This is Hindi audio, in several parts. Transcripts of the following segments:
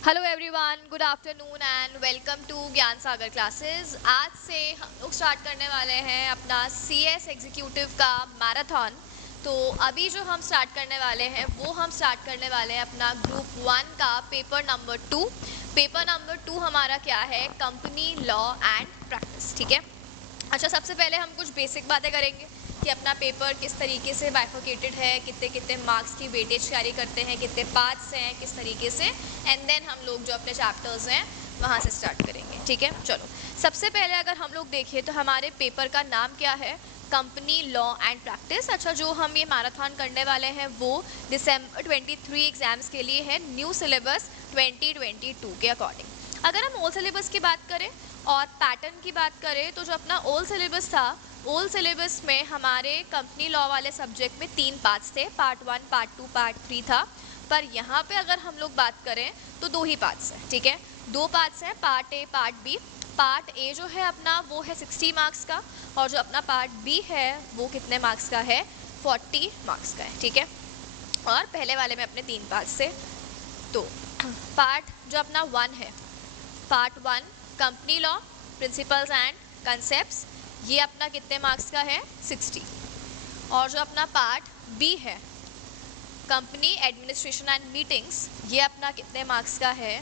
Hello everyone, good afternoon and welcome to Gyan Sagar classes. आज से हम लोग स्टार्ट करने वाले हैं अपना सीएस एग्जीक्यूटिव का मैराथन। तो अभी जो हम स्टार्ट करने वाले हैं वो हम स्टार्ट करने वाले हैं अपना ग्रुप 1 का पेपर नंबर 2। पेपर नंबर 2 हमारा क्या है? Company law and practice. ठीक है। अच्छा, सबसे पहले हम कुछ बेसिक बातें करेंगे कि अपना पेपर किस तरीके से बाइफरकेटेड है, कितने कितने मार्क्स की वेटेज कैरी करते हैं, कितने पार्ट्स हैं, किस तरीके से, एंड देन हम लोग जो अपने चैप्टर्स हैं वहाँ से स्टार्ट करेंगे। ठीक है, चलो। सबसे पहले अगर हम लोग देखें तो हमारे पेपर का नाम क्या है? Company law and practice. अच्छा, जो हम ये मैराथन करने वाले हैं वो दिसंबर 23 एग्जाम्स के लिए है, न्यू सिलेबस 2022 के अकॉर्डिंग। अगर हम ओल्ड सिलेबस की बात करें और पैटर्न की बात करें तो जो अपना ओल्ड सिलेबस था, ओल्ड सिलेबस में हमारे कंपनी लॉ वाले सब्जेक्ट में 3 पार्ट्स थे, पार्ट 1, पार्ट 2, पार्ट 3 था। पर यहाँ पे अगर हम लोग बात करें तो 2 ही पार्ट्स हैं। ठीक है, 2 पार्ट्स हैं, part A, part B. Part A जो है अपना वो है 60 मार्क्स का, और जो अपना पार्ट बी है वो कितने मार्क्स का है? 40 मार्क्स का है। ठीक है, और पहले वाले में अपने 3 पार्ट्स से। तो पार्ट जो अपना 1 है, part 1 company law principles and concepts, ये अपना कितने मार्क्स का है? 60। और जो अपना पार्ट बी है कंपनी एडमिनिस्ट्रेशन एंड मीटिंग्स, ये अपना कितने मार्क्स का है?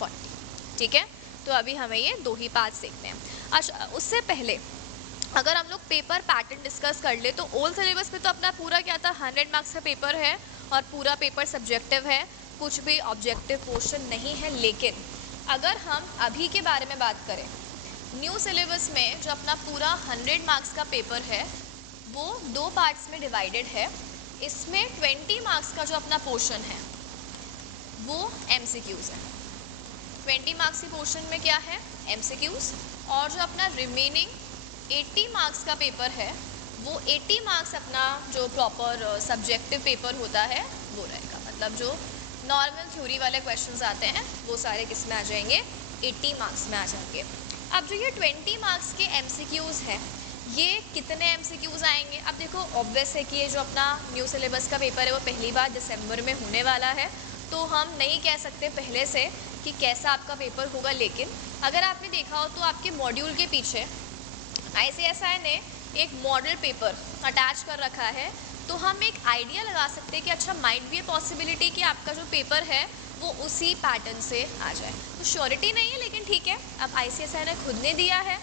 40। ठीक है, तो अभी हमें ये 2 ही पार्ट्स देखने हैं। अच्छा, उससे पहले अगर हम लोग पेपर पैटर्न डिस्कस कर ले तो ओल्ड सिलेबस में तो अपना पूरा क्या था? 100 मार्क्स का पेपर है और पूरा पेपर सब्जेक्टिव है, कुछ भी ऑब्जेक्टिव पोर्शन नहीं है। लेकिन अगर हम अभी के बारे में बात करें, न्यू सिलेबस में जो अपना पूरा 100 मार्क्स का पेपर है वो 2 पार्ट्स में डिवाइडेड है। इसमें 20 मार्क्स का जो अपना पोर्शन है वो एमसीक्यूज़ है। 20 मार्क्स की पोर्शन में क्या है? एमसीक्यूज़। और जो अपना रिमेनिंग 80 मार्क्स का पेपर है वो 80 मार्क्स अपना जो प्रॉपर सब्जेक्टिव पेपर होता है वो रहेगा। मतलब जो नॉर्मल थ्योरी वाले क्वेश्चंस आते हैं वो सारे किस में आ जाएंगे? 80 मार्क्स में आ जाएंगे। अब जो ये 20 मार्क्स के एमसीक्यूज़ हैं, ये कितने एमसीक्यूज़ आएंगे? अब देखो, ऑब्वियस है कि ये जो अपना न्यू सिलेबस का पेपर है वो पहली बार दिसंबर में होने वाला है, तो हम नहीं कह सकते पहले से कि कैसा आपका पेपर होगा। लेकिन अगर आपने देखा हो तो आपके मॉड्यूल के पीछे आईसीएसआई ने एक मॉडल पेपर अटैच कर रखा है, तो हम एक आइडिया लगा सकते हैं कि अच्छा, माइट भी पॉसिबिलिटी कि आपका जो पेपर है वो उसी पैटर्न से आ जाए। तो श्योरिटी नहीं है, लेकिन ठीक है, अब आईसीएसआई ने खुद ने दिया है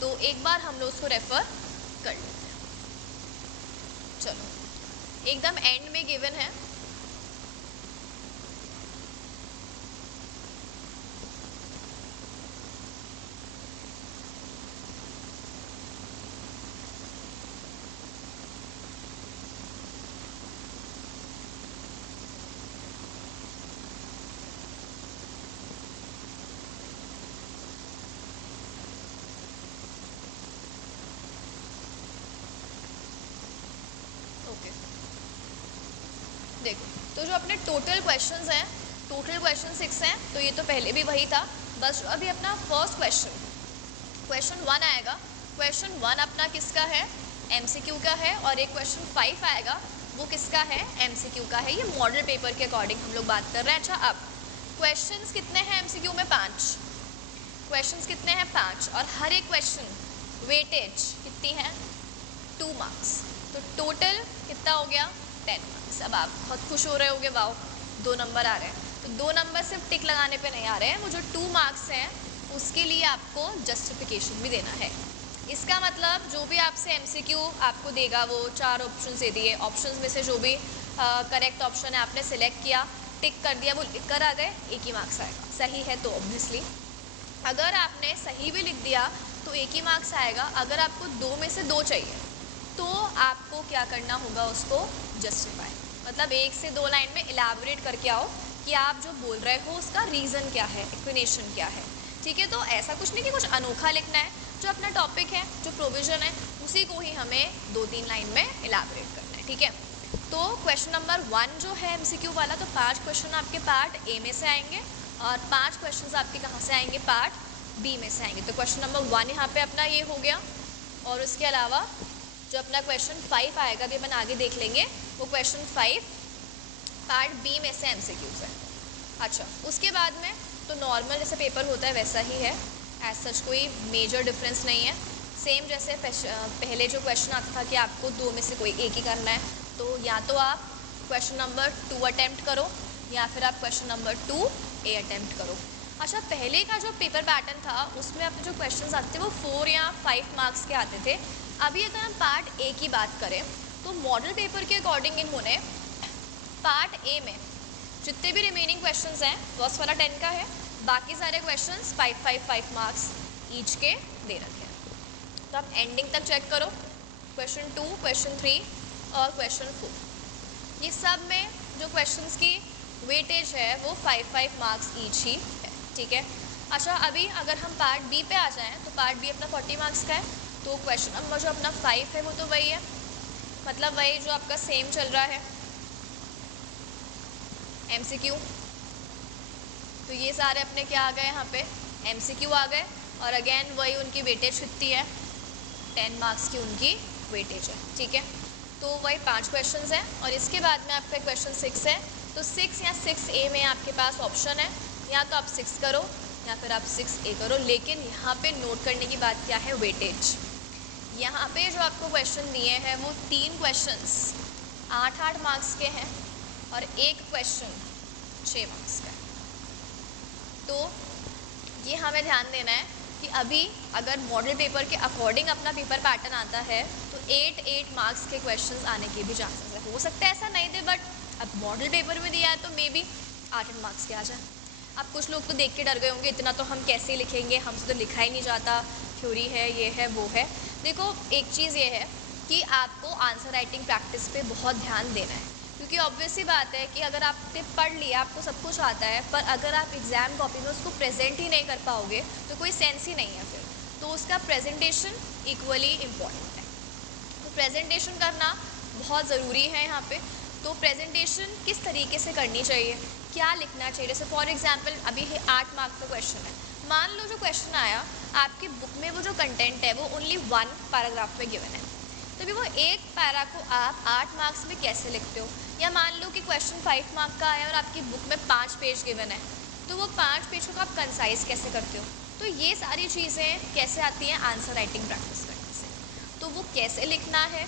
तो एक बार हम लोग उसको रेफर कर लेते हैं। चलो, एकदम एंड में गिवन है। ओके, देखो, तो जो अपने टोटल क्वेश्चंस हैं, टोटल क्वेश्चन 6 हैं, तो ये तो पहले भी वही था। बस अभी अपना फर्स्ट क्वेश्चन 1 आएगा। क्वेश्चन 1 अपना किसका है? एमसीक्यू का है। और एक क्वेश्चन 5 आएगा, वो किसका है? एमसीक्यू का है। ये मॉडल पेपर के अकॉर्डिंग हम लोग बात कर रहे हैं। अच्छा, अब क्वेश्चंस कितने हैं एमसीक्यू में? 5 क्वेश्चंस कितने हैं? 5। और हर एक क्वेश्चन वेटेज कितनी है? 2 मार्क्स। तो टोटल कितना हो गया? 10 मार्क्स। अब आप बहुत खुश हो रहे होगे, वाओ 2 नंबर आ रहे हैं। तो 2 नंबर सिर्फ टिक लगाने पे नहीं आ रहे हैं, वो जो 2 मार्क्स हैं उसके लिए आपको जस्टिफिकेशन भी देना है। इसका मतलब जो भी आपसे एमसीक्यू आपको देगा, वो 4 ऑप्शन दे दिए, ऑप्शन में से जो भी करेक्ट ऑप्शन है आपने सिलेक्ट किया, टिक कर दिया, वो लिख कर आ गए, एक ही मार्क्स आएगा। सही है तो ऑब्वियसली। अगर आपने सही भी लिख दिया तो एक ही मार्क्स आएगा। अगर आपको 2 में से 2 चाहिए तो आपको क्या करना होगा? उसको जस्टिफाई, मतलब 1 से 2 लाइन में इलैबोरेट करके आओ कि आप जो बोल रहे हो उसका रीज़न क्या है, एक्सप्लेनेशन क्या है। ठीक है, तो ऐसा कुछ नहीं कि कुछ अनोखा लिखना है, जो अपना टॉपिक है, जो प्रोविज़न है, उसी को ही हमें 2-3 लाइन में इलैबोरेट करना है। ठीक है, तो क्वेश्चन नंबर 1 जो है एमसीक्यू वाला, तो 5 क्वेश्चन आपके पार्ट ए में से आएंगे और 5 क्वेश्चन आपके कहाँ से आएंगे? पार्ट बी में से आएंगे। तो क्वेश्चन नंबर 1 यहाँ पे अपना ये हो गया। और उसके अलावा जो अपना क्वेश्चन 5 आएगा, अभी अपन आगे देख लेंगे, वो क्वेश्चन 5 पार्ट बी में से एमसीक्यूज है। अच्छा, उसके बाद में तो नॉर्मल जैसे पेपर होता है वैसा ही है, एज सच कोई मेजर डिफरेंस नहीं है। सेम जैसे पहले जो क्वेश्चन आता था कि आपको दो में से कोई एक ही करना है, तो या तो आप क्वेश्चन नंबर 2 अटेम्प्ट करो या फिर आप क्वेश्चन नंबर 2A अटेम्प्ट करो। अच्छा, पहले का जो पेपर पैटर्न था उसमें आपके जो क्वेश्चंस आते थे वो 4 या 5 मार्क्स के आते थे। अभी अगर हम पार्ट ए की बात करें तो मॉडल पेपर के अकॉर्डिंग इन्होंने पार्ट ए में जितने भी रिमेनिंग क्वेश्चंस हैं फर्स्ट वाला 10 का है, बाकी सारे क्वेश्चंस 5 मार्क्स ईच के दे रखे हैं। तो आप एंडिंग तक चेक करो, क्वेश्चन 2, क्वेश्चन 3 और क्वेश्चन 4, ये सब में जो क्वेश्चंस की वेटेज है वो 5 मार्क्स ईच ही है, ठीक है। अच्छा, अभी अगर हम पार्ट बी पे आ जाएं तो पार्ट बी अपना 40 मार्क्स का है, तो क्वेश्चन नंबर जो अपना 5 है वो तो वही है, मतलब वही जो आपका सेम चल रहा है MCQ। तो ये सारे अपने क्या आ गए यहाँ पे MCQ आ गए, और अगेन वही उनकी वेटेज कितनी है, 10 मार्क्स की उनकी वेटेज है, ठीक है। तो वही 5 क्वेश्चंस हैं, और इसके बाद में आपका क्वेश्चन 6 है। तो 6 या 6A में आपके पास ऑप्शन है, या तो आप 6 करो या फिर आप 6A करो, लेकिन यहाँ पे नोट करने की बात क्या है, वेटेज। यहाँ पे जो आपको क्वेश्चन दिए हैं वो 3 क्वेश्चंस 8 मार्क्स के हैं और एक क्वेश्चन 6 मार्क्स का है। तो ये हमें ध्यान देना है कि अभी अगर मॉडल पेपर के अकॉर्डिंग अपना पेपर पैटर्न आता है तो 8 मार्क्स के क्वेश्चंस आने के भी चांसेस है। हो सकता है ऐसा नहीं दे, बट अब मॉडल पेपर में दिया है तो मे बी 8 मार्क्स के आ जाए। अब कुछ लोग तो देख के डर गए होंगे, इतना तो हम कैसे लिखेंगे, हमसे तो लिखा ही नहीं जाता, थ्योरी है, ये है, वो है। देखो, एक चीज़ ये है कि आपको आंसर राइटिंग प्रैक्टिस पे बहुत ध्यान देना है, क्योंकि ऑब्वियस सी बात है कि अगर आपने पढ़ लिया, आपको सब कुछ आता है, पर अगर आप एग्ज़ाम कॉपी में उसको प्रेजेंट ही नहीं कर पाओगे तो कोई सेंस ही नहीं है फिर। तो उसका प्रेजेंटेशन इक्वली इम्पॉर्टेंट है, तो प्रेजेंटेशन करना बहुत ज़रूरी है यहाँ पे। तो प्रेजेंटेशन किस तरीके से करनी चाहिए, क्या लिखना चाहिए, जैसे फॉर एग्जांपल अभी 8 मार्क्स का क्वेश्चन है, मान लो जो क्वेश्चन आया आपकी बुक में वो जो कंटेंट है वो ओनली 1 पैराग्राफ में गिवन है, तो भी वो एक पैरा को आप 8 मार्क्स में कैसे लिखते हो। या मान लो कि क्वेश्चन 5 मार्क का आया और आपकी बुक में 5 पेज गिवन है, तो वो 5 पेज को आप कंसाइज कैसे करते हो। तो ये सारी चीज़ें कैसे आती हैं, आंसर राइटिंग प्रैक्टिस करने से। तो वो कैसे लिखना है,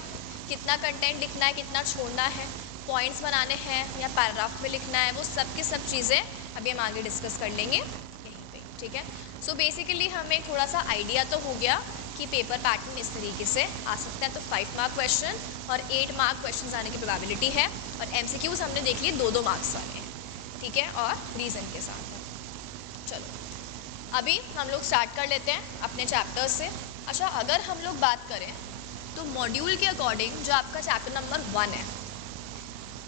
कितना कंटेंट लिखना है, कितना छोड़ना है, पॉइंट्स बनाने हैं या पैराग्राफ में लिखना है, वो सब की सब चीज़ें अभी हम आगे डिस्कस कर लेंगे यहीं पे, ठीक है। सो बेसिकली हमें थोड़ा सा आइडिया तो हो गया कि पेपर पैटर्न इस तरीके से आ सकता है। तो 5 मार्क क्वेश्चन और 8 मार्क क्वेश्चन आने की प्रोबेबिलिटी है, और MCQs हमने देख लिए 2-2 मार्क्स वाले हैं, ठीक है, और रीज़न के साथ। चलो अभी हम लोग स्टार्ट कर लेते हैं अपने चैप्टर्स से। अच्छा, अगर हम लोग बात करें तो मॉड्यूल के अकॉर्डिंग जो आपका चैप्टर नंबर 1 है,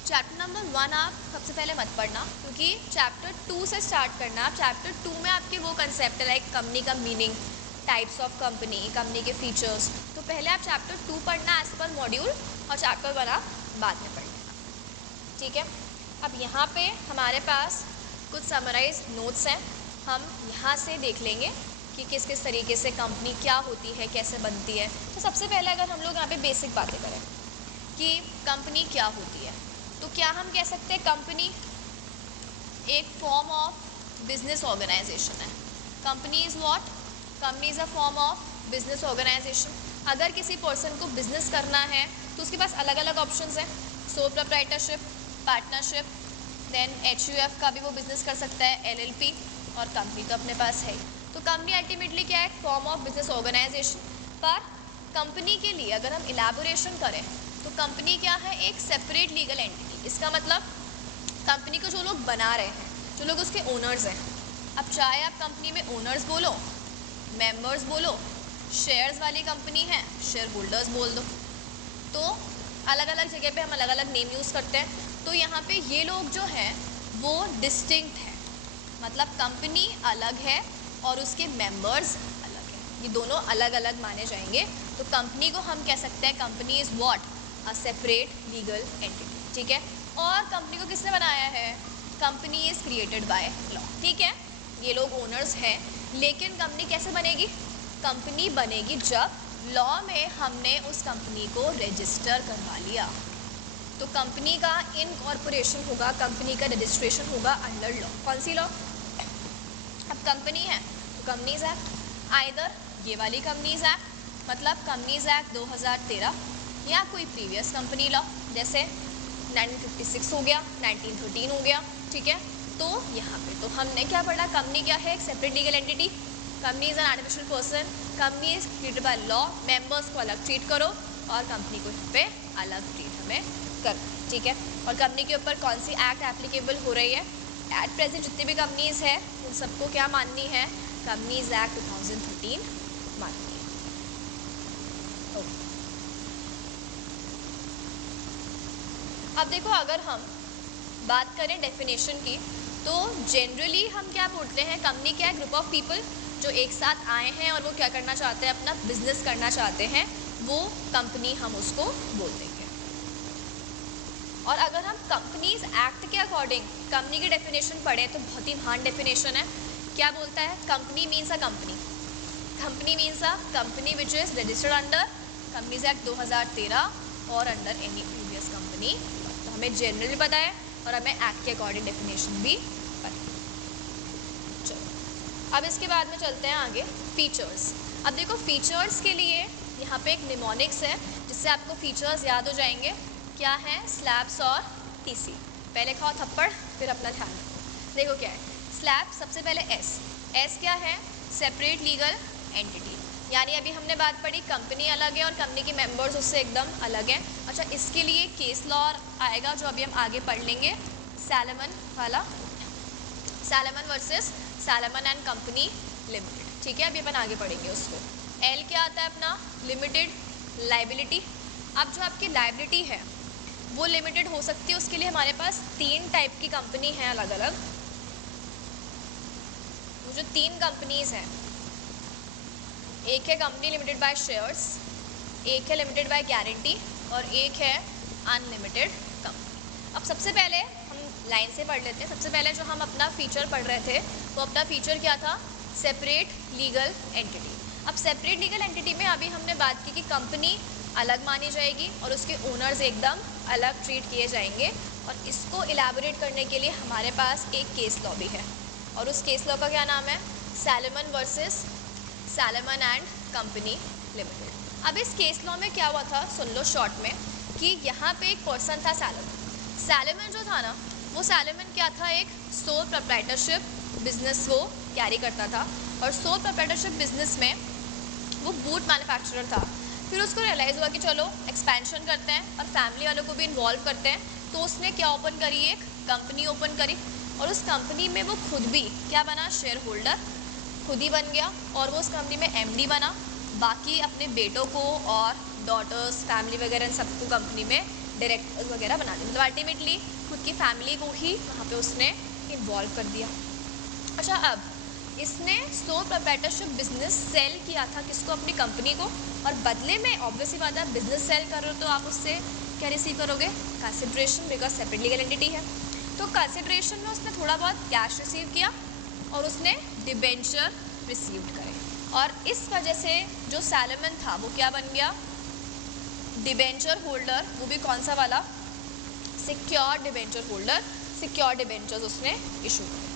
चैप्टर नंबर 1 आप सबसे पहले मत पढ़ना, क्योंकि चैप्टर 2 से स्टार्ट करना। आप चैप्टर 2 में आपके वो कंसेप्ट है लाइक कंपनी का meaning, types of company, company के फीचर्स, तो पहले आप चैप्टर 2 पढ़ना एज पर मॉड्यूल, और चैप्टर 1 आप बाद में पढ़ लेना, ठीक है। अब यहाँ पे हमारे पास कुछ समराइज नोट्स हैं, हम यहाँ से देख लेंगे कि किस किस तरीके से कंपनी क्या होती है, कैसे बनती है। तो सबसे पहले अगर हम लोग यहाँ पे बेसिक बातें करें कि कंपनी क्या होती है, तो क्या हम कह सकते हैं कंपनी एक फॉर्म ऑफ बिजनेस ऑर्गेनाइजेशन है। Company is what, company is a form of business organization. अगर किसी पर्सन को बिजनेस करना है तो उसके पास अलग अलग ऑप्शंस हैं, sole proprietorship, partnership, then HUF का भी वो बिजनेस कर सकता है, LLP, और कंपनी तो अपने पास है। तो कंपनी अल्टीमेटली क्या है, फॉर्म ऑफ बिजनेस ऑर्गेनाइजेशन। पर कंपनी के लिए अगर हम इलाबोरेशन करें तो कंपनी क्या है, एक सेपरेट लीगल एंटिटी। इसका मतलब कंपनी को जो लोग बना रहे हैं, जो लोग उसके ओनर्स हैं, अब चाहे आप कंपनी में ओनर्स बोलो, मेंबर्स बोलो, शेयर्स वाली कंपनी है, शेयर होल्डर्स बोल दो, तो अलग अलग जगह पे हम अलग अलग नेम यूज़ करते हैं। तो यहाँ पे ये लोग जो हैं वो डिस्टिंक्ट है, मतलब कंपनी अलग है और उसके मेंबर्स अलग हैं, ये दोनों अलग अलग माने जाएंगे। तो कंपनी को हम कह सकते हैं company is what, a separate legal entity, ठीक है। और कंपनी को किसने बनाया है, company is created by law, ठीक है। ये लोग ओनर्स हैं, लेकिन कंपनी कैसे बनेगी, कंपनी बनेगी जब लॉ में हमने उस कंपनी को रजिस्टर करवा लिया, तो कंपनी का इनकॉर्पोरेशन होगा, कंपनी का रजिस्ट्रेशन होगा अंडर लॉ। कौन सी लॉ? अब कंपनी है तो कंपनीज एक्ट, आइदर ये वाली कंपनीज एक्ट मतलब कंपनीज एक्ट 2013 या कोई प्रीवियस कंपनी लॉ, जैसे 1956 हो गया, 1913 हो गया, ठीक है। तो यहाँ पे तो हमने क्या पढ़ा, कंपनी क्या है? एक separate legal entity, company is an artificial person, company is treated by law, members को अलग ट्रीट करो और कंपनी को यहाँ पे अलग ट्रीट हमें करना, ठीक है। और कंपनी के ऊपर कौन सी एक्ट एप्लीकेबल हो रही है? एट प्रेजेंट जितनी भी कंपनीज है उन सबको क्या माननी है? कंपनीज एक्ट 2013 माननी है। अब देखो, अगर हम बात करें डेफिनेशन की तो जनरली हम क्या बोलते हैं, कंपनी क्या है? ग्रुप ऑफ पीपल जो एक साथ आए हैं और वो क्या करना चाहते हैं? अपना बिजनेस करना चाहते हैं, वो कंपनी हम उसको बोल देंगे। और अगर हम कंपनीज एक्ट के अकॉर्डिंग कंपनी की डेफिनेशन पढ़ें तो बहुत ही महान डेफिनेशन है। क्या बोलता है? Company means a company, company means a company which is registered under companies act 2013 और अंडर एनी प्रीवियस कंपनी। तो हमें जनरली पता है और हमें एक्ट के अकॉर्डिंग डेफिनेशन भी पता है। चलो अब इसके बाद में चलते हैं आगे, फीचर्स। अब देखो, फीचर्स के लिए यहाँ पे एक निमोनिक्स है जिससे आपको फीचर्स याद हो जाएंगे। क्या है? स्लैब्स और टीसी। पहले खाओ थप्पड़, फिर अपना ध्यान रखो। देखो क्या है स्लैब, सबसे पहले एस। एस क्या है? सेपरेट लीगल एंटिटी, यानी अभी हमने बात पढ़ी कंपनी अलग है और कंपनी के मेंबर्स उससे एकदम अलग हैं। अच्छा, इसके लिए केस लॉ आएगा जो अभी हम आगे पढ़ लेंगे, सैलमन वाला, salmon versus salmon and company limited, ठीक है। अभी अपन आगे पढ़ेंगे उसको। एल क्या आता है अपना? Limited liability. अब जो आपकी लाइबिलिटी है वो लिमिटेड हो सकती है, उसके लिए हमारे पास 3 टाइप की कंपनी है अलग अलग। वो जो 3 कंपनीज हैं, एक है कंपनी लिमिटेड बाय शेयर्स, एक है लिमिटेड बाय गारंटी और एक है अनलिमिटेड कंपनी। अब सबसे पहले हम लाइन से पढ़ लेते हैं। सबसे पहले जो हम अपना फीचर पढ़ रहे थे वो अपना फीचर क्या था? Separate legal entity. अब सेपरेट लीगल एंटिटी में अभी हमने बात की कि कंपनी अलग मानी जाएगी और उसके ओनर्स एकदम अलग ट्रीट किए जाएंगे, और इसको इलाबोरेट करने के लिए हमारे पास एक केस लॉ भी है, और उस केस लॉ का क्या नाम है? Salmon versus salmon and company limited. अब इस केस लॉ में क्या हुआ था, सुन लो शॉर्ट में, कि यहाँ पे एक पर्सन था सैलमन। सैलमन जो था ना, वो सैलमन क्या था? एक सोल प्रोप्राइटरशिप बिजनेस वो कैरी करता था, और सोल प्रोप्राइटरशिप बिजनेस में वो बूट मैन्युफैक्चरर था। फिर उसको रियलाइज़ हुआ कि चलो एक्सपेंशन करते हैं और फैमिली वालों को भी इन्वॉल्व करते हैं, तो उसने क्या ओपन करी? एक कंपनी ओपन करी, और उस कंपनी में वो खुद भी क्या बना? शेयर होल्डर खुद ही बन गया, और वो उस कंपनी में एमडी बना। बाकी अपने बेटों को और डॉटर्स, फैमिली वगैरह इन सबको कंपनी में डायरेक्टर्स वगैरह बना दिया, मतलब अल्टीमेटली खुद की फैमिली को ही वहाँ पे उसने इन्वॉल्व कर दिया। अच्छा, अब इसने सोल प्रोप्राइटरशिप बिजनेस सेल किया था किसको? अपनी कंपनी को, और बदले में ऑब्वियसली बात है बिजनेस सेल करो तो आप उससे क्या रिसीव करोगे? Consideration, because separate legal entity है। तो कंसिडरेशन में उसने थोड़ा बहुत कैश रिसीव किया और उसने डिबेंचर रिसीव्ड करे, और इस वजह से जो सैलमन था वो क्या बन गया? Debenture holder. वो भी कौन सा वाला? Secured debenture holder. Secured debentures उसने इशू करे।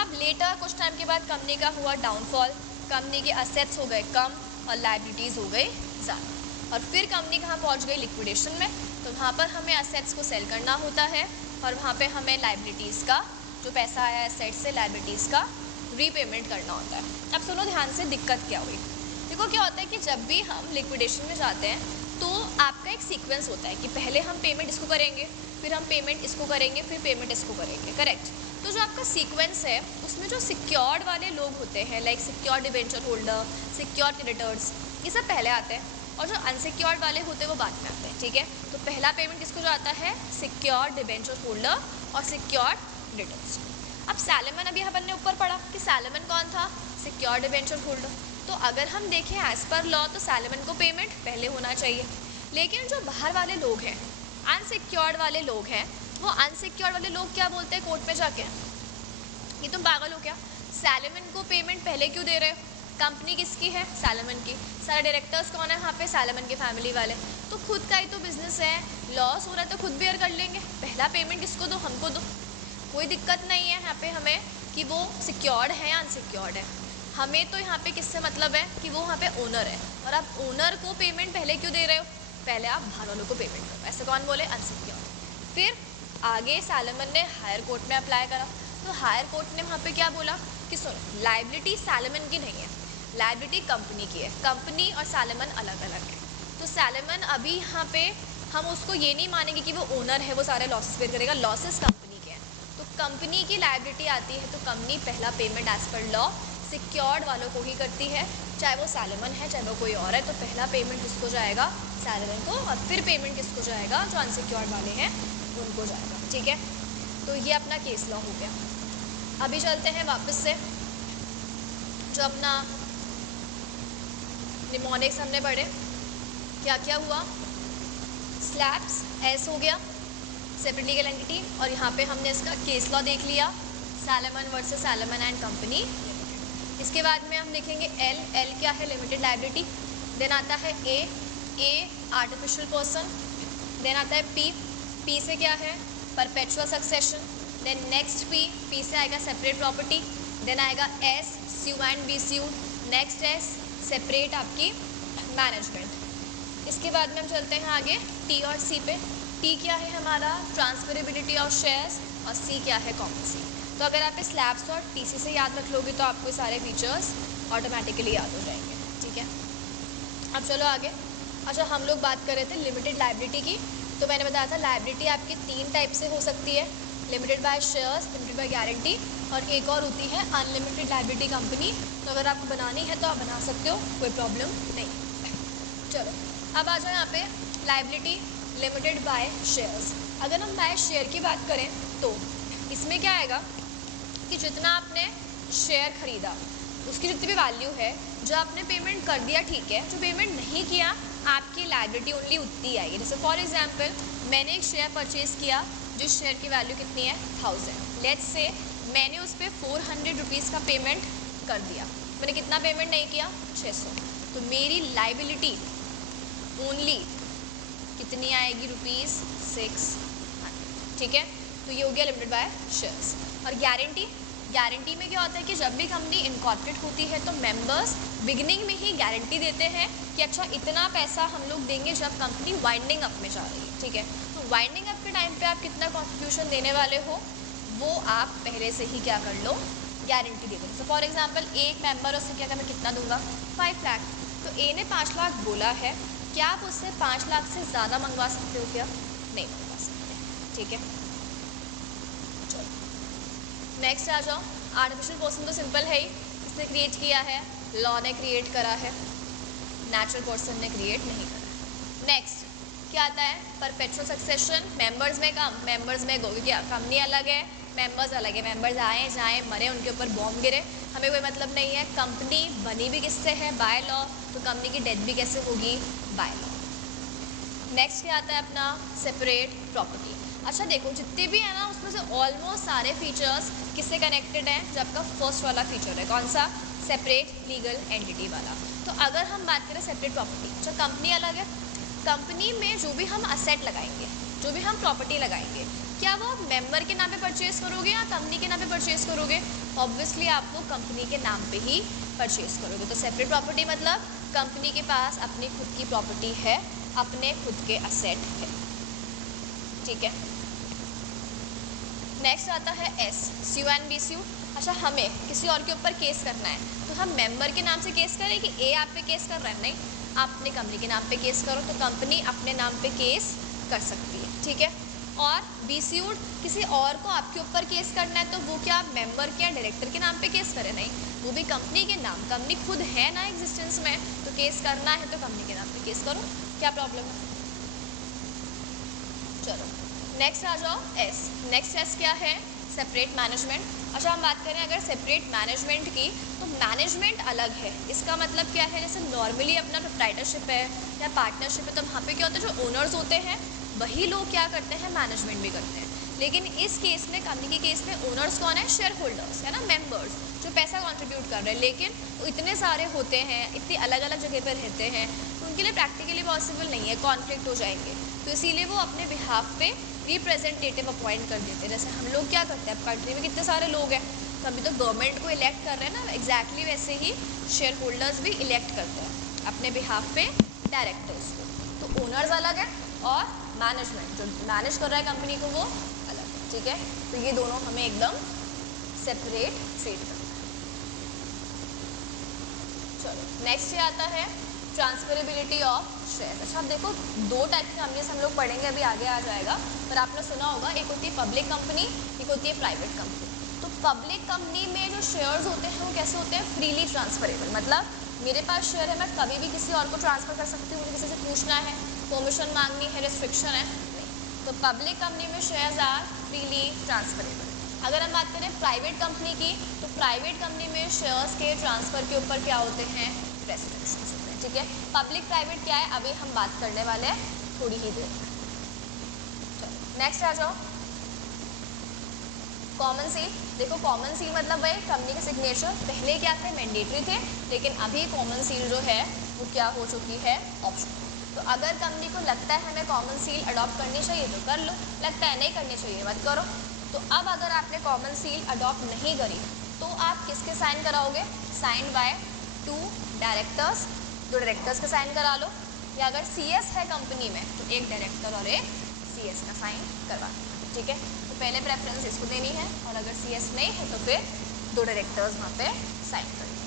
अब लेटर कुछ टाइम के बाद कंपनी का हुआ डाउनफॉल, कंपनी के असेट्स हो गए कम और लाइबिलिटीज़ हो गई ज़्यादा, और फिर कंपनी कहाँ पहुँच गई? लिक्विडेशन में। तो वहाँ पर हमें असेट्स को सेल करना होता है और वहाँ पे हमें लाइबिलिटीज़ का जो पैसा आया असेट्स से, लाइबिलिटीज़ का रीपेमेंट करना होता है। अब सुनो ध्यान से, दिक्कत क्या हुई। देखो क्या होता है कि जब भी हम लिक्विडेशन में जाते हैं तो आपका एक सीक्वेंस होता है कि पहले हम पेमेंट इसको करेंगे, फिर हम पेमेंट इसको करेंगे, फिर पेमेंट इसको करेंगे, करेक्ट। तो जो आपका सीक्वेंस है उसमें जो सिक्योर्ड वाले लोग होते हैं, like secured debenture holder, secured creditors, ये सब पहले आते हैं, और जो अनसिक्योर्ड वाले होते हैं वो बाद में आते हैं, ठीक है। तो पहला पेमेंट किसको जाता है? सिक्योर्ड डिबेंचर होल्डर और सिक्योर्ड क्रेडिटर्स। अब सैलमन, अभी अपन ने ऊपर पढ़ा कि सैलमन कौन था? Secured debenture holder. तो अगर हम देखें एज पर लॉ तो सैलमन को पेमेंट पहले होना चाहिए, लेकिन जो बाहर वाले लोग हैं, अनसिक्योर्ड वाले लोग हैं, वो अनसिक्योर्ड वाले लोग क्या बोलते हैं कोर्ट में जाके? ये तुम पागल हो क्या? सैलमन को पेमेंट पहले क्यों दे रहे हो? कंपनी किसकी है? सैलमन की। सारे डायरेक्टर्स कौन है वहाँ पे? सैलमन के फैमिली वाले। तो खुद का ही तो बिजनेस है, लॉस हो रहा है तो खुद बेयर कर लेंगे। पहला पेमेंट किसको दो? हमको दो। कोई दिक्कत नहीं है यहाँ पे हमें कि वो सिक्योर्ड है या अनसिक्योर्ड है। हमें तो यहाँ पे किससे मतलब है कि वो वहाँ पे ओनर है, और आप ओनर को पेमेंट पहले क्यों दे रहे हो? पहले आप बाहर वालों को पेमेंट करो। ऐसे कौन बोले? अनसिक्योर्ड। फिर आगे सैलमन ने हायर कोर्ट में अप्लाई करा, तो हायर कोर्ट ने वहाँ पे क्या बोला कि सुनो, लायबिलिटी सैलमन की नहीं है, लायबिलिटी कंपनी की है। कंपनी और सैलमन अलग अलग है। तो सैलमन अभी यहाँ पे हम उसको ये नहीं मानेंगे कि वो ओनर है, वो सारे लॉसेस पेड करेगा। लॉसेस कंपनी के हैं, तो कंपनी की लायबिलिटी आती है। तो कंपनी पहला payment as per law secured वालों को ही करती है, चाहे वो सैलमन है चाहे वो कोई और है। तो पहला पेमेंट किसको जाएगा? सैलमन को, और फिर पेमेंट किसको जाएगा? जो अनसिक्योर्ड वाले हैं उनको जाएगा। ठीक है, तो ये अपना केस लॉ हो गया। अभी चलते हैं वापस से जो अपना निमोनिक्स हमने पढ़े, क्या क्या हुआ। स्लैब्स एस हो गया, सेपरेट लीगल एंटिटी, और यहाँ पे हमने इसका केस लॉ देख लिया, salmon versus salmon and company. इसके बाद में हम देखेंगे एल। एल क्या है? Limited liability. देन आता है ए आर्टिफिशियल पर्सन। देन आता है पी से क्या है? Perpetual succession. Then next P से आएगा सेपरेट प्रॉपर्टी। देन आएगा S, sue and be sued. Next S, separate आपकी मैनेजमेंट। इसके बाद में हम चलते हैं आगे टी और सी पे। टी क्या है हमारा? ट्रांसफरेबिलिटी ऑफ शेयर्स, और सी क्या है? कॉमन सी। तो अगर आप स्लैब्स और टीसी से याद रख लोगे तो आपको सारे फीचर्स ऑटोमेटिकली याद हो जाएंगे। ठीक है, अब चलो आगे। अच्छा, हम लोग बात कर रहे थे लिमिटेड लायबिलिटी की। तो मैंने बताया था लायबिलिटी आपकी 3 टाइप से हो सकती है, limited by shares, limited by guarantee, और एक और होती है अनलिमिटेड लायबिलिटी कंपनी। तो अगर आपको बनानी है तो आप बना सकते हो, कोई प्रॉब्लम नहीं। चलो अब आ जाओ यहाँ पे लायबिलिटी लिमिटेड बाय शेयर्स। अगर हम बाय शेयर की बात करें तो इसमें क्या आएगा कि जितना आपने शेयर खरीदा उसकी जितनी भी वैल्यू है, जो आपने पेमेंट कर दिया ठीक है, जो पेमेंट नहीं किया आपकी लायबिलिटी ओनली उतनी आएगी। जैसे फॉर एग्जांपल मैंने एक शेयर परचेज़ किया जिस शेयर की वैल्यू कितनी है? 1000। लेट्स से मैंने उस पर 400 रुपीज़ का पेमेंट कर दिया, मैंने कितना पेमेंट नहीं किया? 600। तो मेरी लायबिलिटी ओनली कितनी आएगी? ₹600। ठीक है, तो ये हो गया लिमिटेड बाय शेयर्स। और गारंटी में क्या होता है कि जब भी कंपनी इनकॉर्पोरेट होती है तो मेंबर्स बिगिनिंग में ही गारंटी देते हैं कि अच्छा इतना पैसा हम लोग देंगे जब कंपनी वाइंडिंग अप में जा रही है। ठीक है, तो वाइंडिंग अप के टाइम पे आप कितना कॉन्ट्रीब्यूशन देने वाले हो वो आप पहले से ही क्या कर लो? गारंटी दे दो। तो फॉर एग्जाम्पल एक मेंबर उससे क्या मैं कितना दूंगा? 5 लाख। तो ए ने 5 लाख बोला है, क्या आप उससे 5 लाख से ज़्यादा मंगवा सकते हो? क्या नहीं मंगवा सकते। ठीक है, नेक्स्ट आ जाओ। आर्टिफिशियल पर्सन तो सिंपल है ही, इसने क्रिएट किया है, लॉ ने क्रिएट करा है, नेचुरल पर्सन ने क्रिएट नहीं करा। नेक्स्ट क्या आता है? Perpetual succession. मेंबर्स में कम, मेंबर्स में गो, क्या कंपनी अलग है, मेंबर्स अलग है। मेंबर्स आए जाएं मरे, उनके ऊपर बॉम्ब गिरे, हमें कोई मतलब नहीं है। कंपनी बनी भी किससे है? By law. तो कंपनी की डेथ भी कैसे होगी? By law. नेक्स्ट क्या आता है अपना? Separate property. अच्छा देखो जितने भी है ना उसमें से ऑलमोस्ट सारे फीचर्स किससे कनेक्टेड हैं? जो आपका फर्स्ट वाला फीचर है, कौन सा? सेपरेट लीगल एंटिटी वाला। तो अगर हम बात करें सेपरेट प्रॉपर्टी, अच्छा कंपनी अलग है, कंपनी में जो भी हम असेट लगाएंगे, जो भी हम प्रॉपर्टी लगाएंगे, क्या वो मेंबर के नाम पे परचेज करोगे या कंपनी के नाम पे परचेज करोगे? ऑब्वियसली आप लोग कंपनी के नाम पे ही परचेज करोगे। तो सेपरेट प्रॉपर्टी मतलब कंपनी के पास अपनी खुद की प्रॉपर्टी है, अपने खुद के असेट है। ठीक है, नेक्स्ट आता है एस, स्यू एंड बी स्यू। अच्छा हमें किसी और के ऊपर केस करना है तो हम मेंबर के नाम से केस करें कि ए आप पे केस कर रहा है? नहीं, आप अपनी कंपनी के नाम पे केस करो। तो कंपनी अपने नाम पे केस कर सकती है। ठीक है, और बी स्यूड किसी और को आपके ऊपर केस करना है तो वो क्या आप मेंबर के या डायरेक्टर के नाम पे केस करें? नहीं, वो भी कंपनी के नाम, कंपनी खुद है ना एग्जिस्टेंस में, तो केस करना है तो कंपनी के नाम पे केस करो, क्या प्रॉब्लम है? चलो नेक्स्ट आ जाओ एस। नेक्स्ट एस क्या है? Separate management. अच्छा हम बात करें अगर सेपरेट मैनेजमेंट की तो मैनेजमेंट अलग है। इसका मतलब क्या है? जैसे नॉर्मली अपना प्रोप्राइटरशिप है या पार्टनरशिप है तो वहाँ पे क्या होता है, जो ओनर्स होते हैं वही लोग क्या करते हैं? मैनेजमेंट भी करते हैं। लेकिन इस केस में, कंपनी के केस में ओनर्स कौन है? शेयर होल्डर्स है ना, मेंबर्स। शेयर्स जो पैसा कंट्रीब्यूट कर रहे हैं, लेकिन इतने सारे होते हैं, इतनी अलग अलग जगह पर रहते हैं, उनके लिए प्रैक्टिकली पॉसिबल नहीं है, कॉन्फ्लिक्ट हो जाएंगे। तो इसीलिए वो अपने बिहाफ पे रिप्रेजेंटेटिव अपॉइंट कर देते हैं। जैसे हम लोग क्या करते हैं, अब कंट्री में कितने सारे लोग हैं, तो अभी तो गवर्नमेंट को इलेक्ट कर रहे हैं ना, एग्जैक्टली वैसे ही शेयर होल्डर्स भी इलेक्ट करते हैं अपने बिहाफ पे डायरेक्टर्स को। तो ओनर्स अलग है और मैनेजमेंट जो मैनेज कर रहा है कंपनी को वो अलग है, ठीक है। तो ये दोनों हमें एकदम सेपरेट ट्रीट करना है। चलो नेक्स्ट ये आता है ट्रांसफरेबिलिटी ऑफ शेयर। अच्छा अब देखो, दो टाइप की कंपनीज हम लोग पढ़ेंगे, अभी आगे आ जाएगा, पर आपने सुना होगा एक होती है पब्लिक कंपनी, एक होती है प्राइवेट कंपनी। तो पब्लिक कंपनी में जो शेयर्स होते हैं वो कैसे होते हैं, फ्रीली ट्रांसफरेबल, मतलब मेरे पास शेयर है, मैं कभी भी किसी और को ट्रांसफ़र कर सकती हूँ, मुझे किसी से पूछना है, परमिशन मांगनी है, रिस्ट्रिक्शन है नहीं। तो पब्लिक कंपनी में शेयर्स आर फ्रीली ट्रांसफरेबल। अगर हम बात करें प्राइवेट कंपनी की, तो प्राइवेट कंपनी में शेयर्स के ट्रांसफ़र के ऊपर क्या होते हैं, रेस्ट्रिक्शंस होते हैं, ठीक है। पब्लिक प्राइवेट क्या है अभी हम बात करने वाले हैं थोड़ी ही देर में। चलो नेक्स्ट आ जाओ, कॉमन सील। देखो कॉमन सील मतलब वही कंपनी के सिग्नेचर पहले क्या थे, मैंडेटरी थे, लेकिन अभी कॉमन सील जो है वो क्या हो चुकी है, ऑप्शनल। तो अगर कंपनी को लगता है हमें कॉमन सील अडॉप्ट करनी चाहिए तो कर लो, लगता है नहीं करनी चाहिए मत करो। तो अब अगर आपने कॉमन सील अडॉप्ट नहीं करी तो आप किसके साइन कराओगे, साइन बाय 2 डायरेक्टर्स, 2 डायरेक्टर्स का साइन करा लो, या अगर CS है कंपनी में तो एक डायरेक्टर और एक CS का साइन करवा लो, ठीक है। तो पहले प्रेफरेंस इसको देनी है, और अगर CS नहीं है तो फिर 2 डायरेक्टर्स वहाँ पे साइन कर देंगे।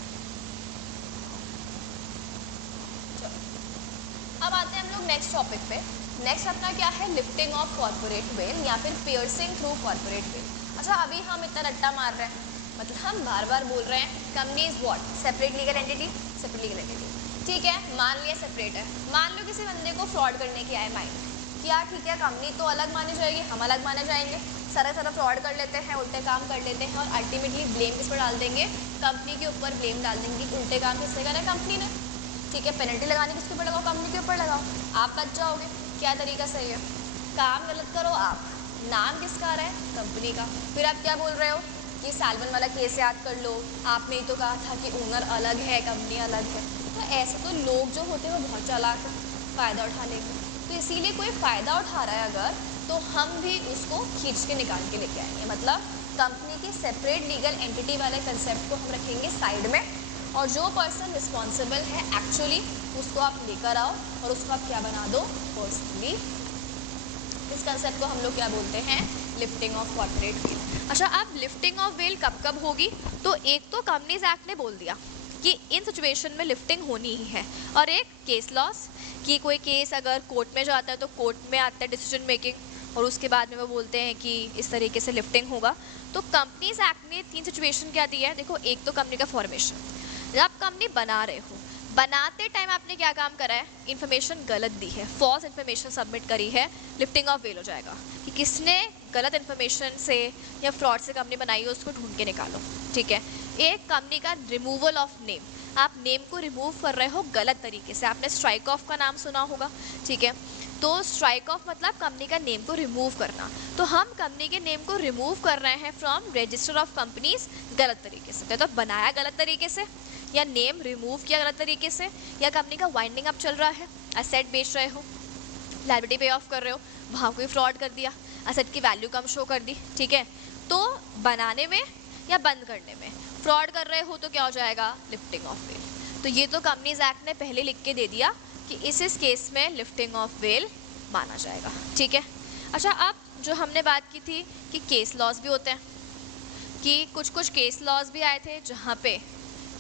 चलो अब आते हैं हम लोग नेक्स्ट टॉपिक पे। नेक्स्ट अपना क्या है, लिफ्टिंग ऑफ कॉर्पोरेट वेल या फिर पियर्सिंग थ्रू कॉर्पोरेट वेल। अच्छा अभी हम इतना रट्टा मार रहे हैं, मतलब हम बार बार बोल रहे हैं company is what, separate legal entity, separate legal entity, ठीक है। मान लिया सेपरेट है, मान लो किसी बंदे को फ्रॉड करने की आए माइंड, क्या ठीक है कंपनी तो अलग मानी जाएगी, हम अलग माने जाएंगे, सारा फ्रॉड कर लेते हैं, उल्टे काम कर लेते हैं, और अल्टीमेटली ब्लेम किस पर डाल देंगे, कंपनी के ऊपर ब्लेम डाल देंगे। उल्टे काम किससे करें, कंपनी ने, ठीक है। पेनल्टी लगानी किसके ऊपर लगाओ, कंपनी के ऊपर लगाओ, आप बच जाओगे। क्या तरीका सही है, काम गलत करो आप, नाम किसका आ रहा है, कंपनी का, फिर आप क्या बोल रहे हो कि सालमन वाला केस याद कर लो, आपने ही तो कहा था कि ओनर अलग है कंपनी अलग है। तो ऐसे तो लोग जो होते हैं वो बहुत चालाक है, फ़ायदा उठा लेंगे। तो इसीलिए कोई फ़ायदा उठा रहा है अगर, तो हम भी उसको खींच के निकाल के लेके आएंगे, मतलब कंपनी की सेपरेट लीगल एंटिटी वाले कंसेप्ट को हम रखेंगे साइड में, और जो पर्सन रिस्पॉन्सिबल है एक्चुअली उसको आप लेकर आओ और उसको आप क्या बना दो, पर्सनली। इस कंसेप्ट को हम लोग क्या बोलते हैं, लिफ्टिंग ऑफ कॉर्पोरेट वेल। अच्छा अब लिफ्टिंग ऑफ वेल कब कब होगी, तो एक तो कंपनीज एक्ट ने बोल दिया कि इन सिचुएशन में लिफ्टिंग होनी ही है, और एक केस लॉस कि कोई केस अगर कोर्ट में जाता है तो कोर्ट में आता है डिसीजन मेकिंग, और उसके बाद में वो बोलते हैं कि इस तरीके से लिफ्टिंग होगा। तो कंपनीज एक्ट ने 3 सिचुएशन क्या दी है, देखो एक तो कंपनी का फॉर्मेशन, जब कंपनी बना रहे हो, बनाते टाइम आपने क्या काम करा है, इन्फॉर्मेशन गलत दी है, फॉल्स इन्फॉर्मेशन सबमिट करी है, लिफ्टिंग ऑफ वेल हो जाएगा कि किसने गलत इन्फॉर्मेशन से या फ्रॉड से कंपनी बनाई है उसको ढूंढ के निकालो, ठीक है। एक कंपनी का रिमूवल ऑफ नेम, आप नेम को रिमूव कर रहे हो गलत तरीके से, आपने स्ट्राइक ऑफ का नाम सुना होगा, ठीक है। तो स्ट्राइक ऑफ मतलब कंपनी का नेम को रिमूव करना, तो हम कंपनी के नेम को रिमूव कर रहे हैं फ्रॉम रजिस्टर ऑफ कंपनीज गलत तरीके से, तो बनाया गलत तरीके से, या नेम रिमूव किया गलत तरीके से, या कंपनी का वाइंडिंग अप चल रहा है, एसेट बेच रहे हो, लायबिलिटी पे ऑफ कर रहे हो, वहाँ कोई फ्रॉड कर दिया, एसेट की वैल्यू कम शो कर दी, ठीक है। तो बनाने में या बंद करने में फ्रॉड कर रहे हो तो क्या हो जाएगा, लिफ्टिंग ऑफ वेल। तो ये तो कंपनीज एक्ट ने पहले लिख के दे दिया कि इस केस में लिफ्टिंग ऑफ वेल माना जाएगा, ठीक है। अच्छा अब जो हमने बात की थी कि केस लॉस भी होते हैं, कि कुछ केस लॉस भी आए थे जहाँ पे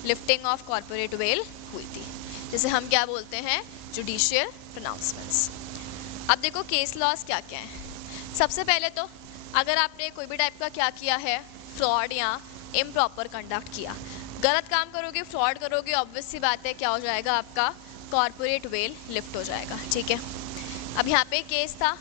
लिफ्टिंग ऑफ कॉर्पोरेट वेल हुई थी, जैसे हम क्या बोलते हैं, जुडिशियल प्रोनाउंसमेंट्स। अब देखो केस लॉस क्या क्या है। सबसे पहले तो अगर आपने कोई भी टाइप का क्या किया है, फ्रॉड या इम्प्रॉपर कंडक्ट किया, गलत काम करोगे, फ्रॉड करोगे, ऑब्वियस सी बात है क्या हो जाएगा, आपका कॉर्पोरेट वेल लिफ्ट हो जाएगा, ठीक है। अब यहाँ पे केस था,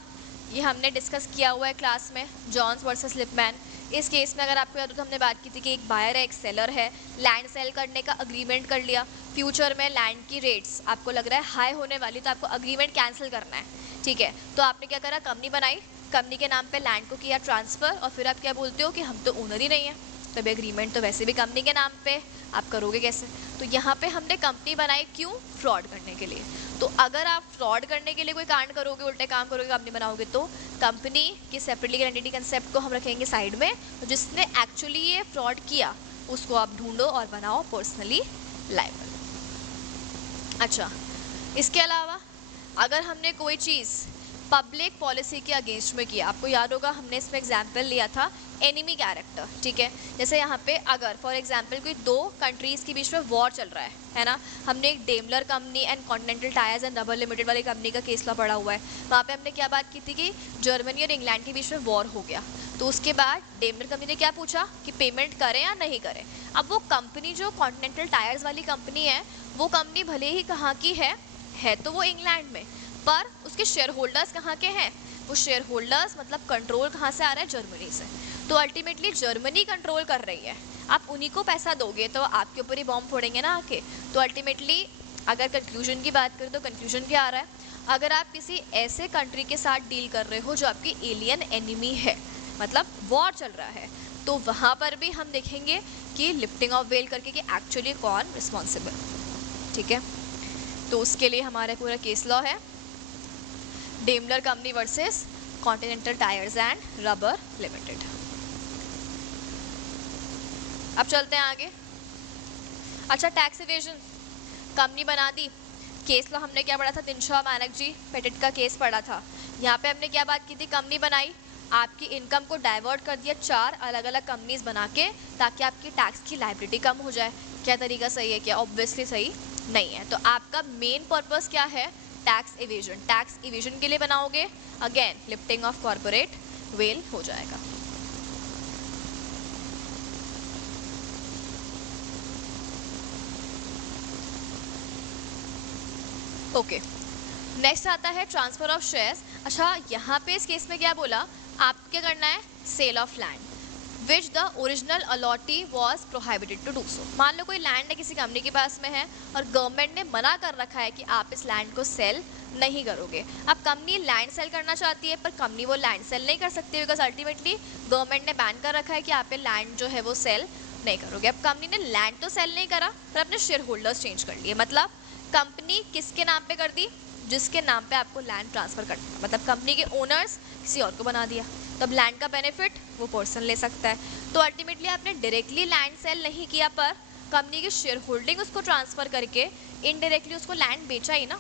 ये हमने डिस्कस किया हुआ है क्लास में, जॉन्स वर्सेस लिपमैन। इस केस में अगर आपको याद हो तो हमने बात की थी कि एक बायर है एक सेलर है, लैंड सेल करने का अग्रीमेंट कर लिया, फ्यूचर में लैंड की रेट्स आपको लग रहा है हाई होने वाली, तो आपको अग्रीमेंट कैंसिल करना है, ठीक है। तो आपने क्या करा, कंपनी बनाई, कंपनी के नाम पे लैंड को किया ट्रांसफ़र, और फिर आप क्या बोलते हो कि हम तो ओनर ही नहीं है, तो अभी एग्रीमेंट तो वैसे भी कंपनी के नाम पे, आप करोगे कैसे? तो यहाँ पे हमने कंपनी बनाई क्यों? फ्रॉड करने के लिए। तो अगर आप फ्रॉड करने के लिए कोई कांड करोगे, उल्टे काम करोगे, कंपनी बनाओगे, तो कंपनी की सेपरेट लीगल एंटिटी कंसेप्ट को हम रखेंगे साइड में। तो जिसने एक्चुअली ये फ्रॉड किया उसको आप ढूंढो और बनाओ पर्सनली लायबल। अच्छा, इसके अलावा अगर हमने कोई चीज़ पब्लिक पॉलिसी के अगेंस्ट में किया, आपको याद होगा हमने इसमें एग्जाम्पल लिया था एनिमी कैरेक्टर, ठीक है। जैसे यहाँ पे अगर फॉर एग्जाम्पल कोई दो कंट्रीज़ के बीच में वॉर चल रहा है ना, हमने एक Daimler company and continental tyres and rubber limited वाली कंपनी का केस लॉ पड़ा हुआ है। वहाँ पे हमने क्या बात की थी कि जर्मनी और इंग्लैंड के बीच में वॉर हो गया, तो उसके बाद डेमलर कंपनी ने क्या पूछा कि पेमेंट करें या नहीं करें। अब वो कंपनी जो कॉन्टिनेंटल टायर्स वाली कंपनी है, वो कंपनी भले ही कहाँ की है तो वो इंग्लैंड में, पर उसके शेयर होल्डर्स कहाँ के हैं? वो शेयर होल्डर्स मतलब कंट्रोल कहाँ से आ रहा है? जर्मनी से। तो अल्टीमेटली जर्मनी कंट्रोल कर रही है, आप उन्हीं को पैसा दोगे तो आपके ऊपर ही बॉम्ब फोड़ेंगे ना आके। तो अल्टीमेटली अगर कंक्लूजन की बात करें तो कंक्लूजन क्या आ रहा है? अगर आप किसी ऐसे कंट्री के साथ डील कर रहे हो जो आपकी एलियन एनिमी है, मतलब वॉर चल रहा है, तो वहाँ पर भी हम देखेंगे कि लिफ्टिंग ऑफ वेल करके कि एक्चुअली कौन रिस्पॉन्सिबल, ठीक है। तो उसके लिए हमारा पूरा केस लॉ है Daimler company versus continental tyres and rubber limited. अब चलते हैं आगे। अच्छा, टैक्स इवेजन, कंपनी बना दी, केस लॉ हमने क्या पढ़ा था? तिनशा बैनर्जी पेटेट का केस पढ़ा था। यहाँ पे हमने क्या बात की थी? कंपनी बनाई, आपकी इनकम को डाइवर्ट कर दिया 4 अलग अलग कंपनीज बना के, ताकि आपकी टैक्स की लायबिलिटी कम हो जाए। क्या तरीका सही है? क्या ऑब्वियसली सही नहीं है। तो आपका मेन पर्पस क्या है? Tax evasion. टैक्स इवेजन के लिए बनाओगे, again lifting of corporate veil हो जाएगा। ओके, नेक्स्ट आता है ट्रांसफर ऑफ शेयर्स। अच्छा, यहाँ पे इस केस में क्या बोला? आपको क्या करना है? Sale of land which the original allottee was prohibited to do so. मान लो कोई लैंड है किसी कंपनी के पास में है और गवर्नमेंट ने मना कर रखा है कि आप इस लैंड को सेल नहीं करोगे। अब कंपनी लैंड सेल करना चाहती है, पर कंपनी वो लैंड सेल नहीं कर सकती बिकॉज अल्टीमेटली गवर्नमेंट ने बैन कर रखा है कि आप लैंड जो है वो सेल नहीं करोगे। अब कंपनी ने लैंड तो सेल नहीं करा, पर अपने शेयर होल्डर्स चेंज कर लिए। मतलब कंपनी किसके नाम पे कर दी? जिसके नाम पे आपको लैंड ट्रांसफर करना है, मतलब कंपनी के ओनर्स किसी और को बना दिया। तब लैंड का बेनिफिट वो पर्सन ले सकता है। तो अल्टीमेटली आपने डायरेक्टली लैंड सेल नहीं किया, पर कंपनी की शेयर होल्डिंग उसको ट्रांसफर करके इनडायरेक्टली उसको लैंड बेचा ही ना।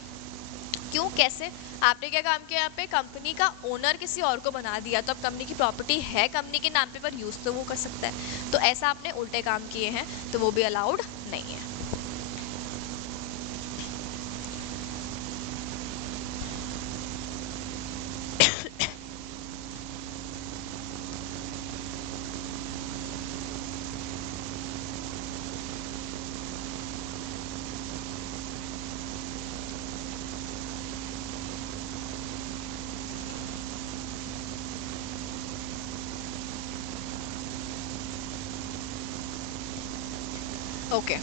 क्यों? कैसे? आपने क्या काम किया? यहाँ पे कंपनी का ओनर किसी और को बना दिया, तो अब कंपनी की प्रॉपर्टी है कंपनी के नाम पे, पर यूज़ तो वो कर सकता है। तो ऐसा आपने उल्टे काम किए हैं, तो वो भी अलाउड नहीं है। ओके,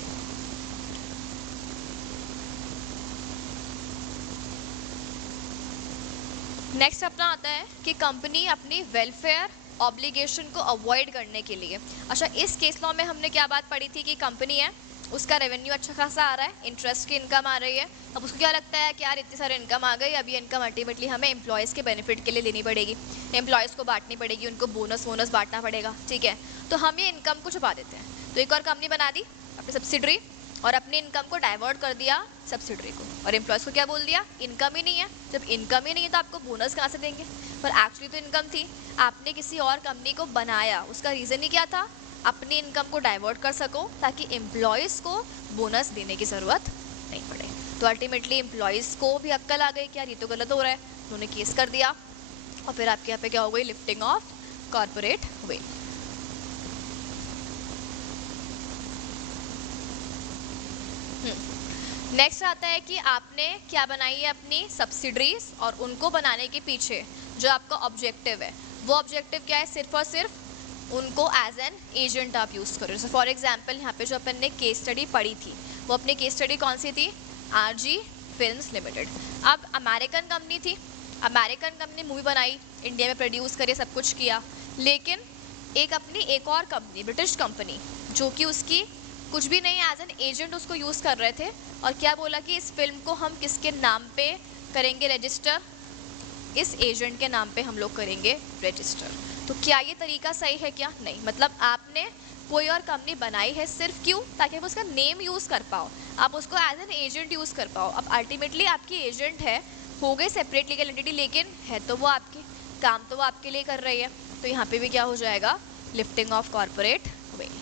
नेक्स्ट अपना आता है कि कंपनी अपनी वेलफेयर ऑब्लिगेशन को अवॉइड करने के लिए। अच्छा, इस केस लॉ में हमने क्या बात पढ़ी थी कि कंपनी है, उसका रेवेन्यू अच्छा खासा आ रहा है, इंटरेस्ट की इनकम आ रही है। अब उसको क्या लगता है कि यार इतनी सारी इनकम आ गई, अब ये इनकम अल्टीमेटली हमें एम्प्लॉयज़ के बेनिफिट के लिए लेनी पड़ेगी, एम्प्लॉयज़ को बांटनी पड़ेगी, उनको बोनस बांटना पड़ेगा, ठीक है। तो हम ये इनकम को छुपा देते हैं। तो एक और कंपनी बना दी अपनी सब्सिडरी, और अपनी इनकम को डाइवर्ट कर दिया सब्सिडरी को, और एम्प्लॉयज़ को क्या बोल दिया? इनकम ही नहीं है। जब इनकम ही नहीं है तो आपको बोनस कहाँ से देंगे? पर एक्चुअली तो इनकम थी, आपने किसी और कंपनी को बनाया, उसका रीज़न ही क्या था? अपनी इनकम को डाइवर्ट कर सको ताकि एम्प्लॉयज़ को बोनस देने की ज़रूरत नहीं पड़े। तो अल्टीमेटली एम्प्लॉयज़ को भी अक्ल आ गई कि यार ये तो गलत हो रहा है, उन्होंने केस कर दिया, और फिर आपके यहाँ पे क्या हो गई? Lifting of corporate veil. Next आता है कि आपने क्या बनाई है? अपनी सब्सिडरीज, और उनको बनाने के पीछे जो आपका ऑब्जेक्टिव है, वो ऑब्जेक्टिव क्या है? सिर्फ और सिर्फ उनको एज एन एजेंट आप यूज़ करो। जैसे फॉर एग्जांपल यहाँ पे जो अपन ने केस स्टडी पढ़ी थी, वो अपनी केस स्टडी कौन सी थी? RG films limited. अब अमेरिकन कंपनी थी, अमेरिकन कंपनी मूवी बनाई, इंडिया में प्रोड्यूस करी, सब कुछ किया, लेकिन एक अपनी एक और कंपनी, ब्रिटिश कंपनी, जो कि उसकी कुछ भी नहीं, एज एन एजेंट उसको यूज़ कर रहे थे, और क्या बोला कि इस फिल्म को हम किसके नाम पे करेंगे रजिस्टर, इस एजेंट के नाम पे हम लोग करेंगे रजिस्टर। तो क्या ये तरीका सही है क्या? नहीं। मतलब आपने कोई और कंपनी बनाई है सिर्फ क्यों? ताकि आप उसका नेम यूज़ कर पाओ, आप उसको एज एन एजेंट यूज़ कर पाओ। अब अल्टीमेटली आपकी एजेंट है, हो गए सेपरेट लीगल एंटिटी, लेकिन है तो वो आपकी, काम तो वो आपके लिए कर रही है। तो यहाँ पे भी क्या हो जाएगा? Lifting of corporate veil.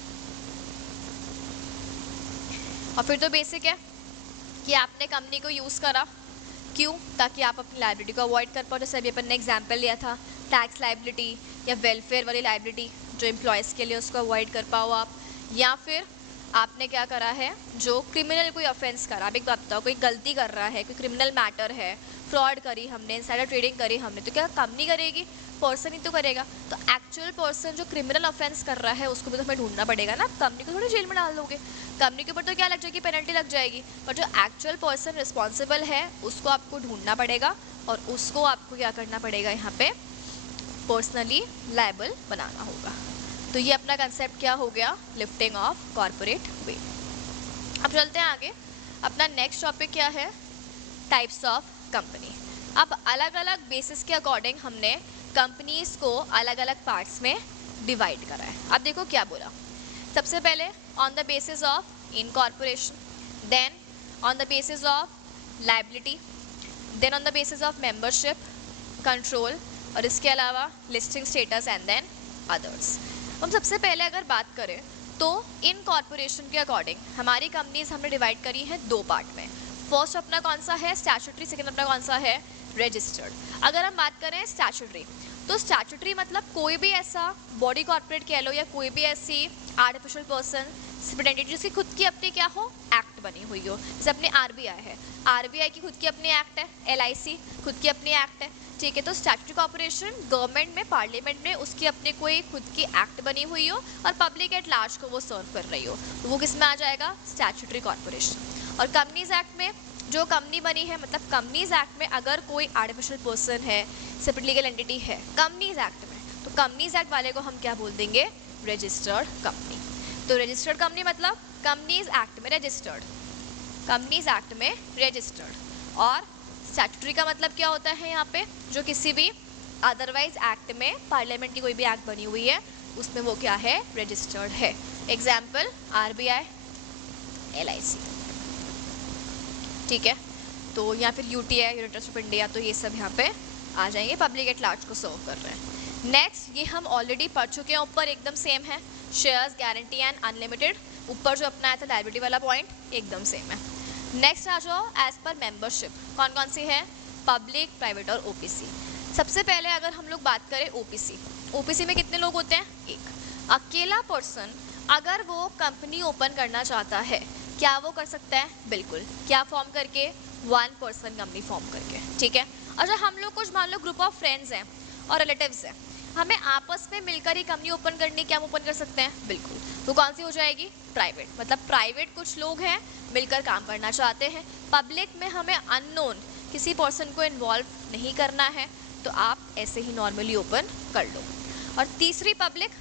और फिर तो बेसिक है कि आपने कंपनी को यूज़ करा, क्यों? ताकि आप अपनी लाइबिलिटी को अवॉइड कर पाओ। जैसे अभी अपन ने एग्जांपल लिया था, टैक्स लाइबिलिटी या वेलफेयर वाली लाइबिलिटी जो एम्प्लॉयज़ के लिए, उसको अवॉइड कर पाओ आप। या फिर आपने क्या करा है, जो क्रिमिनल कोई ऑफेंस करा, आप एक बात बताओ, कोई गलती कर रहा है, कोई क्रिमिनल मैटर है, फ्रॉड करी हमने, इनसाइडर ट्रेडिंग करी हमने, तो क्या कंपनी करेगी? पर्सन ही तो करेगा। तो एक्चुअल पर्सन जो क्रिमिनल ऑफेंस कर रहा है उसको भी तो हमें ढूंढना पड़ेगा ना। कंपनी को थोड़ी जेल में डाल दोगे, कंपनी के ऊपर तो क्या लग जाएगी, पेनल्टी लग जाएगी, पर जो एक्चुअल पर्सन रिस्पॉन्सिबल है उसको आपको ढूंढना पड़ेगा, और उसको आपको क्या करना पड़ेगा, यहाँ पे पर्सनली लायबल बनाना होगा। तो ये अपना कंसेप्ट क्या हो गया, लिफ्टिंग ऑफ कॉर्पोरेट वेल। अब चलते हैं आगे, अपना नेक्स्ट टॉपिक क्या है, टाइप्स ऑफ कंपनी। अब अलग अलग बेसिस के अकॉर्डिंग हमने कंपनीज को अलग अलग पार्ट्स में डिवाइड करा है। अब देखो क्या बोला, सबसे पहले on the basis of incorporation, then on the basis of liability, then on the basis of membership, control, और इसके अलावा listing status, and then others. हम सबसे पहले अगर बात करें तो इनकॉर्पोरेशन के अकॉर्डिंग हमारी कंपनीज हमने डिवाइड करी है दो पार्ट में। फर्स्ट अपना कौन सा है, स्टैट्यूटरी, सेकंड अपना कौन सा है, रजिस्टर्ड। अगर हम बात करें स्टैट्यूटरी, तो स्टैट्यूटरी मतलब कोई भी ऐसा बॉडी कॉर्पोरेट कह लो, या कोई भी ऐसी आर्टिफिशियल पर्सन, सेपरेट एंटिटी जिसकी खुद की अपनी क्या हो, एक्ट बनी हुई हो। जैसे अपने आरबीआई है, आरबीआई की खुद की अपनी एक्ट है, एलआईसी खुद की अपनी एक्ट है, ठीक है। तो स्टैट्यूटरी कॉर्पोरेशन गवर्नमेंट में, पार्लियामेंट में उसकी अपनी कोई खुद की एक्ट बनी हुई हो और पब्लिक एट लार्ज को वो सर्व कर रही हो, तो वो किस में आ जाएगा, स्टैट्यूटरी कॉर्पोरेशन। और कंपनीज एक्ट में जो कंपनी बनी है, मतलब कंपनीज एक्ट में अगर कोई आर्टिफिशियल पर्सन है, सेपरेट लीगल एंटिटी है कंपनीज एक्ट में, तो कंपनीज एक्ट वाले को हम क्या बोल देंगे, रजिस्टर्ड कंपनी। तो रजिस्टर्ड कंपनी मतलब कंपनीज एक्ट में रजिस्टर्ड, कंपनीज एक्ट में रजिस्टर्ड। और स्टैट्यूटरी का मतलब क्या होता है, यहाँ पे जो किसी भी अदरवाइज एक्ट में, पार्लियामेंट की कोई भी एक्ट बनी हुई है उसमें वो क्या है, रजिस्टर्ड है। एग्जाम्पल आरबीआई, एलआईसी, ठीक है। तो या फिर UTI, unit trust of India, तो ये सब यहाँ पे आ जाएंगे, पब्लिक एट लार्ज को सर्व कर रहे हैं। नेक्स्ट ये हम ऑलरेडी पढ़ चुके हैं, ऊपर एकदम सेम है, शेयर्स, गारंटी एंड अनलिमिटेड, ऊपर जो अपना आया था लायबिलिटी वाला पॉइंट एकदम सेम है। नेक्स्ट आ जाओ एज पर मेंबरशिप, कौन कौन सी है, पब्लिक, प्राइवेट और ओपीसी। सबसे पहले अगर हम लोग बात करें ओपीसी, ओपीसी में कितने लोग होते हैं, एक। अकेला पर्सन अगर वो कंपनी ओपन करना चाहता है, क्या वो कर सकता है, बिल्कुल। क्या फॉर्म करके, वन पर्सन कंपनी फॉर्म करके, ठीक है। अच्छा हम लोग कुछ मान लो ग्रुप ऑफ फ्रेंड्स हैं और रिलेटिव्स हैं, हमें आपस में मिलकर ही कंपनी ओपन करनी, क्या हम ओपन कर सकते हैं, बिल्कुल। वो कौन सी हो जाएगी, प्राइवेट। मतलब प्राइवेट कुछ लोग हैं मिलकर काम करना चाहते हैं, पब्लिक में हमें अननोन किसी पर्सन को इन्वॉल्व नहीं करना है, तो आप ऐसे ही नॉर्मली ओपन कर लो। और तीसरी पब्लिक,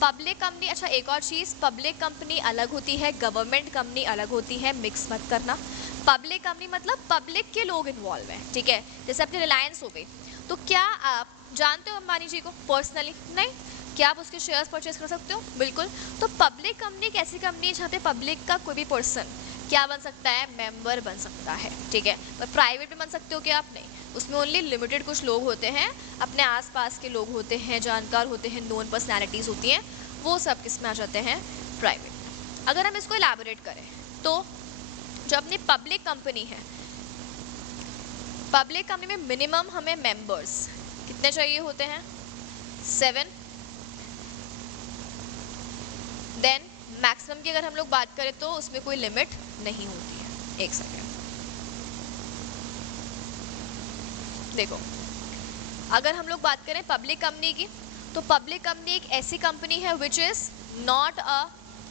पब्लिक कंपनी, अच्छा एक और चीज़, पब्लिक कंपनी अलग होती है, गवर्नमेंट कंपनी अलग होती है, मिक्स मत करना। पब्लिक कंपनी मतलब पब्लिक के लोग इन्वॉल्व हैं, ठीक है। जैसे अपनी रिलायंस हो गई, तो क्या आप जानते हो अंबानी जी को पर्सनली, नहीं, क्या आप उसके शेयर्स परचेज कर सकते हो, बिल्कुल। तो पब्लिक कंपनी एक ऐसी कंपनी है जहाँ पे पब्लिक का कोई भी पर्सन क्या बन सकता है, मेंबर बन सकता है, ठीक है। पर प्राइवेट में बन सकते हो क्या आप, नहीं, उसमें ओनली लिमिटेड कुछ लोग होते हैं, अपने आसपास के लोग होते हैं, जानकार होते हैं, नोन पर्सनैलिटीज़ होती हैं, वो सब किस में आ जाते हैं, प्राइवेट। अगर हम इसको इलैबोरेट करें तो जो अपनी पब्लिक कंपनी है, पब्लिक कंपनी में मिनिमम हमें मेंबर्स कितने चाहिए होते हैं, 7। देन मैक्सिमम की अगर हम लोग बात करें तो उसमें कोई लिमिट नहीं होती है। एक सेकेंड देखो, अगर हम लोग बात करें पब्लिक कंपनी की, तो पब्लिक कंपनी एक ऐसी कंपनी है which is not a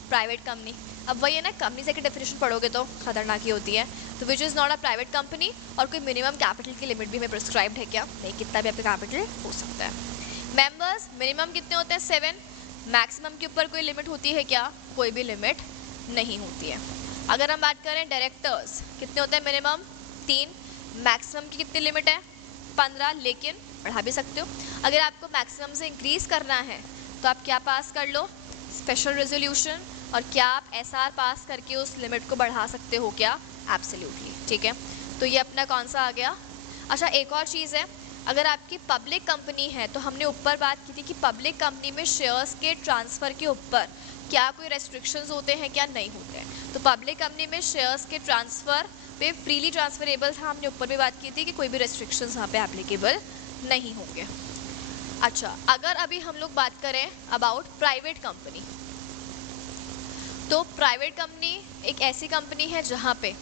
private company. अब वही है ना, कंपनी से की डेफिनेशन पढ़ोगे तो खतरनाक ही होती है। तो which is not a private company, और कोई मिनिमम कैपिटल की लिमिट भी हमें प्रिस्क्राइब्ड है क्या, नहीं, कितना भी आपका कैपिटल हो सकता है। मेंबर्स मिनिमम कितने होते हैं, 7। मैक्सिमम के ऊपर कोई लिमिट होती है क्या? कोई भी लिमिट नहीं होती है। अगर हम बात करें डायरेक्टर्स, कितने होते हैं? मिनिमम 3। मैक्सिमम की कितनी लिमिट है? 15, लेकिन बढ़ा भी सकते हो। अगर आपको मैक्सिमम से इंक्रीज करना है तो आप क्या पास कर लो? Special resolution. और क्या आप एसआर पास करके उस लिमिट को बढ़ा सकते हो क्या? एब्सोल्युटली, ठीक है। तो ये अपना कौन सा आ गया? अच्छा, एक और चीज़ है, अगर आपकी पब्लिक कंपनी है तो हमने ऊपर बात की थी कि पब्लिक कंपनी में शेयर्स के ट्रांसफ़र के ऊपर क्या कोई रेस्ट्रिक्शंस होते हैं क्या? नहीं होते हैं। तो पब्लिक कंपनी में शेयर्स के ट्रांसफ़र पे फ्रीली ट्रांसफरेबल था, हमने ऊपर भी बात की थी कि कोई भी रेस्ट्रिक्शंस वहाँ पे एप्लीकेबल नहीं होंगे। अच्छा, अगर अभी हम लोग बात करें अबाउट प्राइवेट कंपनी, तो प्राइवेट कंपनी एक ऐसी कंपनी है जहाँ पे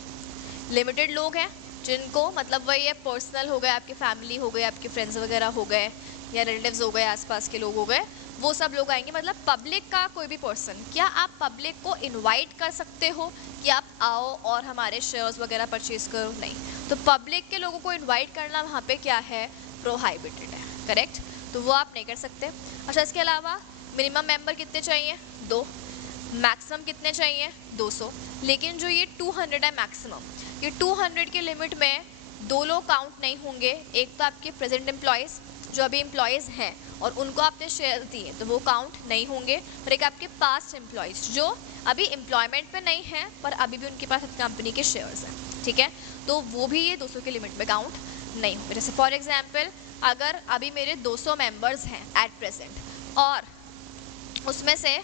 लिमिटेड लोग हैं, जिनको मतलब वही है पर्सनल हो गए, आपके फैमिली हो गए, आपके फ्रेंड्स वगैरह हो गए, या रिलेटिव्स हो गए, आसपास के लोग हो गए, वो सब लोग आएंगे। मतलब पब्लिक का कोई भी पर्सन, क्या आप पब्लिक को इनवाइट कर सकते हो कि आप आओ और हमारे शेयर्स वगैरह परचेज करो? नहीं। तो पब्लिक के लोगों को इनवाइट करना वहाँ पे क्या है? प्रोहाइबिटेड है, करेक्ट। तो वो आप नहीं कर सकते। अच्छा, इसके अलावा मिनिमम मेंबर कितने चाहिए? 2। मैक्सिमम कितने चाहिए? 200। लेकिन जो ये 200 है मैक्सिमम, ये 200 के लिमिट में 2 लोग काउंट नहीं होंगे। एक तो आपके प्रेजेंट एम्प्लॉयज़, जो अभी एम्प्लॉयज़ हैं और उनको आपने शेयर दिए, तो वो काउंट नहीं होंगे। और एक आपके पास्ट एम्प्लॉयज़ जो अभी एम्प्लॉयमेंट पे नहीं हैं पर अभी भी उनके पास कंपनी के शेयर्स हैं, ठीक है, तो वो भी ये 200 के लिमिट में काउंट नहीं होंगे। जैसे फॉर एग्जाम्पल, अगर अभी मेरे 200 मेंबर्स हैं एट प्रेजेंट और उसमें से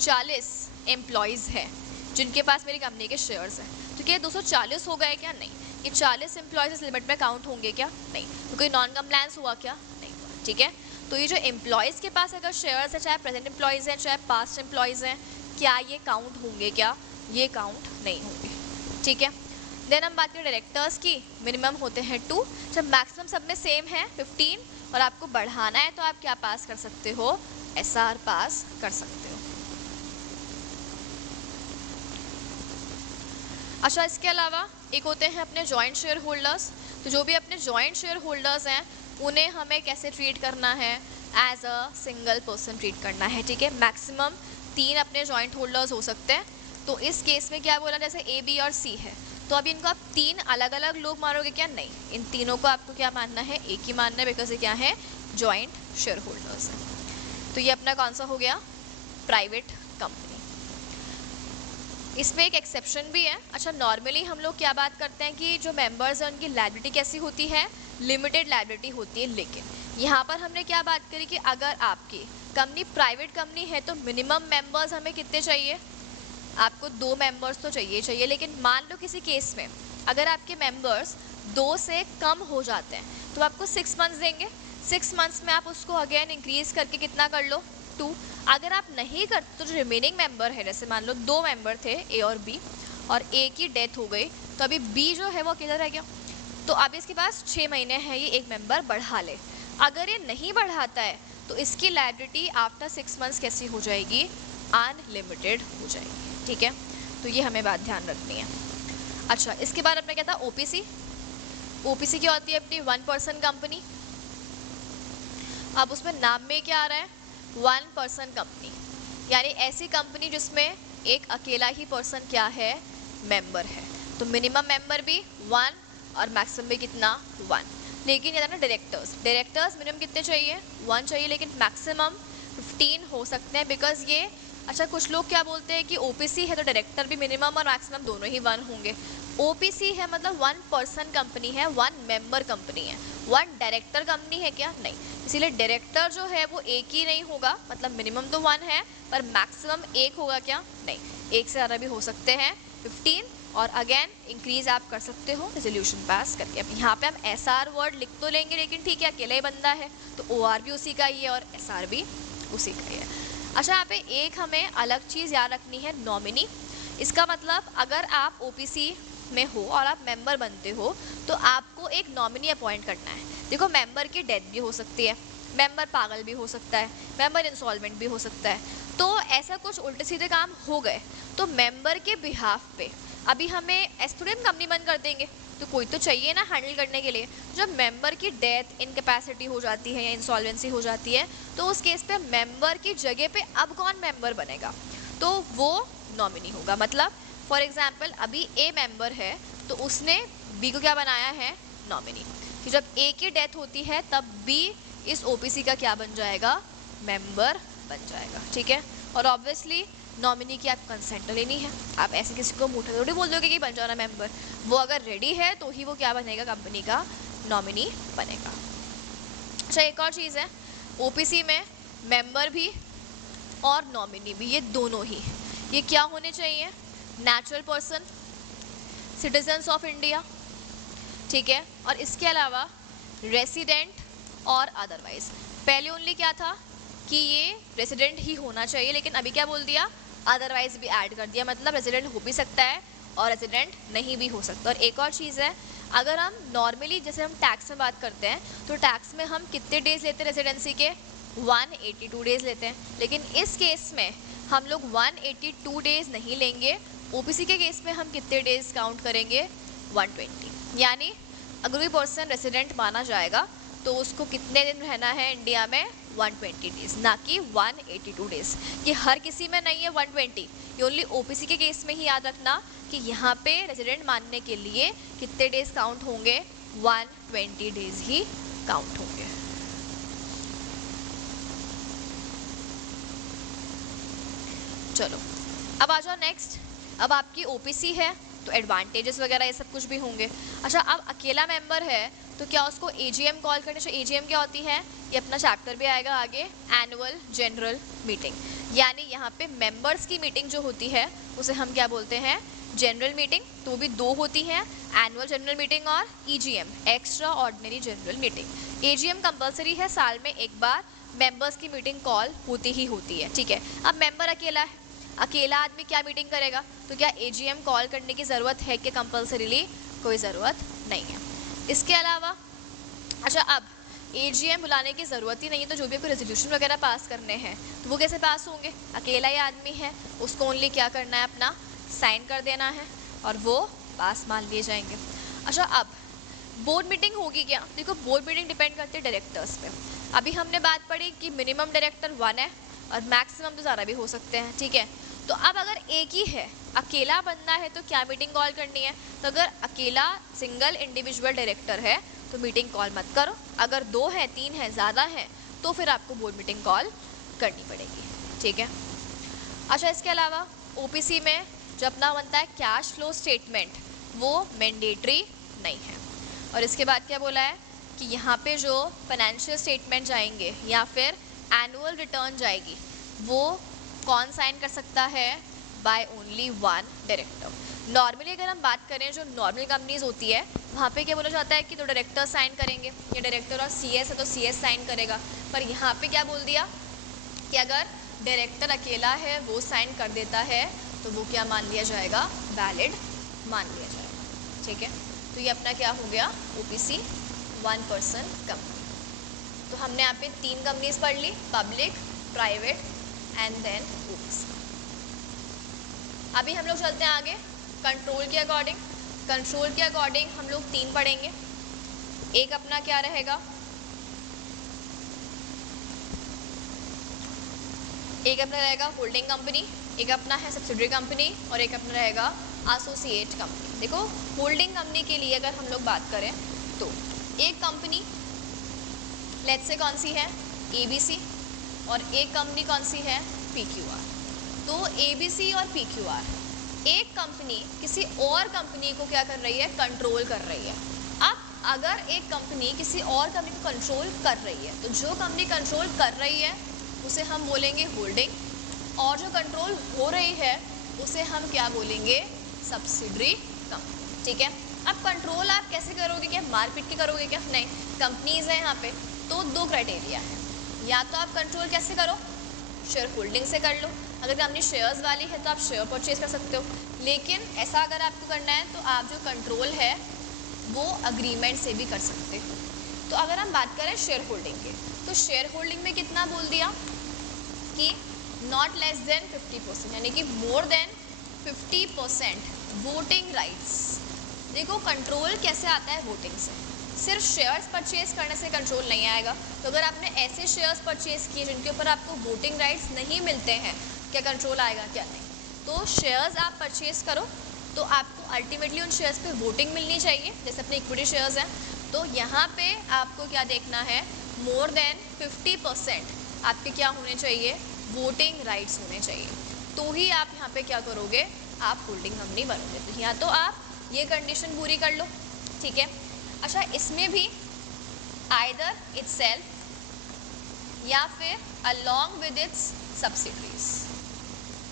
40 एम्प्लॉयज़ हैं जिनके पास मेरी कंपनी के शेयर्स हैं, तो क्या 240 हो गए क्या? नहीं। ये 40 एम्प्लॉयज़ इस लिमिट में काउंट होंगे क्या? नहीं। तो कोई नॉन कंप्लायंस हुआ क्या? नहीं हुआ, ठीक है। तो ये जो एम्प्लॉयज़ के पास अगर शेयर्स है, चाहे प्रेजेंट एम्प्लॉयज़ हैं चाहे पास्ट एम्प्लॉयज़ हैं, क्या ये काउंट होंगे क्या? ये काउंट नहीं होंगे, ठीक है। देन हम बात करें डायरेक्टर्स की, मिनिमम होते हैं 2, जब मैक्सिमम सब में सेम है 15, और आपको बढ़ाना है तो आप क्या पास कर सकते हो? एसआर पास कर सकते हो। अच्छा, इसके अलावा एक होते हैं अपने जॉइंट शेयर होल्डर्स। तो जो भी अपने जॉइंट शेयर होल्डर्स हैं उन्हें हमें कैसे ट्रीट करना है? As a single person treat करना है, ठीक है। मैक्सिमम 3 अपने जॉइंट होल्डर्स हो सकते हैं। तो इस केस में क्या बोला, जैसे ए, बी और सी है, तो अभी इनको आप 3 अलग अलग लोग मानोगे क्या? नहीं, इन तीनों को आपको क्या मानना है? एक ही मानना है, बिकॉज ये क्या है? जॉइंट शेयर होल्डर्स है। तो ये अपना कौन सा हो गया? Private company. इसमें एक एक्सेप्शन भी है। अच्छा, नॉर्मली हम लोग क्या बात करते हैं कि जो मेंबर्स हैं उनकी लायबिलिटी कैसी होती है? लिमिटेड लायबिलिटी होती है। लेकिन यहाँ पर हमने क्या बात करी कि अगर आपकी कंपनी प्राइवेट कंपनी है तो मिनिमम मेंबर्स हमें कितने चाहिए? आपको 2 मेंबर्स तो चाहिए। लेकिन मान लो किसी केस में अगर आपके मेंबर्स 2 से कम हो जाते हैं तो आपको 6 मंथ्स देंगे। 6 मंथ्स में आप उसको अगेन इंक्रीज करके कितना कर लो? 2। अगर आप नहीं करते तो जो रिमेनिंग मेंबर है, जैसे मान लो 2 मेंबर थे ए और बी, और ए की डेथ हो गई, तो अभी बी जो है वो अकेला रह गया, तो अब इसके पास 6 महीने हैं ये एक मेंबर बढ़ा ले। अगर ये नहीं बढ़ाता है तो इसकी लायबिलिटी आफ्टर 6 मंथ्स कैसी हो जाएगी? अनलिमिटेड हो जाएगी, ठीक है। तो ये हमें बात ध्यान रखनी है। अच्छा, इसके बाद अपने क्या था? ओपीसी। ओपीसी क्या होती है? अपनी 1 पर्सन कंपनी। अब उसमें नाम में क्या आ रहा है? 1 पर्सन कंपनी, यानी ऐसी कंपनी जिसमें एक अकेला ही पर्सन क्या है? मेंबर है। तो मिनिमम मेंबर भी 1 और मैक्सिमम भी कितना? 1। लेकिन ये था ना डायरेक्टर्स मिनिमम कितने चाहिए? 1 चाहिए, लेकिन मैक्सिमम 15 हो सकते हैं, बिकॉज ये अच्छा, कुछ लोग क्या बोलते हैं कि ओपीसी है तो डायरेक्टर भी मिनिमम और मैक्सिमम दोनों ही 1 होंगे। ओपीसी है मतलब 1 पर्सन कंपनी है, 1 मेंबर कंपनी है, 1 डायरेक्टर कंपनी है क्या? नहीं। इसीलिए डायरेक्टर जो है वो एक ही नहीं होगा, मतलब मिनिमम तो 1 है पर मैक्सिमम 1 होगा क्या? नहीं, 1 से ज़्यादा भी हो सकते हैं, 15, और अगेन इंक्रीज आप कर सकते हो रेजोल्यूशन पास करके। अब यहाँ पे हम एसआर वर्ड लिख तो लेंगे, लेकिन ठीक है अकेला ही बंदा है तो ओआर भी उसी का ही है और एसआर भी उसी का ही है। अच्छा, यहाँ पे एक हमें अलग चीज़ याद रखनी है, नॉमिनी। इसका मतलब अगर आप ओपीसी में हो और आप मेंबर बनते हो तो आपको एक नॉमिनी अपॉइंट करना है। देखो, मेंबर की डेथ भी हो सकती है, मेंबर पागल भी हो सकता है, मेंबर इंसॉल्वेंट भी हो सकता है, तो ऐसा कुछ उल्टे सीधे काम हो गए तो मेंबर के बिहाफ पे अभी हमें स्टूडेंट कंपनी बंद कर देंगे, तो कोई तो चाहिए ना हैंडल करने के लिए। जब मेंबर की डेथ, इनकैपेसिटी हो जाती है या इंसॉल्वेंसी हो जाती है, तो उस केस पे मेंबर की जगह पे अब कौन मेंबर बनेगा, तो वो नॉमिनी होगा। मतलब फॉर एग्जाम्पल अभी ए मेंबर है तो उसने बी को क्या बनाया है, नॉमिनी। कि जब ए की डेथ होती है तब बी इस ओपीसी का क्या बन जाएगा, मेंबर बन जाएगा। ठीक है, और ऑब्वियसली नॉमिनी की आप कंसेंट तो लेनी है। आप ऐसे किसी को मुँह थोड़ी बोल दोगे कि बन जाओ ना मेंबर, वो अगर रेडी है तो ही वो क्या बनेगा, कंपनी का नॉमिनी बनेगा। अच्छा, एक और चीज़ है, ओपीसी में मेंबर भी और नॉमिनी भी, ये दोनों ही, ये क्या होने चाहिए, natural person, citizens of India. ठीक है, और इसके अलावा रेसिडेंट और अदरवाइज। पहले ओनली क्या था कि ये रेसिडेंट ही होना चाहिए, लेकिन अभी क्या बोल दिया, अदरवाइज भी ऐड कर दिया। मतलब रेसिडेंट हो भी सकता है और रेसिडेंट नहीं भी हो सकता। और एक और चीज़ है, अगर हम नॉर्मली जैसे हम टैक्स में बात करते हैं तो टैक्स में हम कितने डेज लेते हैं रेसिडेंसी के, 182 डेज लेते हैं। लेकिन इस केस में हम लोग 182 डेज नहीं लेंगे, ओपीसी के केस में हम कितने डेज काउंट करेंगे, 120। यानी अगर कोई पर्सन रेसिडेंट माना जाएगा तो उसको कितने दिन रहना है इंडिया में, 120 डेज, ना कि 182 डेज। ये हर किसी में नहीं है 120, ये ओनली ओपीसी के केस में ही याद रखना कि यहाँ पे रेसिडेंट मानने के लिए कितने डेज काउंट होंगे, 120 डेज ही काउंट होंगे। चलो अब आ जाओ नेक्स्ट। अब आपकी ओपीसी है तो एडवांटेजेस वगैरह ये सब कुछ भी होंगे। अच्छा, अब अकेला मेंबर है तो क्या उसको एजीएम कॉल करने चाहिए। एजीएम क्या होती है, ये अपना चैप्टर भी आएगा आगे, एनुअल जनरल मीटिंग। यानी यहाँ पे मेंबर्स की मीटिंग जो होती है उसे हम क्या बोलते हैं, जनरल मीटिंग। तो भी दो होती हैं, एनुअल जनरल मीटिंग और EGM, extra ordinary general meeting. AGM compulsory है, साल में एक बार मेंबर्स की मीटिंग कॉल होती ही होती है। ठीक है, अब मेंबर अकेला है, अकेला आदमी क्या मीटिंग करेगा, तो क्या एजीएम कॉल करने की ज़रूरत है कि कंपलसरीली, कोई ज़रूरत नहीं है। इसके अलावा अच्छा, अब एजीएम बुलाने की ज़रूरत ही नहीं है तो जो भी आपको रेजोल्यूशन वगैरह पास करने हैं तो वो कैसे पास होंगे, अकेला ही आदमी है, उसको ओनली क्या करना है, अपना साइन कर देना है और वो पास मान लिए जाएंगे। अच्छा, अब बोर्ड मीटिंग होगी क्या, देखो बोर्ड मीटिंग डिपेंड करती है डायरेक्टर्स पे। अभी हमने बात पढ़ी कि मिनिमम डायरेक्टर 1 है और मैक्सिमम तो ज़्यादा भी हो सकते हैं। ठीक है, तो अब अगर एक ही है, अकेला बंदा है तो क्या मीटिंग कॉल करनी है, तो अगर अकेला सिंगल इंडिविजुअल डायरेक्टर है तो मीटिंग कॉल मत करो। अगर 2 है, 3 है, ज़्यादा है तो फिर आपको बोर्ड मीटिंग कॉल करनी पड़ेगी। ठीक है, अच्छा इसके अलावा ओपीसी में जो अपना बनता है कैश फ्लो स्टेटमेंट, वो मैंडेटरी नहीं है। और इसके बाद क्या बोला है कि यहाँ पे जो फाइनेंशियल स्टेटमेंट जाएंगे या फिर एनुअल रिटर्न जाएगी, वो कौन साइन कर सकता है, बाय ओनली 1 डायरेक्टर। नॉर्मली अगर हम बात करें जो नॉर्मल कंपनीज होती है वहाँ पे क्या बोला जाता है कि 2 डायरेक्टर साइन करेंगे, ये डायरेक्टर और सीएस है तो सीएस साइन करेगा। पर यहाँ पे क्या बोल दिया कि अगर डायरेक्टर अकेला है वो साइन कर देता है तो वो क्या मान लिया जाएगा, वैलिड मान लिया जाएगा। ठीक है, तो ये अपना क्या हो गया, ओपीसी 1 पर्सन कंपनी। तो हमने यहाँ पे 3 कंपनीज पढ़ ली, public, private and then OPC. अभी हम लोग चलते हैं आगे कंट्रोल के अकॉर्डिंग। कंट्रोल के अकॉर्डिंग हम लोग 3 पढ़ेंगे। एक अपना क्या रहेगा, एक अपना रहेगा होल्डिंग कंपनी, एक अपना है सब्सिडरी कंपनी और एक अपना रहेगा एसोसिएट कंपनी। देखो होल्डिंग कंपनी के लिए अगर हम लोग बात करें तो एक कंपनी लेट्स से कौन सी है, एबीसी, और एक कंपनी कौन सी है, पीक्यूआर। तो एबीसी और पीक्यूआर, एक कंपनी किसी और कंपनी को क्या कर रही है, कंट्रोल कर रही है। अब अगर एक कंपनी किसी और कंपनी को कंट्रोल कर रही है तो जो कंपनी कंट्रोल कर रही है उसे हम बोलेंगे होल्डिंग, और जो कंट्रोल हो रही है उसे हम क्या बोलेंगे, सब्सिडरी कंपनी। ठीक है, अब कंट्रोल आप कैसे करोगे, क्या मारपीट के करोगे क्या, नहीं। कंपनीज है यहाँ पे तो 2 क्राइटेरिया है, या तो आप कंट्रोल कैसे करो, शेयर होल्डिंग से कर लो। अगर कंपनी शेयर्स वाली है तो आप शेयर परचेज कर सकते हो, लेकिन ऐसा अगर आपको करना है तो आप जो कंट्रोल है वो अग्रीमेंट से भी कर सकते हो। तो अगर हम बात करें शेयर होल्डिंग के, तो शेयर होल्डिंग में कितना बोल दिया कि नॉट लेस देन 50%, यानी कि मोर देन 50% वोटिंग राइट्स देखो कंट्रोल कैसे आता है, वोटिंग से। सिर्फ शेयर्स परचेज करने से कंट्रोल नहीं आएगा। तो अगर आपने ऐसे शेयर्स परचेज किए जिनके ऊपर आपको वोटिंग राइट्स नहीं मिलते हैं, क्या कंट्रोल आएगा, क्या नहीं। तो शेयर्स आप परचेज करो तो आपको अल्टीमेटली उन शेयर्स पे वोटिंग मिलनी चाहिए, जैसे अपने इक्विटी शेयर्स हैं। तो यहाँ पे आपको क्या देखना है, मोर देन 50% आपके क्या होने चाहिए, वोटिंग राइट्स होने चाहिए। तो ही आप यहाँ पे क्या करोगे, आप होल्डिंग कंपनी बनोगे। तो यहाँ तो आप ये कंडीशन पूरी कर लो, ठीक है। अच्छा, इसमें भी आइदर इटसेल्फ या फिर along with its subsidiaries,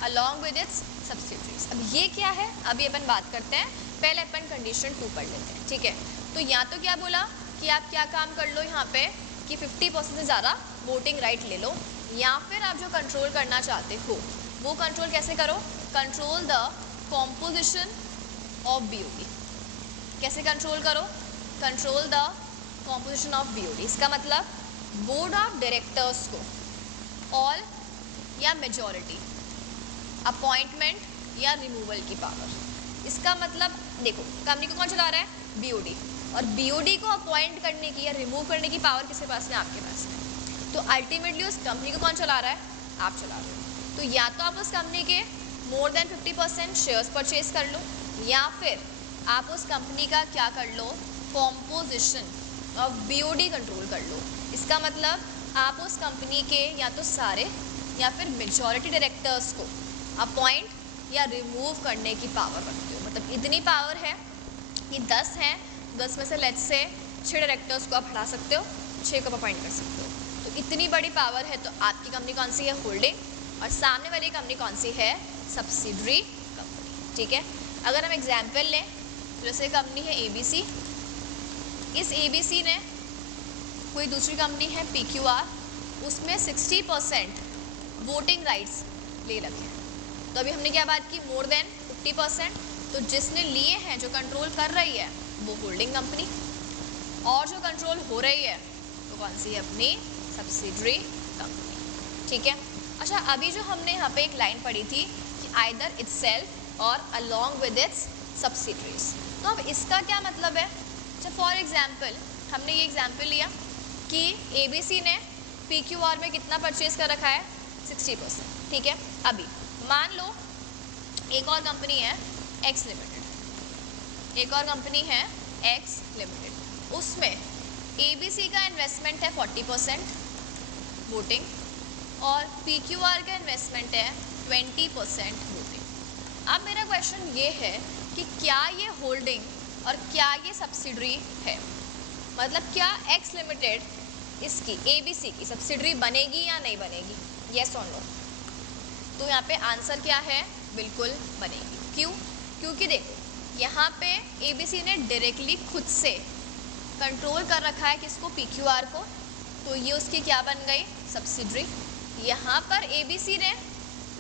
along with its subsidiaries. अब ये क्या है, अभी अपन बात करते हैं, पहले अपन कंडीशन 2 पढ़ लेते हैं, ठीक है। तो यहाँ तो क्या बोला कि आप क्या काम कर लो यहाँ पे कि 50% से ज़्यादा वोटिंग राइट ले लो, या फिर आप जो कंट्रोल करना चाहते हो वो कंट्रोल कैसे करो, control the composition of BOD. कैसे कंट्रोल करो, control the composition of BOD. इसका मतलब बोर्ड ऑफ डायरेक्टर्स को ऑल या मेजॉरिटी, अपॉइंटमेंट या रिमूवल की पावर। इसका मतलब देखो, कंपनी को कौन चला रहा है, बीओडी, और बीओडी को अपॉइंट करने की या रिमूव करने की पावर किसके पास है, आपके पास है। तो अल्टीमेटली उस कंपनी को कौन चला रहा है, आप चला रहे हो। तो या तो आप उस कंपनी के मोर देन 50% शेयर्स परचेज कर लो, या फिर आप उस कंपनी का क्या कर लो, कॉम्पोजिशन ऑफ बीओडी कंट्रोल कर लो। इसका मतलब आप उस कंपनी के या तो सारे या फिर मेजॉरिटी डायरेक्टर्स को अपॉइंट या रिमूव करने की पावर रखते हो। मतलब इतनी पावर है कि 10 हैं, 10 में से लेट्स से 6 डायरेक्टर्स को आप हटा सकते हो, 6 को अपॉइंट कर सकते हो। तो इतनी बड़ी पावर है। तो आपकी कंपनी कौन सी है, होल्डिंग, और सामने वाली कंपनी कौन सी है, सब्सिडरी कंपनी, ठीक है। अगर हम एग्जाम्पल लें, जैसे कंपनी है एबीसी, इस एबीसी ने कोई दूसरी कंपनी है पीक्यूआर, उसमें 60% वोटिंग राइट्स ले रखे हैं। तो अभी हमने क्या बात की, मोर देन 50%। तो जिसने लिए हैं, जो कंट्रोल कर रही है वो होल्डिंग कंपनी, और जो कंट्रोल हो रही है वो कौन सी है, अपनी सब्सिडरी कंपनी, ठीक है। अच्छा, अभी जो हमने यहाँ पे एक लाइन पढ़ी थी कि आइदर इटसेल्फ और अलोंग विद इट्स सब्सिडरीज। तो अब इसका क्या मतलब है, अच्छा फॉर एग्जाम्पल हमने ये एग्जाम्पल लिया कि एबीसी ने पीक्यूआर में कितना परचेज कर रखा है, 60%, ठीक है। अभी मान लो एक और कंपनी है एक्स लिमिटेड, एक और कंपनी है एक्स लिमिटेड, उसमें एबीसी का इन्वेस्टमेंट है 40% वोटिंग, और पीक्यूआर का इन्वेस्टमेंट है 20% वोटिंग। अब मेरा क्वेश्चन ये है कि क्या ये होल्डिंग और क्या ये सब्सिडरी है, मतलब क्या एक्स लिमिटेड इसकी एबीसी की सब्सिडरी बनेगी या नहीं बनेगी, येस और नो। तो यहाँ पे आंसर क्या है, बिल्कुल बनेगी। क्यों, क्योंकि देखो यहाँ पे एबीसी ने डायरेक्टली खुद से कंट्रोल कर रखा है किसको, पीक्यूआर को, तो ये उसकी क्या बन गई, सब्सिडरी। यहाँ पर एबीसी ने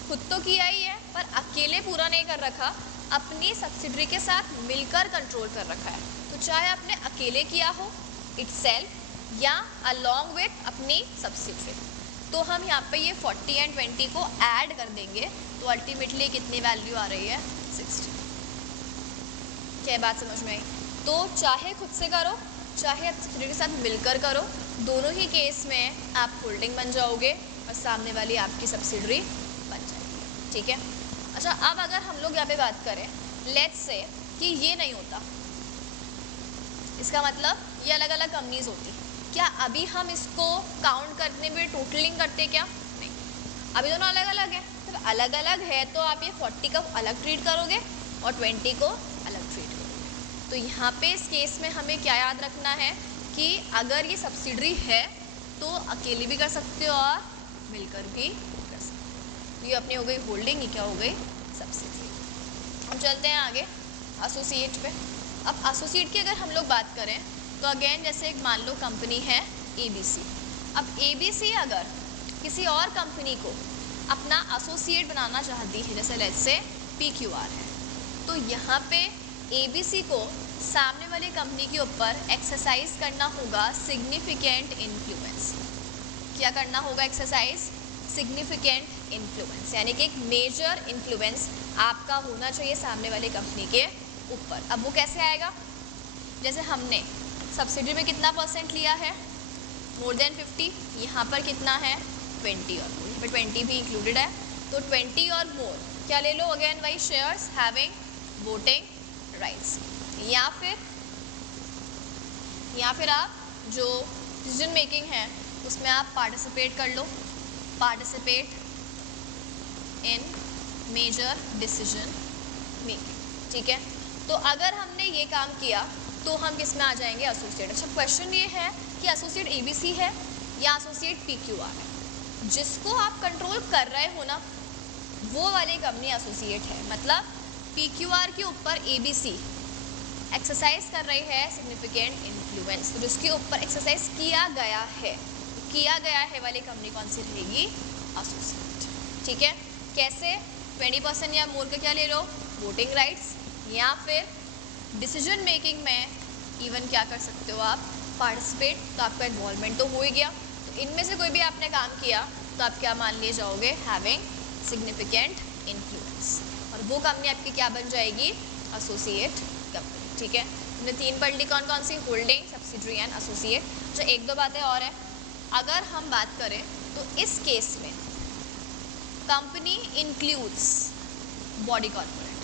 खुद तो किया ही है, पर अकेले पूरा नहीं कर रखा, अपनी सब्सिडरी के साथ मिलकर कंट्रोल कर रखा है। तो चाहे आपने अकेले किया हो इटसेल्फ या अलोंग विद अपनी सब्सिडरी, तो हम यहाँ पे ये 40 एंड 20 को ऐड कर देंगे, तो अल्टीमेटली कितनी वैल्यू आ रही है, 60। क्या बात समझ में आई। तो चाहे खुद से करो चाहे आप सब्सिडरी के साथ मिलकर करो, दोनों ही केस में आप होल्डिंग बन जाओगे और सामने वाली आपकी सब्सिडरी बन जाएगी, ठीक है। अच्छा, अब अगर हम लोग यहाँ पे बात करें, लेट्स से कि ये नहीं होता, इसका मतलब ये अलग अलग कंपनीज होती, क्या अभी हम इसको काउंट करने में टोटलिंग करते क्या, नहीं, अभी दोनों अलग अलग है। तो अलग अलग है तो आप ये 40 को अलग ट्रीट करोगे और 20 को अलग ट्रीट करोगे। तो यहाँ पे इस केस में हमें क्या याद रखना है कि अगर ये सब्सिडरी है तो अकेले भी कर सकते हो और मिलकर भी कर सकते हो। तो ये अपनी हो गई होल्डिंग, ये क्या हो गई, सब्सिडरी। हम चलते हैं आगे एसोसिएट पे। अब एसोसिएट की अगर हम लोग बात करें तो अगेन जैसे एक मान लो कंपनी है एबीसी। अब एबीसी अगर किसी और कंपनी को अपना एसोसिएट बनाना चाहती है, जैसे लेट्स से पीक्यूआर है, तो यहाँ पे एबीसी को सामने वाली कंपनी के ऊपर एक्सरसाइज करना होगा सिग्निफिकेंट इन्फ्लुएंस। क्या करना होगा, एक्सरसाइज सिग्निफिकेंट इन्फ्लुएंस, यानी कि एक मेजर इन्फ्लुएंस आपका होना चाहिए सामने वाली कंपनी के ऊपर। अब वो कैसे आएगा, जैसे हमने सब्सिडी में कितना % लिया है, मोर देन 50, यहाँ पर कितना है 20 और मोर, यहाँ पर 20 भी इंक्लूडेड है, तो 20 और मोर क्या ले लो, अगेन वही शेयर्स हैविंग वोटिंग राइट्स, या फिर आप जो डिसीजन मेकिंग है उसमें आप पार्टिसिपेट कर लो, participate in major decision making, ठीक है। तो अगर हमने ये काम किया तो हम किस में आ जाएंगे, एसोसिएट। अच्छा क्वेश्चन ये है कि एसोसिएट एबीसी है या एसोसिएट पीक्यूआर है। जिसको आप कंट्रोल कर रहे हो ना वो वाली कंपनी एसोसिएट है, मतलब पीक्यूआर के ऊपर एबीसी एक्सरसाइज कर रही है सिग्निफिकेंट इन्फ्लुएंस, तो जिसके ऊपर एक्सरसाइज किया गया है वाली कंपनी कौन सी रहेगी, एसोसिएट, ठीक है। कैसे, 20% या मोर का क्या ले लो, वोटिंग राइट्स, या फिर डिसीजन मेकिंग में इवन क्या कर सकते हो आप, पार्टिसिपेट, तो आपका इन्वॉल्वमेंट तो हो ही गया। तो इनमें से कोई भी आपने काम किया तो आप क्या मान लिए जाओगे, हैविंग सिग्निफिकेंट इन्फ्लुएंस, और वो कंपनी आपकी क्या बन जाएगी, एसोसिएट कंपनी, ठीक है। हमने 3 पढ़ ली, कौन कौन सी, होल्डिंग, सब्सिडरी एंड एसोसिएट। जो 1-2 बातें और है, अगर हम बात करें तो इस केस में company includes body corporate,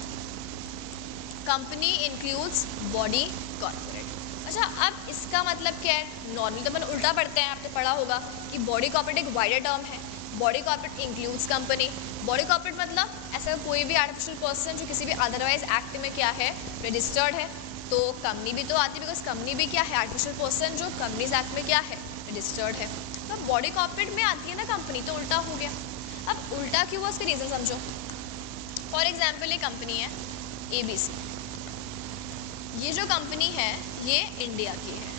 company includes body corporate. अच्छा अब इसका मतलब क्या है, नॉर्मली तो अपन उल्टा पढ़ते हैं, आपने पढ़ा होगा कि बॉडी कॉर्पोरेट एक वाइडर टर्म है, body corporate includes company. Body corporate मतलब ऐसा कोई भी आर्टिफिशियल पर्सन जो किसी भी अदरवाइज एक्ट में क्या है, रजिस्टर्ड है, तो कंपनी भी तो आती है, बिकॉज कंपनी भी क्या है, आर्टिफिशियल पर्सन जो कंपनीज एक्ट में क्या है, रजिस्टर्ड है। तो बॉडी कॉर्पोरेट में आती है ना कंपनी, तो उल्टा हो गया। अब उल्टा क्यों हुआ, उसके रीज़न समझो। फॉर एग्जाम्पल ये कंपनी है ABC, ये जो कंपनी है ये इंडिया की है,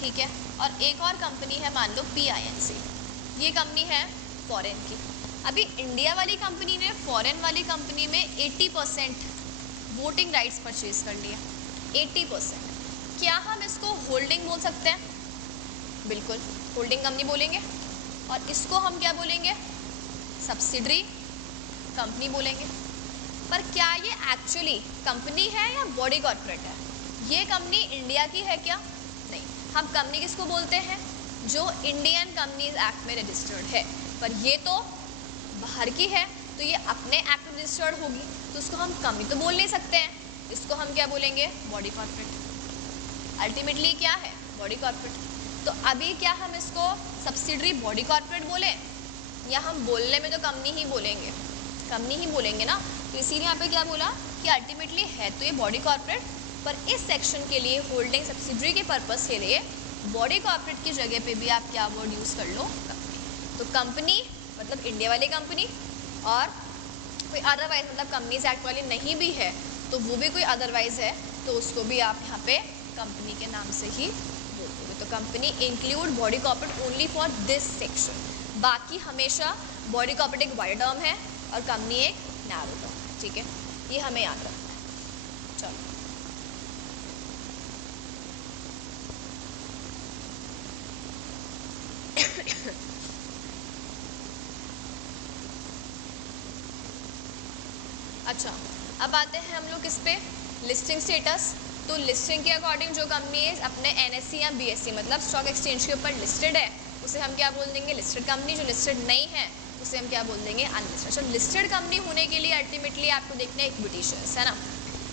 ठीक है, और एक और कंपनी है मान लो PINC, ये कंपनी है फॉरेन की। अभी इंडिया वाली कंपनी ने फॉरेन वाली कंपनी में 80% वोटिंग राइट्स परचेज कर लिया, 80%। क्या हम इसको होल्डिंग बोल सकते हैं, बिल्कुल होल्डिंग कंपनी बोलेंगे, और इसको हम क्या बोलेंगे, सब्सिडरी कंपनी बोलेंगे। पर क्या ये एक्चुअली कंपनी है या बॉडी कॉर्पोरेट है, ये कंपनी इंडिया की है क्या, नहीं। हम कंपनी किसको बोलते हैं, जो इंडियन कंपनीज एक्ट में रजिस्टर्ड है, पर ये तो बाहर की है, तो ये अपने एक्ट में रजिस्टर्ड होगी, तो उसको हम कंपनी तो बोल नहीं सकते हैं, इसको हम क्या बोलेंगे, बॉडी कॉर्पोरेट। अल्टीमेटली क्या है, बॉडी कॉर्पोरेट। तो अभी क्या हम इसको सब्सिडरी बॉडी कॉर्पोरेट बोलें, या हम बोलने में तो कंपनी ही बोलेंगे ना। तो इसीलिए यहाँ पे क्या बोला कि अल्टीमेटली है तो ये बॉडी कॉर्पोरेट, पर इस सेक्शन के लिए होल्डिंग सब्सिडरी के पर्पस के लिए बॉडी कॉर्पोरेट की जगह पे भी आप क्या वर्ड यूज़ कर लो, कंपनी। तो कंपनी मतलब इंडिया वाली कंपनी, और कोई अदरवाइज मतलब कंपनीज एक्ट वाली नहीं भी है तो वो भी कोई अदरवाइज है, तो उसको भी आप यहाँ पे कंपनी के नाम से ही बोलोगे। तो company include body corporate only for this section, बाकी हमेशा बॉडी कॉर्पोरेट एक वाइड टर्म है और कंपनी एक नैरो टर्म, ठीक है, ये हमें याद रखना है। चलो अच्छा अब आते हैं हम लोग किस पे, लिस्टिंग स्टेटस। तो लिस्टिंग के अकॉर्डिंग जो कंपनीज अपने NSE या BSE मतलब स्टॉक एक्सचेंज के ऊपर लिस्टेड है उसे हम क्या बोल देंगे, लिस्टेड कंपनी। जो लिस्टेड नहीं है उसे हम क्या बोल देंगे, अनलिस्टेड। तो लिस्टेड कंपनी होने के लिए अल्टीमेटली आपको देखना है इक्विटी शेयर्स, है ना।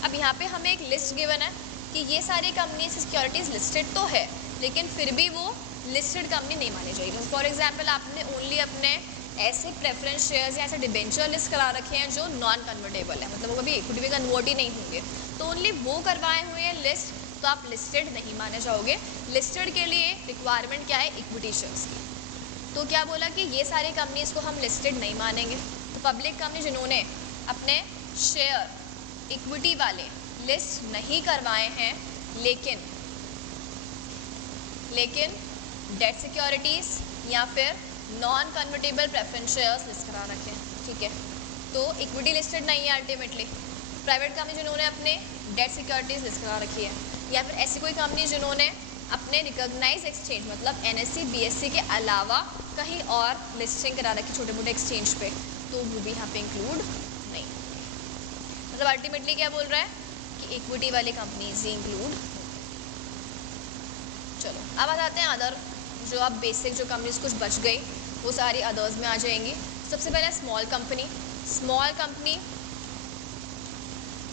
अब यहाँ पे हमें एक लिस्ट गिवन है कि ये सारी कंपनी सिक्योरिटीज़ लिस्टेड तो है लेकिन फिर भी वो लिस्टेड कंपनी नहीं मानी जाएगी। फॉर एग्जाम्पल आपने ओनली अपने ऐसे प्रेफरेंस शेयर्स या ऐसे डिबेंचर लिस्ट करा रखे हैं जो नॉन कन्वर्टेबल है, मतलब वो कभी इक्विटी में कन्वर्ट ही नहीं होंगे, तो ओनली वो करवाए हुए हैं लिस्ट, तो आप लिस्टेड नहीं माने जाओगे। लिस्टेड के लिए रिक्वायरमेंट क्या है, इक्विटी शेयर्स की। तो क्या बोला कि ये सारी कंपनीज को हम लिस्टेड नहीं मानेंगे। तो पब्लिक कंपनी जिन्होंने अपने शेयर इक्विटी वाले लिस्ट नहीं करवाए हैं लेकिन डेट सिक्योरिटीज़ या फिर non convertible preference shares list करा रखे हैं, ठीक है, तो इक्विटी लिस्टेड नहीं है अल्टीमेटली। प्राइवेट कंपनी जिन्होंने अपने डेट सिक्योरिटीज़ लिस्ट करा रखी है, या फिर ऐसी कोई कंपनी जिन्होंने अपने रिकॉग्नाइज एक्सचेंज मतलब NSE BSE के अलावा कहीं और लिस्टिंग करा रखी छोटे मोटे एक्सचेंज पे, तो वो भी यहाँ पे इंक्लूड नहीं। मतलब अल्टीमेटली क्या बोल रहा है कि इक्विटी वाली कंपनीज ही इंक्लूड। चलो अब आ जाते हैं अदर, जो आप बेसिक जो कंपनीज कुछ बच गई वो सारी अदर्स में आ जाएंगी। सबसे पहले स्मॉल कंपनी। स्मॉल कंपनी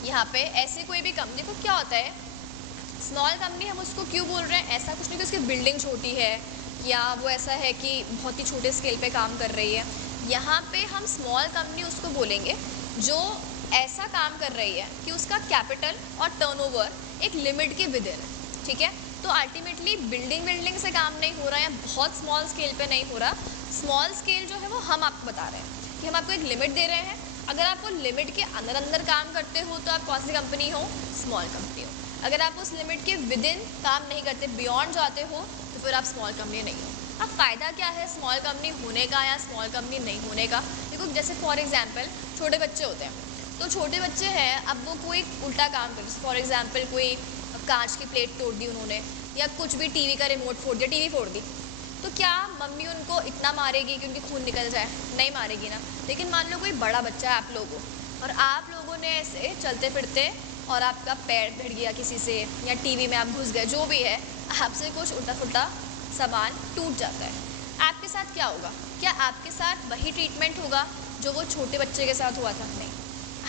यहाँ पे ऐसी कोई भी कंपनी को क्या होता है, स्मॉल कंपनी हम उसको क्यों बोल रहे हैं, ऐसा कुछ नहीं कि उसकी बिल्डिंग छोटी है या वो ऐसा है कि बहुत ही छोटे स्केल पे काम कर रही है। यहाँ पे हम स्मॉल कंपनी उसको बोलेंगे जो ऐसा काम कर रही है कि उसका कैपिटल और टर्नओवर एक लिमिट के विद इन है, ठीक है। तो अल्टीमेटली बिल्डिंग से काम नहीं हो रहा है, बहुत स्मॉल स्केल पे नहीं हो रहा। स्मॉल स्केल जो है वो हम आपको बता रहे हैं कि हम आपको एक लिमिट दे रहे हैं, अगर आप वो लिमिट के अंदर अंदर काम करते हो तो आप कौन सी कंपनी हो, स्मॉल कंपनी हो। अगर आप उस लिमिट के विद इन काम नहीं करते, बियॉन्ड जाते हो, तो फिर आप स्मॉल कंपनी नहीं हो। अब फ़ायदा क्या है स्मॉल कंपनी होने का या स्मॉल कंपनी नहीं होने का? देखो जैसे फॉर एग्जांपल छोटे बच्चे होते हैं, तो छोटे बच्चे हैं, अब वो कोई उल्टा काम कर, फॉर एग्जांपल कोई कांच की प्लेट तोड़ दी उन्होंने, या कुछ भी टीवी का रिमोट फोड़ दिया, टीवी फोड़ दी, तो क्या मम्मी उनको इतना मारेगी कि उनकी खून निकल जाए? नहीं मारेगी ना। लेकिन मान लो कोई बड़ा बच्चा है आप लोगों, और आप लोगों ने ऐसे चलते फिरते और आपका पैर भिड़ गया किसी से, या टीवी में आप घुस गए, जो भी है, आपसे कुछ उल्टा फुल्टा सामान टूट जाता है, आपके साथ क्या होगा? क्या आपके साथ वही ट्रीटमेंट होगा जो वो छोटे बच्चे के साथ हुआ था? नहीं,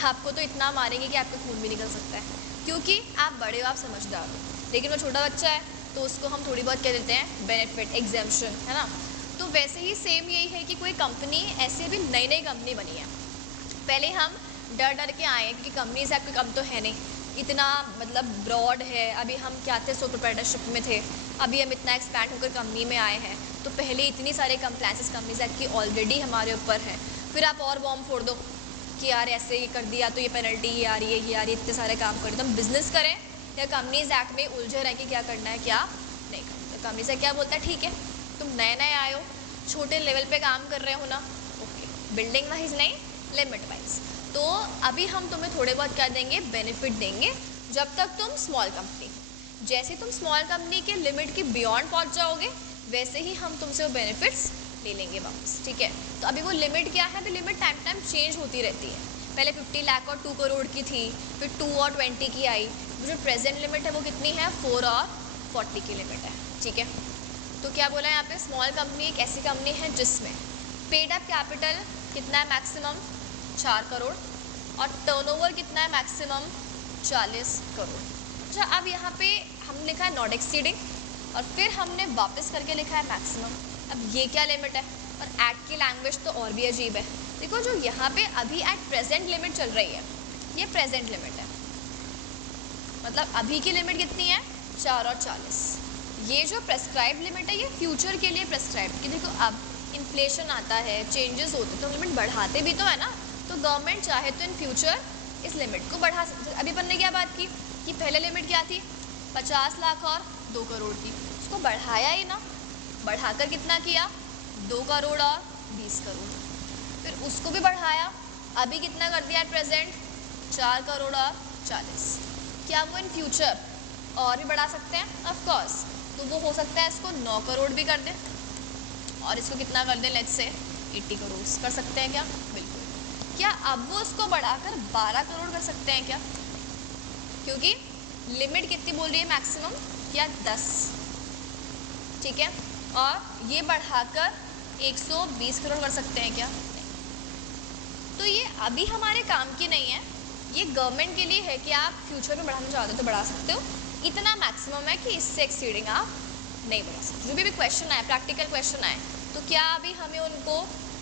आपको तो इतना मारेंगे कि आपका खून भी निकल सकता है, क्योंकि आप बड़े हो, आप समझदार हो। लेकिन वो छोटा बच्चा है तो उसको हम थोड़ी बहुत कह देते हैं बेनिफिट, एग्जेम्पशन, है ना। तो वैसे ही सेम यही है कि कोई कंपनी, ऐसी अभी नई नई कंपनी बनी है, पहले हम डर डर के आए हैं क्योंकि कंपनीज एक्ट कम तो है नहीं, इतना मतलब ब्रॉड है। अभी हम क्या थे, सो प्रोप्राइटरशिप में थे, अभी हम इतना एक्सपैंड होकर कंपनी में आए हैं, तो पहले इतनी सारे कंप्लायंसेस कंपनीज एक्ट की ऑलरेडी हमारे ऊपर है। फिर आप और बॉम्ब फोड़ दो कि यार ऐसे ये कर दिया तो ये पेनल्टी ये आ रही है, ये आ रही है, इतने सारे काम करें, तो हम बिजनेस करें या कंपनीज एक्ट में उलझे रहें कि क्या करना है क्या नहीं करना। तो कंपनी से क्या बोलता है, ठीक है तुम नए नए आए हो, छोटे लेवल पे काम कर रहे हो ना, ओके, बिल्डिंग वाइज नहीं, लिमिट वाइज, तो अभी हम तुम्हें थोड़े बहुत क्या देंगे, बेनिफिट देंगे, जब तक तुम स्मॉल कंपनी। जैसे तुम स्मॉल कंपनी के लिमिट के बियॉन्ड पहुंच जाओगे, वैसे ही हम तुमसे वो बेनिफिट्स ले लेंगे वापस, ठीक है। तो अभी वो लिमिट क्या है, तो लिमिट टाइम टाइम चेंज होती रहती है। पहले 50 लाख और 2 करोड़ की थी, फिर 2 और 20 की आई, जो प्रेजेंट लिमिट है वो कितनी है, 4 और 40 की लिमिट है, ठीक है। तो क्या बोला यहाँ पे, स्मॉल कंपनी एक ऐसी कंपनी है जिसमें पेड अप कैपिटल कितना है, मैक्सिमम 4 करोड़, और टर्नओवर कितना है, मैक्सिमम 40 करोड़। अच्छा, अब यहाँ पे हम लिखा है नॉट एक्सीडिंग, और फिर हमने वापस करके लिखा है मैक्सिमम। अब ये क्या लिमिट है, और एट की लैंग्वेज तो और भी अजीब है। देखो जो यहाँ पे अभी एट प्रेजेंट लिमिट चल रही है, ये प्रेजेंट लिमिट है, मतलब अभी की लिमिट कितनी है, 4 और 40। ये जो प्रेस्क्राइब लिमिट है ये फ्यूचर के लिए प्रेस्क्राइब, कि देखो अब इन्फ्लेशन आता है, चेंजेस होते हैं, तो लिमिट बढ़ाते भी तो है ना, तो गवर्नमेंट चाहे तो इन फ्यूचर इस लिमिट को बढ़ा सकते। अभी अपन ने क्या बात की कि पहले लिमिट क्या थी, 50 लाख और 2 करोड़ की, उसको बढ़ाया ही ना, बढ़ाकर कितना किया, 2 करोड़ और 20 करोड़, फिर उसको भी बढ़ाया, अभी कितना कर दिया एट प्रेजेंट, 4 करोड़ और 40। क्या वो इन फ्यूचर और भी बढ़ा सकते हैं, ऑफ कोर्स, तो वो हो सकता है इसको 9 करोड़ भी कर दें, और इसको कितना कर दें, लेट्स से 80 करोड़ कर सकते हैं क्या, बिल्कुल। क्या अब वो उसको बढ़ाकर 12 करोड़ कर सकते हैं क्या, क्योंकि लिमिट कितनी बोल रही है, मैक्सिमम या 10, ठीक है, और ये बढ़ाकर 120 करोड़ कर सकते हैं क्या, नहीं। तो ये अभी हमारे काम की नहीं है, ये गवर्नमेंट के लिए है कि आप फ्यूचर में बढ़ाना चाहते हो तो बढ़ा सकते हो, इतना मैक्सिमम है कि इससे एक्सीडिंग आप नहीं बढ़ा सकते। जो भी क्वेश्चन आए, प्रैक्टिकल क्वेश्चन आए, तो क्या अभी हमें उनको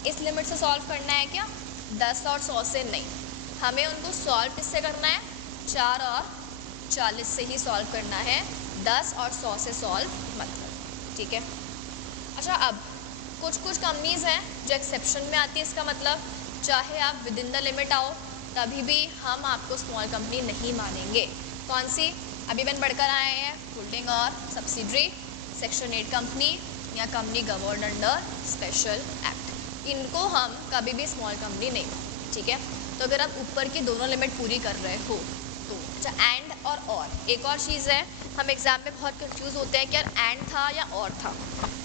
इस लिमिट से सॉल्व करना है क्या, 10 और 100 से नहीं, हमें उनको सॉल्व किससे करना है, 4 और 40 से ही सॉल्व करना है, 10 और 100 से सॉल्व मत करो, ठीक है। अच्छा, अब कुछ कंपनीज़ हैं जो एक्सेप्शन में आती है, इसका मतलब चाहे आप विद इन द लिमिट आओ तभी भी हम आपको स्मॉल कंपनी नहीं मानेंगे। कौन सी, अभी मैंने बढ़कर आए हैं, होल्डिंग और सब्सिडरी, सेक्शन 8 कंपनी, या company govern under special act, इनको हम कभी भी स्मॉल कंपनी नहीं मानेंगे, ठीक है। तो अगर आप ऊपर की दोनों लिमिट पूरी कर रहे हो तो। अच्छा, एंड और एक और चीज़ है, हम एग्ज़ाम में बहुत कंफ्यूज होते हैं कि यार एंड था या और था,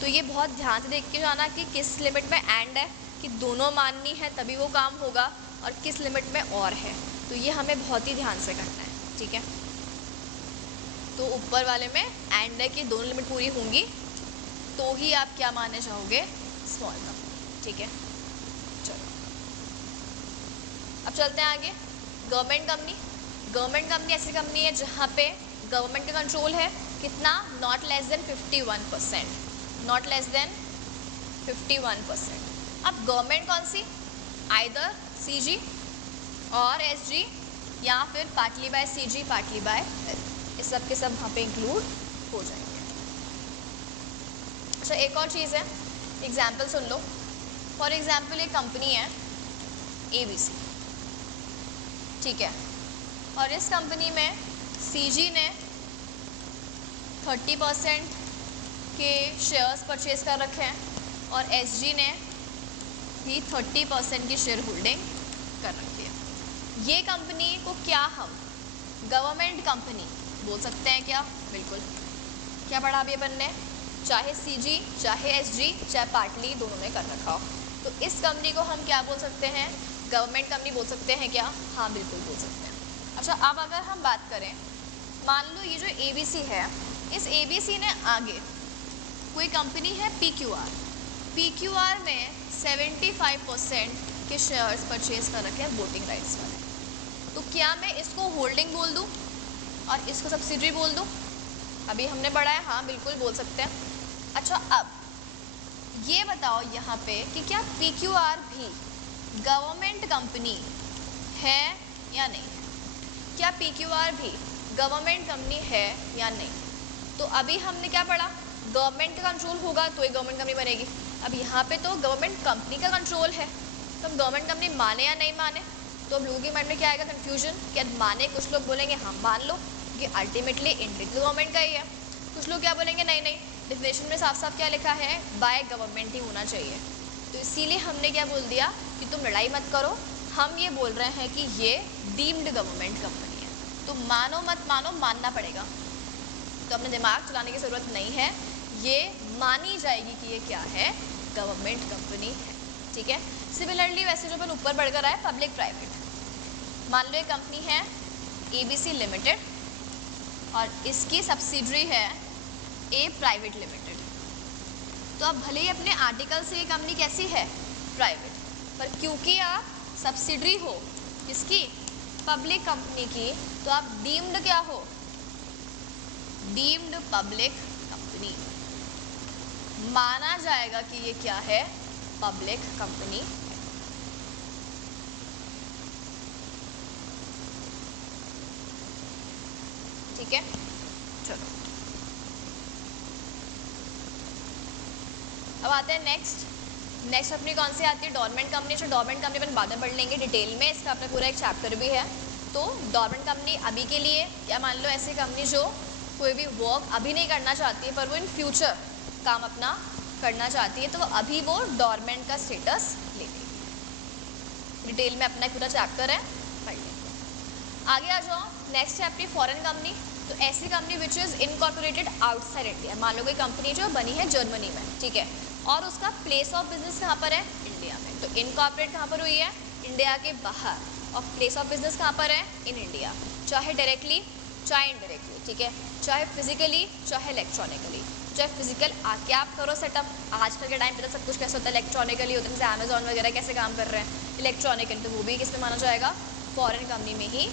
तो ये बहुत ध्यान से देख के जाना कि किस लिमिट में एंड है, कि दोनों माननी है तभी वो काम होगा, और किस लिमिट में और है। तो ये हमें बहुत ही ध्यान से करना है, ठीक है। तो ऊपर वाले में एंड है कि दोनों लिमिट पूरी होंगी तो ही आप क्या माने जाओगे, स्मॉल कंपनी, ठीक है। चलो अब चलते हैं आगे। Government company. गवर्नमेंट कंपनी ऐसी कंपनी है जहाँ पे गवर्नमेंट का कंट्रोल है, कितना, not less than 51%, not less than 51%। अब गवर्नमेंट कौन सी, आइदर सीजी और एसजी या फिर partly bye CG partly by L, इस सब के सब वहाँ पे इंक्लूड हो जाएंगे। अच्छा एक और चीज़ है, example soon low. For example एक कंपनी है ABC, ठीक है, और इस कंपनी में सीजी ने 30% के शेयर्स परचेज कर रखे हैं और एसजी ने भी 30% की शेयर होल्डिंग कर रखी है। ये कंपनी को क्या हम गवर्नमेंट कंपनी बोल सकते हैं क्या, बिल्कुल। क्या पढ़ा अभी अपन ने, चाहे सीजी चाहे एसजी चाहे पार्टली दोनों ने कर रखा हो, तो इस कंपनी को हम क्या बोल सकते हैं, गवर्नमेंट कंपनी बोल सकते हैं क्या, हाँ बिल्कुल बोल सकते हैं। अच्छा अब अगर हम बात करें, मान लो ये जो ABC है, इस ABC ने आगे कोई कंपनी है PQR में 75% के शेयर्स परचेज कर रखे हैं वोटिंग राइट्स वाले, तो क्या मैं इसको होल्डिंग बोल दूँ और इसको सब्सिडरी बोल दूँ, अभी हमने पढ़ा है, हाँ बिल्कुल बोल सकते हैं। अच्छा अब ये बताओ यहाँ पे कि क्या PQR भी गवर्नमेंट कंपनी है या नहीं, क्या PQR भी गवर्नमेंट कंपनी है या नहीं। तो अभी हमने क्या पढ़ा, गवर्नमेंट का कंट्रोल होगा तो ये गवर्नमेंट कंपनी बनेगी। अब यहाँ पे तो गवर्नमेंट कंपनी का कंट्रोल है, तो हम गवर्नमेंट कंपनी माने या नहीं माने, तो अब लोगों के माइंड में क्या आएगा, कन्फ्यूजन, क्या माने, कुछ लोग बोलेंगे हाँ मान लो कि अल्टीमेटली इंडिविजुअल गवर्नमेंट का ही है, कुछ लोग क्या बोलेंगे नहीं नहीं, डिफिनेशन में साफ साफ क्या लिखा है, बाय गवर्नमेंट ही होना चाहिए। तो इसीलिए हमने क्या बोल दिया कि तुम लड़ाई मत करो, हम ये बोल रहे हैं कि ये डीम्ड गवर्नमेंट कंपनी है, तो मानो मत मानो, मानना पड़ेगा, तो अपने दिमाग चलाने की ज़रूरत नहीं है, ये मानी जाएगी कि ये क्या है, गवर्नमेंट कंपनी है, ठीक है। सिमिलरली वैसे जो अपन ऊपर बढ़कर आए, पब्लिक प्राइवेट, मान लो एक कंपनी है ABC लिमिटेड और इसकी सब्सिडरी है A प्राइवेट लिमिटेड, तो अब भले ही अपने आर्टिकल से ये कंपनी कैसी है, प्राइवेट, पर क्योंकि आप सब्सिडरी हो किसकी, पब्लिक कंपनी की, तो आप डीम्ड क्या हो, डीम्ड पब्लिक कंपनी, माना जाएगा कि ये क्या है, पब्लिक कंपनी है। ठीक है, चलो अब आते हैं नेक्स्ट अपनी कौन सी आती है, डोरमेंट कंपनी। जो डोरमेंट कंपनी अपन बाद में पढ़ लेंगे डिटेल में, इसका अपना पूरा एक चैप्टर भी है। तो डोरमेंट कंपनी अभी के लिए क्या, मान लो ऐसी कंपनी जो कोई भी वर्क अभी नहीं करना चाहती है पर वो इन फ्यूचर काम अपना करना चाहती है, तो वो अभी वो डोरमेंट का स्टेटस ले लेगी। डिटेल में अपना पूरा चैप्टर है, पढ़ लेंगे। आगे आ जाओ, नेक्स्ट है अपनी फॉरेन कंपनी। तो ऐसी company which is incorporated outside India, मान लो कोई कंपनी जो बनी है जर्मनी में, ठीक है, और उसका प्लेस ऑफ बिजनेस कहाँ पर है, इंडिया में, तो इनकॉर्पोरेट कहाँ पर हुई है, इंडिया के बाहर, और प्लेस ऑफ बिजनेस कहाँ पर है, इन इंडिया, चाहे डायरेक्टली चाहे इनडायरेक्टली, ठीक है, चाहे फिजिकली चाहे इलेक्ट्रॉनिकली। चाहे फिजिकल आके आप करो सेटअप, आजकल के टाइम पे तो सब कुछ कैसे होता है, इलेक्ट्रॉनिकली होता है, जैसे अमेजोन वगैरह कैसे काम कर रहे हैं इलेक्ट्रॉनिकली, तो वो भी किस में माना जाएगा, फॉरेन कंपनी में ही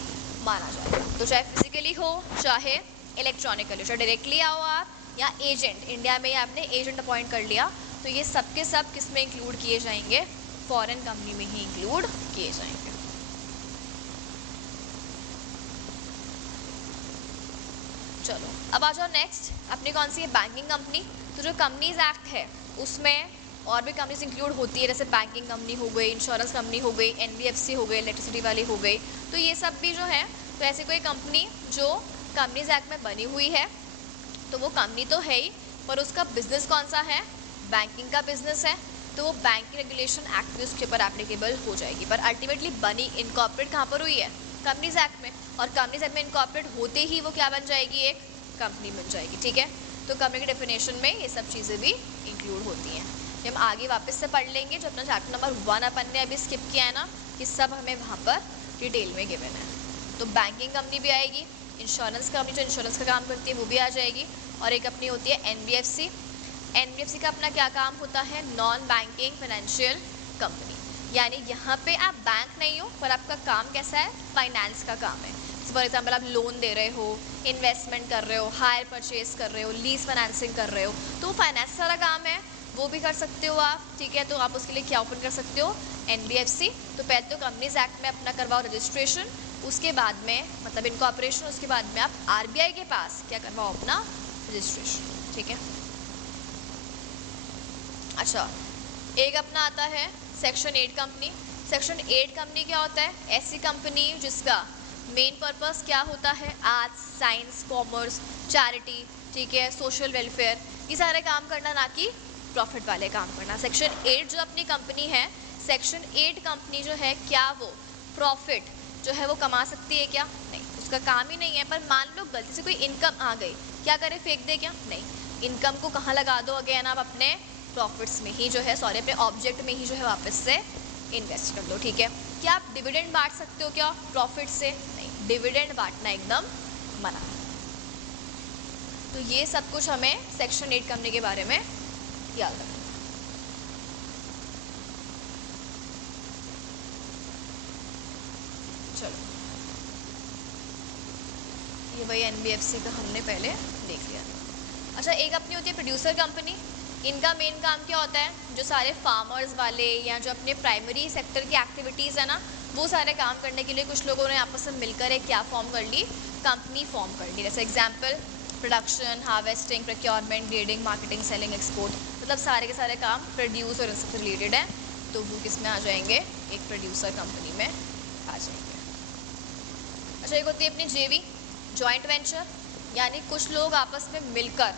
माना जाएगा। तो चाहे फिजिकली हो चाहे इलेक्ट्रॉनिकली, चाहे डायरेक्टली आओ आप या एजेंट, इंडिया में ही आपने एजेंट अपॉइंट कर लिया, तो ये सब के सब किस में इंक्लूड किए जाएंगे, फॉरेन कंपनी में ही इंक्लूड किए जाएंगे। चलो अब आ जाओ नेक्स्ट अपनी कौन सी है, बैंकिंग कंपनी। तो जो कंपनीज एक्ट है उसमें और भी कंपनीज इंक्लूड होती है, जैसे बैंकिंग कंपनी हो गई, इंश्योरेंस कंपनी हो गई, NBFC हो गई, इलेक्ट्रिसिटी वाली हो गई, तो ये सब भी जो है, तो ऐसी कोई कंपनी जो कंपनीज एक्ट में बनी हुई है, तो वो कंपनी तो है ही, पर उसका बिजनेस कौन सा है, बैंकिंग का बिजनेस है, तो वो बैंकिंग रेगुलेशन एक्ट भी उसके ऊपर एप्लीकेबल हो जाएगी। पर अल्टीमेटली बनी इनकॉर्पोरेट कहाँ पर हुई है, कंपनीज एक्ट में, और कंपनीज एक्ट में इनकॉर्पोरेट होते ही वो क्या बन जाएगी, एक कंपनी बन जाएगी। ठीक है, तो कंपनी के डेफिनेशन में ये सब चीज़ें भी इंक्लूड होती हैं। ये हम आगे वापस से पढ़ लेंगे, जो अपना चैप्टर नंबर 1 अपन ने अभी स्किप किया है ना, कि सब हमें वहाँ पर डिटेल में गिवन है। तो बैंकिंग कंपनी भी आएगी, इंश्योरेंस कंपनी जो इंश्योरेंस का काम करती है वो भी आ जाएगी, और एक अपनी होती है एनबीएफसी। एनबीएफसी का अपना क्या काम होता है, नॉन बैंकिंग फाइनेंशियल कंपनी, यानी यहाँ पे आप बैंक नहीं हो पर आपका काम कैसा है, फाइनेंस का काम है। फॉर एग्जाम्पल आप लोन दे रहे हो, इन्वेस्टमेंट कर रहे हो, हायर परचेज कर रहे हो, लीज फाइनेंसिंग कर रहे हो, तो वो फाइनेंस सारा काम है, वो भी कर सकते हो आप, ठीक है। तो आप उसके लिए क्या ओपन कर सकते हो, एनबीएफसी। तो पहले तो कंपनीज एक्ट में अपना करवाओ रजिस्ट्रेशन, उसके बाद में मतलब इनकॉर्पोरेशन, उसके बाद में आप आरबीआई के पास क्या करवाओ, अपना रजिस्ट्रेशन, ठीक है। अच्छा, एक अपना आता है सेक्शन 8 कंपनी। सेक्शन 8 कंपनी क्या होता है, ऐसी कंपनी जिसका मेन पर्पस क्या होता है, आर्ट्स, साइंस, कॉमर्स, चैरिटी, ठीक है, सोशल वेलफेयर, ये सारे काम करना, ना कि प्रॉफिट वाले काम करना। सेक्शन 8 जो अपनी कंपनी है, सेक्शन 8 कंपनी जो है, क्या वो प्रॉफिट जो है वो कमा सकती है क्या, नहीं, उसका काम ही नहीं है। पर मान लो गलती से कोई इनकम आ गई, क्या करे, फेंक दे क्या, नहीं, इनकम को कहाँ लगा दो, अगेन आप अपने प्रॉफिट्स में ही जो है, सॉरी अपने ऑब्जेक्ट में ही जो है वापस से इन्वेस्ट कर दो, ठीक है। क्या आप डिविडेंड बांट सकते हो क्या प्रॉफिट से, नहीं, डिविडेंड बांटना एकदम मना। तो ये सब कुछ हमें सेक्शन 8 कंपनी के बारे में याद रखना। चलो, ये वही एनबीएफसी का हमने पहले देख लिया। अच्छा, एक अपनी होती है प्रोड्यूसर कंपनी। इनका मेन काम क्या होता है, जो सारे फार्मर्स वाले या जो अपने प्राइमरी सेक्टर की एक्टिविटीज़ है ना, वो सारे काम करने के लिए कुछ लोगों ने आपस में मिलकर एक क्या फॉर्म कर ली, कंपनी फॉर्म कर ली। जैसे example production, harvesting, procurement, grading, marketing, selling, export, मतलब सारे के सारे काम प्रोड्यूस और इनसे रिलेटेड हैं, तो वो किस में आ जाएंगे, एक प्रोड्यूसर कंपनी में आ जाएंगे। अच्छा, एक होती है अपनी जेवी, जॉइंट वेंचर, यानी कुछ लोग आपस में मिलकर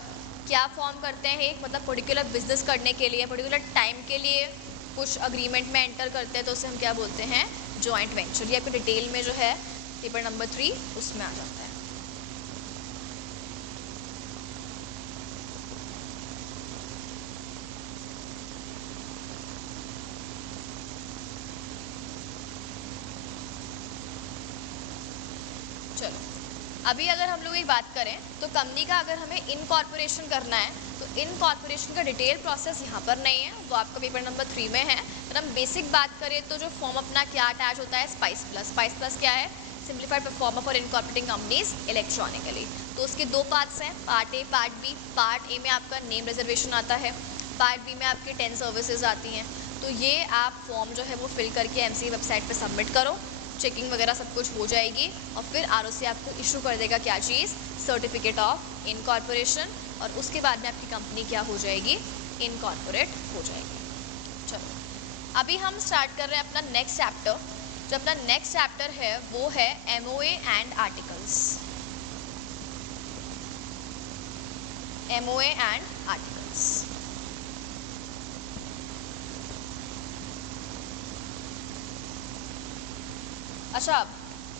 क्या फॉर्म करते हैं, एक मतलब पर्टिकुलर बिजनेस करने के लिए, पर्टिकुलर टाइम के लिए कुछ अग्रीमेंट में एंटर करते हैं, तो उसे हम क्या बोलते हैं, जॉइंट वेंचर। ये आपके डिटेल में जो है पेपर नंबर 3 उसमें आ जाता है। चलो, अभी अगर हम लोग एक बात करें तो कंपनी का अगर हमें इनकॉर्पोरेशन करना है, तो इनकॉर्पोरेशन का डिटेल प्रोसेस यहाँ पर नहीं है, वो आपका पेपर नंबर 3 में है। अगर हम बेसिक बात करें तो जो फॉर्म अपना क्या अटैच होता है, स्पाइस प्लस। स्पाइस प्लस क्या है, simplified proforma for incorporating companies electronically. तो उसके दो पार्ट्स हैं, part A, part B. Part A में आपका नेम रिजर्वेशन आता है, पार्ट बी में आपकी 10 सर्विसेज आती हैं। तो ये आप फॉर्म जो है वो फिल करके एमसीए वेबसाइट पे सबमिट करो, चेकिंग वगैरह सब कुछ हो जाएगी, और फिर आरओसी आपको इशू कर देगा क्या चीज़, सर्टिफिकेट ऑफ इनकॉर्पोरेशन, और उसके बाद में आपकी कंपनी क्या हो जाएगी, इनकॉर्पोरेट हो जाएगी। चलो, अभी हम स्टार्ट कर रहे हैं अपना नेक्स्ट चैप्टर। जो अपना नेक्स्ट चैप्टर है वो है MOA and articles. MOA and articles. अच्छा,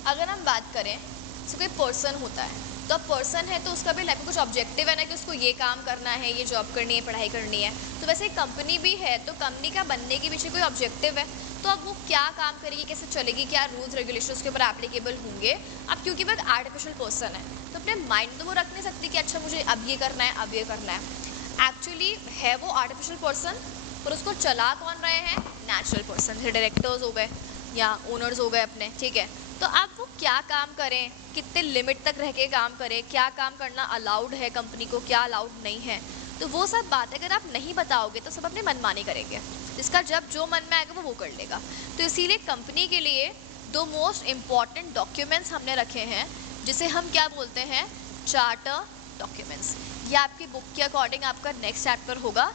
अगर हम बात करें तो कोई पर्सन होता है, तो अब पर्सन है तो उसका भी लाइफ में कुछ ऑब्जेक्टिव है ना, कि उसको ये काम करना है, ये जॉब करनी है, पढ़ाई करनी है। तो वैसे एक कंपनी भी है, तो कंपनी का बनने के पीछे कोई ऑब्जेक्टिव है, तो अब वो क्या काम करेगी, कैसे चलेगी, क्या रूल्स रेगुलेशन उसके ऊपर एप्लीकेबल होंगे। अब क्योंकि वो एक आर्टिफिशियल पर्सन है, तो अपने माइंड तो वो रख नहीं सकती कि अच्छा मुझे अब ये करना है, अब ये करना है। एक्चुअली है वो आर्टिफिशियल पर्सन, पर उसको चला कौन रहे हैं, नेचुरल पर्सन, जैसे डायरेक्टर्स हो गए या ओनर्स हो गए अपने, ठीक है। तो अब वो क्या काम करें, कितने लिमिट तक रह के काम करें, क्या काम करना अलाउड है कंपनी को, क्या अलाउड नहीं है, तो वो सब बातें अगर आप नहीं बताओगे तो सब अपने मनमानी करेंगे, जिसका जब जो मन में आएगा वो कर लेगा। तो इसीलिए कंपनी के लिए दो मोस्ट इम्पॉर्टेंट डॉक्यूमेंट्स हमने रखे हैं, जिसे हम क्या बोलते हैं, चार्टर डॉक्यूमेंट्स। ये आपकी बुक के अकॉर्डिंग आपका नेक्स्ट चैप्टर होगा,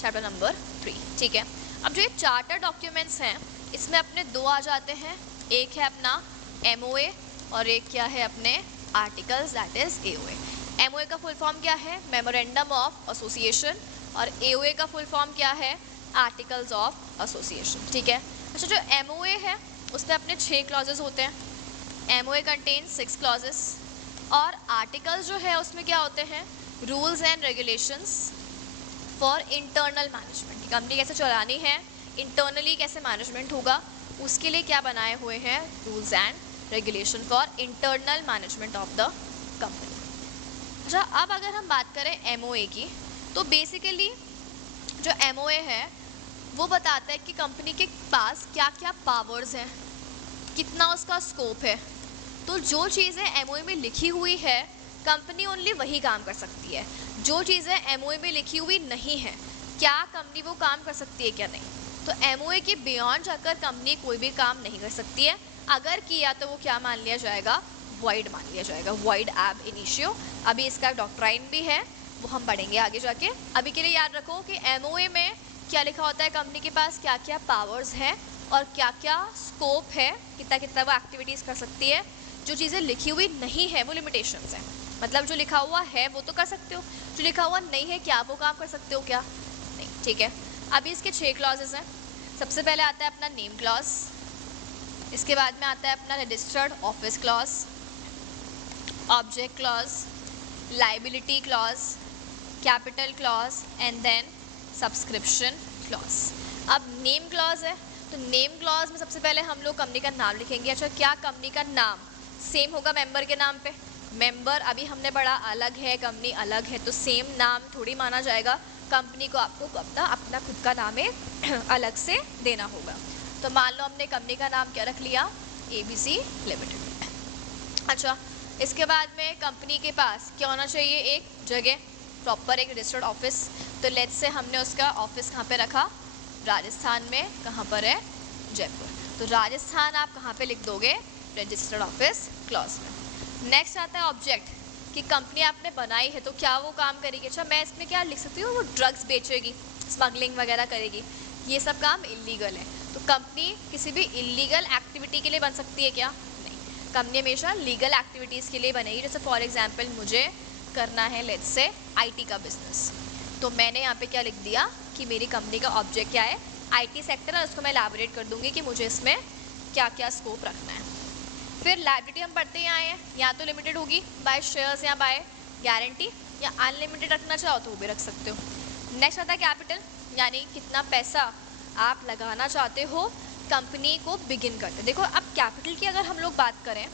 चैप्टर नंबर 3, ठीक है। अब जो ये चार्टर डॉक्यूमेंट्स हैं, इसमें अपने दो आ जाते हैं, एक है अपना एमओए और एक क्या है अपने articles, that is AOA. MOA का फुल फॉर्म क्या है, मेमोरेंडम ऑफ एसोसिएशन, और एओए का फुल फॉर्म क्या है, आर्टिकल्स ऑफ एसोसिएशन, ठीक है। अच्छा, जो एमओए है उसमें अपने 6 क्लॉजेस होते हैं, एमओए कंटेन 6 क्लॉजेस, और आर्टिकल्स जो है उसमें क्या होते हैं, rules and regulations for internal management. Company कैसे चलानी है, इंटरनली कैसे मैनेजमेंट होगा, उसके लिए क्या बनाए हुए हैं, rules and regulation for internal management of the company. अच्छा, अब अगर हम बात करें एमओए की, तो बेसिकली जो एमओए है वो बताता है कि कंपनी के पास क्या क्या पावर्स हैं, कितना उसका स्कोप है। तो जो चीज़ें एमओए में लिखी हुई है कंपनी ओनली वही काम कर सकती है। जो चीज़ें एमओए में लिखी हुई नहीं है, क्या कंपनी वो काम कर सकती है क्या नहीं, तो एमओए के बियॉन्ड जाकर कंपनी कोई भी काम नहीं कर सकती है। अगर किया तो वो क्या मान लिया जाएगा, वॉइड मान लिया जाएगा, वॉइड एब इनिशियो। अभी इसका डॉक्ट्राइन भी है, वो हम पढ़ेंगे आगे जाके। अभी के लिए याद रखो कि एमओए में क्या लिखा होता है, कंपनी के पास क्या क्या पावर्स हैं और क्या क्या स्कोप है, कितना कितना वो एक्टिविटीज़ कर सकती है। जो चीज़ें लिखी हुई नहीं है वो लिमिटेशंस हैं, मतलब जो लिखा हुआ है वो तो कर सकते हो, जो लिखा हुआ नहीं है क्या वो काम कर सकते हो क्या नहीं। ठीक है, अभी इसके 6 क्लॉजेज हैं। सबसे पहले आता है अपना नेम क्लॉज, इसके बाद में आता है अपना registered office clause, object clause, liability clause, capital clause and then subscription clause. अब नेम क्लॉज है, तो नेम क्लॉज में सबसे पहले हम लोग कंपनी का नाम लिखेंगे। अच्छा, क्या कंपनी का नाम सेम होगा मेंबर के नाम पे? मेंबर अभी हमने पढ़ा अलग है, कंपनी अलग है, तो सेम नाम थोड़ी माना जाएगा। कंपनी को आपको अपना खुद का नाम एक अलग से देना होगा। तो मान लो हमने कंपनी का नाम क्या रख लिया, ABC लिमिटेड। अच्छा, इसके बाद में कंपनी के पास क्या होना चाहिए, एक जगह प्रॉपर, एक रजिस्टर्ड ऑफिस। तो लेट्स से हमने उसका ऑफिस कहाँ पे रखा, राजस्थान में। कहाँ पर है, जयपुर। तो राजस्थान आप कहाँ पे लिख दोगे, रजिस्टर्ड ऑफिस क्लॉज में। नेक्स्ट आता है ऑब्जेक्ट, कि कंपनी आपने बनाई है तो क्या वो काम करेगी। अच्छा, मैं इसमें क्या लिख सकती हूँ, वो ड्रग्स बेचेगी, स्मगलिंग वगैरह करेगी, ये सब काम इलीगल है। तो कंपनी किसी भी इलीगल एक्टिविटी के लिए बन सकती है क्या, नहीं। कंपनी हमेशा लीगल एक्टिविटीज़ के लिए बनेगी। जैसे फॉर एग्जांपल मुझे करना है लेट्स से IT का बिजनेस, तो मैंने यहाँ पे क्या लिख दिया कि मेरी कंपनी का ऑब्जेक्ट क्या है, IT सेक्टर है। उसको मैं एलैबोरेट कर दूंगी कि मुझे इसमें क्या क्या स्कोप रखना है। फिर लायबिलिटी हम पढ़ते ही आए हैं, या तो लिमिटेड होगी बाय शेयर्स या बाय गारंटी, या अनलिमिटेड रखना चाहो तो वो भी रख सकते हो। नेक्स्ट आता है कैपिटल, यानी कितना पैसा आप लगाना चाहते हो कंपनी को बिगिन करते। देखो, अब कैपिटल की अगर हम लोग बात करें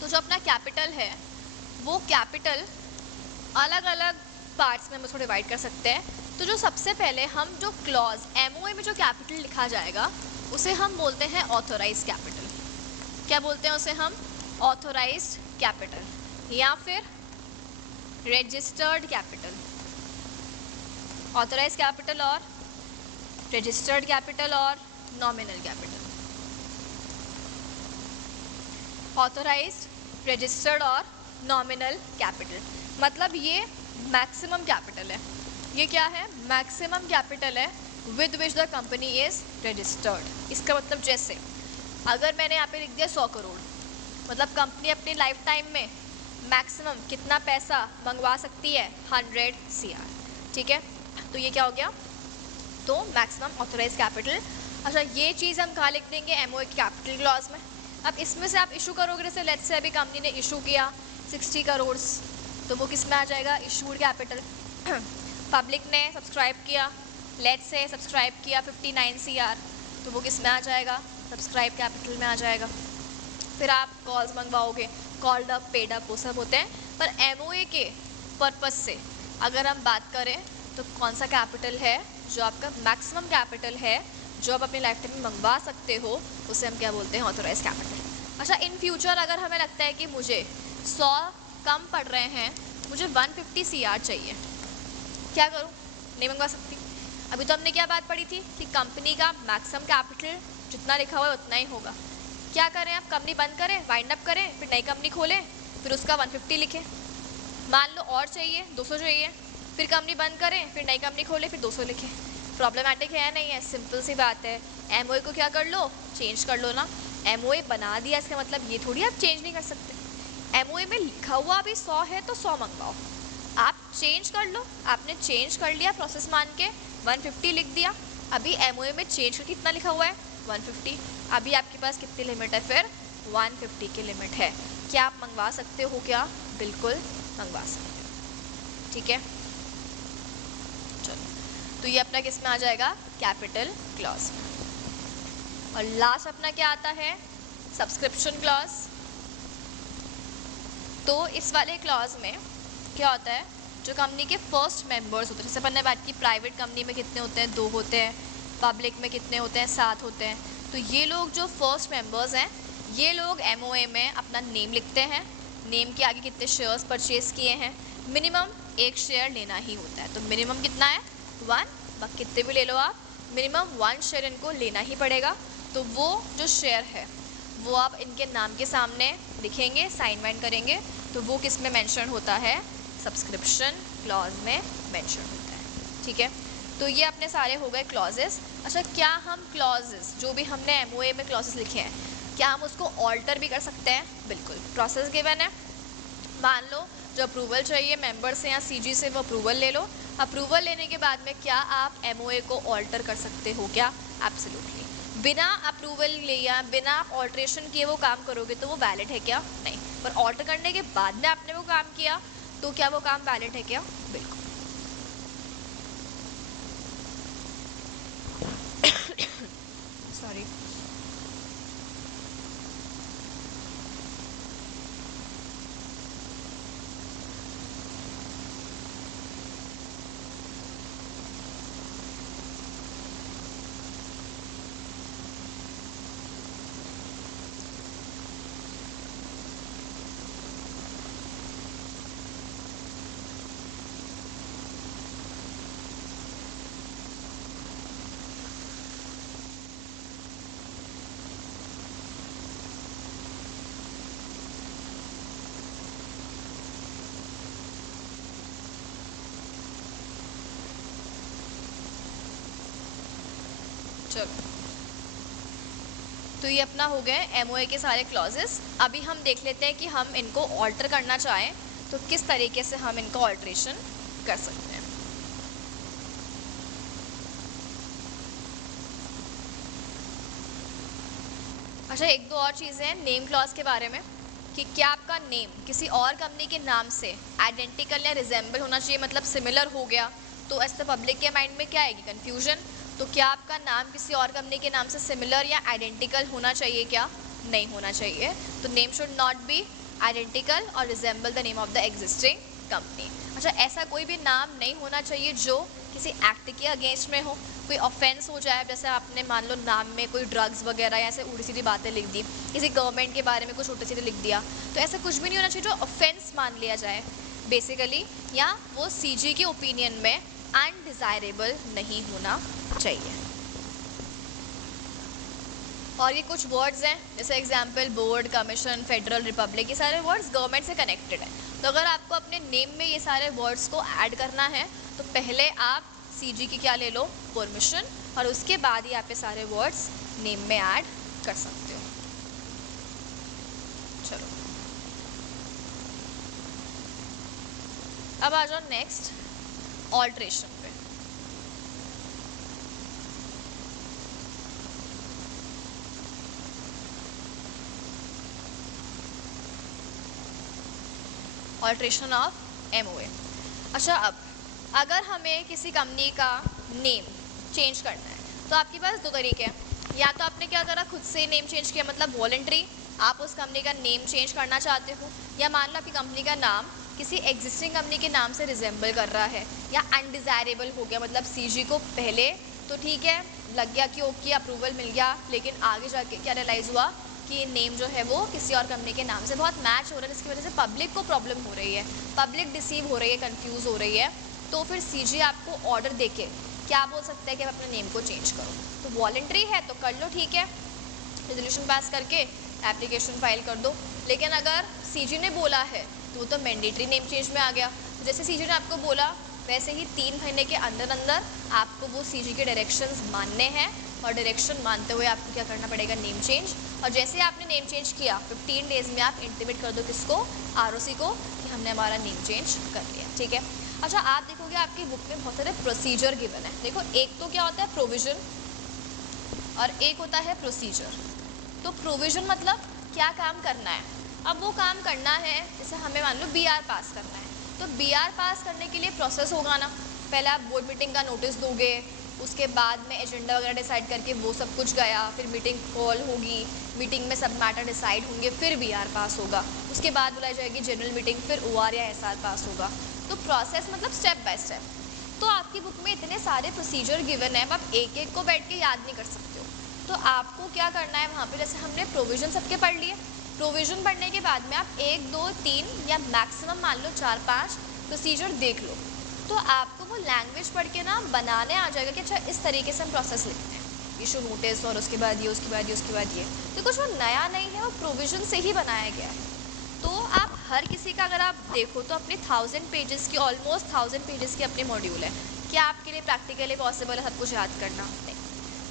तो जो अपना कैपिटल है वो कैपिटल अलग अलग पार्ट्स में हम उसको डिवाइड कर सकते हैं। तो जो सबसे पहले हम जो क्लॉज एमओए में जो कैपिटल लिखा जाएगा उसे हम बोलते हैं ऑथोराइज्ड कैपिटल। क्या बोलते हैं उसे हम, ऑथोराइज्ड कैपिटल या फिर रजिस्टर्ड कैपिटल। ऑथोराइज्ड कैपिटल और रजिस्टर्ड कैपिटल और नॉमिनल कैपिटल। ऑथोराइज्ड, रजिस्टर्ड और नॉमिनल कैपिटल, मतलब ये मैक्सिमम कैपिटल है। ये क्या है, मैक्सिमम कैपिटल है with which the company is registered. इसका मतलब जैसे अगर मैंने यहाँ पे लिख दिया 100 करोड़, मतलब कंपनी अपनी लाइफ टाइम में मैक्सिमम कितना पैसा मंगवा सकती है, 100 CR। ठीक है, तो ये क्या हो गया, तो मैक्सिमम ऑथोराइज कैपिटल। अच्छा, ये चीज़ हम कहाँ लिख देंगे, एमओए की कैपिटल क्लॉज में। अब इसमें से आप इशू करोगे, जैसे लेट्स से अभी कंपनी ने इशू किया 60 करोड़, तो वो किस में आ जाएगा, इशूड कैपिटल। पब्लिक ने सब्सक्राइब किया, लेट्स से सब्सक्राइब किया 59 CR, तो वो किस में आ जाएगा, सब्सक्राइब कैपिटल में आ जाएगा। फिर आप कॉल्स मंगवाओगे, कॉल्ड अप, पेड अप, वो सब होते हैं। पर एमओए के पर्पस से अगर हम बात करें तो कौन सा कैपिटल है जो आपका मैक्सिमम कैपिटल है जो आप अपनी लाइफ टाइम में मंगवा सकते हो, उसे हम क्या बोलते हैं, ऑथोराइज कैपिटल। अच्छा, इन फ्यूचर अगर हमें लगता है कि मुझे 100 कम पड़ रहे हैं, मुझे 150 CR चाहिए, क्या करूँ, नहीं मंगवा सकती। अभी तो हमने क्या बात पढ़ी थी कि कंपनी का मैक्सिमम कैपिटल जितना लिखा हुआ है उतना ही होगा। क्या करें, आप कंपनी बंद करें, वाइंड अप करें, फिर नई कंपनी खोलें, फिर उसका 150 लिखें। मान लो और चाहिए, 200 चाहिए, फिर कंपनी बंद करें, फिर नई कंपनी खोलें, फिर 200 लिखें। प्रॉब्लमेटिक है नहीं है, सिंपल सी बात है। एमओए को क्या कर लो, चेंज कर लो ना। एमओए बना दिया, इसका मतलब ये थोड़ी आप चेंज नहीं कर सकते। एमओए में लिखा हुआ अभी 100 है तो 100 मंगवाओ, आप चेंज कर लो। आपने चेंज कर लिया, प्रोसेस मान के 150 लिख दिया। अभी एमओए में चेंज करके कितना लिखा हुआ है, 150। अभी आपके पास कितनी लिमिट है, फिर 150 की लिमिट है। क्या आप मंगवा सकते हो क्या, बिल्कुल मंगवा सकते हो। ठीक है, चलो, तो ये अपना किस में आ जाएगा, कैपिटल क्लॉज में। और लास्ट अपना क्या आता है, सब्सक्रिप्शन क्लॉज। तो इस वाले क्लॉज में क्या होता है, जो कंपनी के फर्स्ट मेंबर्स होते हैं, जैसे अपन ने बात की प्राइवेट कंपनी में कितने होते हैं, 2 होते हैं, पब्लिक में कितने होते हैं, 7 होते हैं। तो ये लोग जो फर्स्ट मेंबर्स हैं, ये लोग एमओए में अपना नेम लिखते हैं, नेम के आगे कितने शेयर्स परचेज किए हैं, मिनिमम 1 शेयर लेना ही होता है। तो मिनिमम कितना है, 1, बाकी कितने भी ले लो आप, मिनिमम 1 शेयर इनको लेना ही पड़ेगा। तो वो जो शेयर है वो आप इनके नाम के सामने लिखेंगे, साइन वाइन करेंगे, तो वो किस में मेंशन होता है, सब्सक्रिप्शन क्लॉज में मेंशन होता है। ठीक है, तो ये अपने सारे हो गए क्लॉजेस। अच्छा, क्या हम क्लॉजेस जो भी हमने एमओए में क्लॉजेस लिखे हैं, क्या हम उसको ऑल्टर भी कर सकते हैं? बिल्कुल, प्रोसेस गिवन है। मान लो जो अप्रूवल चाहिए मेंबर से या सीजी से, वो अप्रूवल ले लो। अप्रूवल लेने के बाद में क्या आप एमओए को ऑल्टर कर सकते हो क्या? एब्सोल्युटली। बिना अप्रूवल लिए या बिना ऑल्ट्रेशन किए वो काम करोगे तो वो वैलिड है क्या? नहीं। पर ऑल्टर करने के बाद में आपने वो काम किया तो क्या वो काम वैलिड है क्या? बिल्कुल। सॉरी। चलो, तो ये अपना हो गए एमओए के सारे क्लॉजेस। अभी हम देख लेते हैं कि हम इनको ऑल्टर करना चाहें तो किस तरीके से हम इनको ऑल्ट्रेशन कर सकते हैं। अच्छा, 1-2 और चीज़ें हैं नेम क्लॉज के बारे में, कि क्या आपका नेम किसी और कंपनी के नाम से आइडेंटिकल या रिजेंबल होना चाहिए, मतलब सिमिलर हो गया तो ऐसे पब्लिक के माइंड में क्या आएगी, कन्फ्यूजन। तो क्या आपका नाम किसी और कंपनी के नाम से सिमिलर या आइडेंटिकल होना चाहिए क्या? नहीं होना चाहिए। तो name should not be identical और resemble the name of the existing company. अच्छा, ऐसा कोई भी नाम नहीं होना चाहिए जो किसी एक्ट के अगेंस्ट में हो, कोई ऑफेंस हो जाए, जैसे आपने मान लो नाम में कोई ड्रग्स वगैरह या ऐसे उल्टी सीधी बातें लिख दी, किसी गवर्नमेंट के बारे में कुछ उल्टा सीधा लिख दिया, तो ऐसा कुछ भी नहीं होना चाहिए जो ऑफेंस मान लिया जाए बेसिकली, या वो सीजी के ओपिनियन में अनडिज़ायरेबल नहीं होना चाहिए। और ये कुछ वर्ड्स हैं, जैसे example board, commission, federal, Republic, ये सारे वर्ड्स गवर्नमेंट से कनेक्टेड हैं। तो अगर आपको अपने नेम में ये सारे वर्ड्स को ऐड करना है तो पहले आप सीजी की क्या ले लो, परमिशन, और उसके बाद ही आप ये सारे वर्ड्स नेम में ऐड कर सकते हो। चलो, अब आ जाओ नेक्स्ट ऑल्ट्रेशन पे। Alteration of MOA. अच्छा, अब अगर हमें किसी कंपनी का नेम चेंज करना है तो आपके पास 2 तरीके हैं। या तो आपने क्या करा, खुद से नेम चेंज किया, मतलब वॉलंटरी आप उस कंपनी का नेम चेंज करना चाहते हो, या मान लो आपकी कंपनी का नाम किसी एग्जिस्टिंग कंपनी के नाम से रिजेंबल कर रहा है या अनडिज़ायरेबल हो गया, मतलब सीजी को पहले तो ठीक है लग गया कि ओके अप्रूवल मिल गया, लेकिन आगे जाके क्या रियलाइज़ हुआ कि ये नेम जो है वो किसी और कंपनी के नाम से बहुत मैच हो रहा है, जिसकी वजह से पब्लिक को प्रॉब्लम हो रही है, पब्लिक डिसीव हो रही है, कंफ्यूज हो रही है। तो फिर सीजी आपको ऑर्डर देके क्या बोल सकता है कि आप अपने नेम को चेंज करो। तो वॉलंटरी है तो कर लो, ठीक है, रेजोल्यूशन पास करके एप्लीकेशन फाइल कर दो। लेकिन अगर सीजी ने बोला है तो वो तो मैंडेटरी नेम चेंज में आ गया। तो जैसे सीजी ने आपको बोला वैसे ही 3 महीने के अंदर अंदर आपको वो सीजी के डायरेक्शंस मानने हैं, और डायरेक्शन मानते हुए आपको क्या करना पड़ेगा, नेम चेंज। और जैसे आपने नेम चेंज किया 15 डेज़ में आप इंटीमेट कर दो किसको, आरओसी को, कि हमने हमारा नेम चेंज कर लिया। ठीक है। अच्छा, आप देखोगे आपकी बुक में बहुत सारे प्रोसीजर गिवन है। देखो, एक तो क्या होता है प्रोविज़न और एक होता है प्रोसीजर। तो प्रोविज़न मतलब क्या काम करना है। अब वो काम करना है, जैसे हमें मान लो बीआर पास करना है, तो बीआर पास करने के लिए प्रोसेस होगा ना, पहले आप बोर्ड मीटिंग का नोटिस दोगे, उसके बाद में एजेंडा वगैरह डिसाइड करके वो सब कुछ गया, फिर मीटिंग कॉल होगी, मीटिंग में सब मैटर डिसाइड होंगे, फिर बीआर पास होगा, उसके बाद बुलाई जाएगी जनरल मीटिंग, फिर ओआर या एसआर पास होगा। तो प्रोसेस मतलब स्टेप बाय स्टेप। तो आपकी बुक में इतने सारे प्रोसीजर गिवन है, आप एक एक को बैठ के याद नहीं कर सकते हो। तो आपको क्या करना है वहाँ पे, जैसे हमने प्रोविजन सबके पढ़ लिए, प्रोविजन पढ़ने के बाद में आप 1 2 3 या मैक्सिमम मान लो 4-5 प्रोसीजर देख लो, तो आपको वो लैंग्वेज पढ़ के ना बनाने आ जाएगा कि अच्छा इस तरीके से हम प्रोसेस लिखते हैं, इशू नोटिस और उसके बाद ये, उसके बाद ये, उसके बाद ये। तो कुछ वो नया नहीं है, वो प्रोविजन से ही बनाया गया है। तो आप हर किसी का अगर आप देखो तो अपने 1000 पेजेस की, ऑलमोस्ट 1000 पेजेस की अपने मॉड्यूल है। क्या आपके लिए प्रैक्टिकली पॉसिबल है सब कुछ याद करना? नहीं।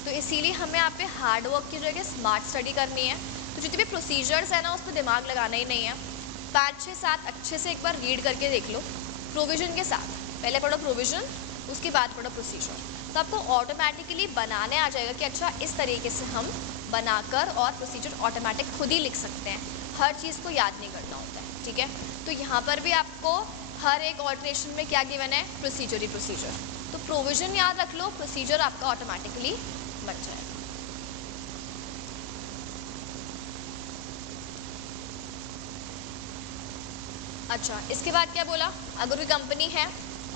तो इसीलिए हमें यहाँ पे हार्ड वर्क की जगह स्मार्ट स्टडी करनी है। तो जितने भी प्रोसीजर्स है ना, उस पर दिमाग लगाना ही नहीं है। 5-6-7 अच्छे से एक बार रीड करके देख लो प्रोविजन के साथ। पहले पढ़ो प्रोविजन, उसके बाद पढ़ो प्रोसीजर, तो आपको ऑटोमेटिकली बनाने आ जाएगा कि अच्छा इस तरीके से हम बनाकर और प्रोसीजर ऑटोमेटिक खुद ही लिख सकते हैं, हर चीज़ को याद नहीं करना होता है। ठीक है, तो यहाँ पर भी आपको हर एक ऑल्ट्रेशन में क्या गिवन है, प्रोसीजर ही प्रोसीजर। तो प्रोविजन याद रख लो, प्रोसीजर आपका ऑटोमेटिकली बन जाएगा। अच्छा, इसके बाद क्या बोला, अगर कोई कंपनी है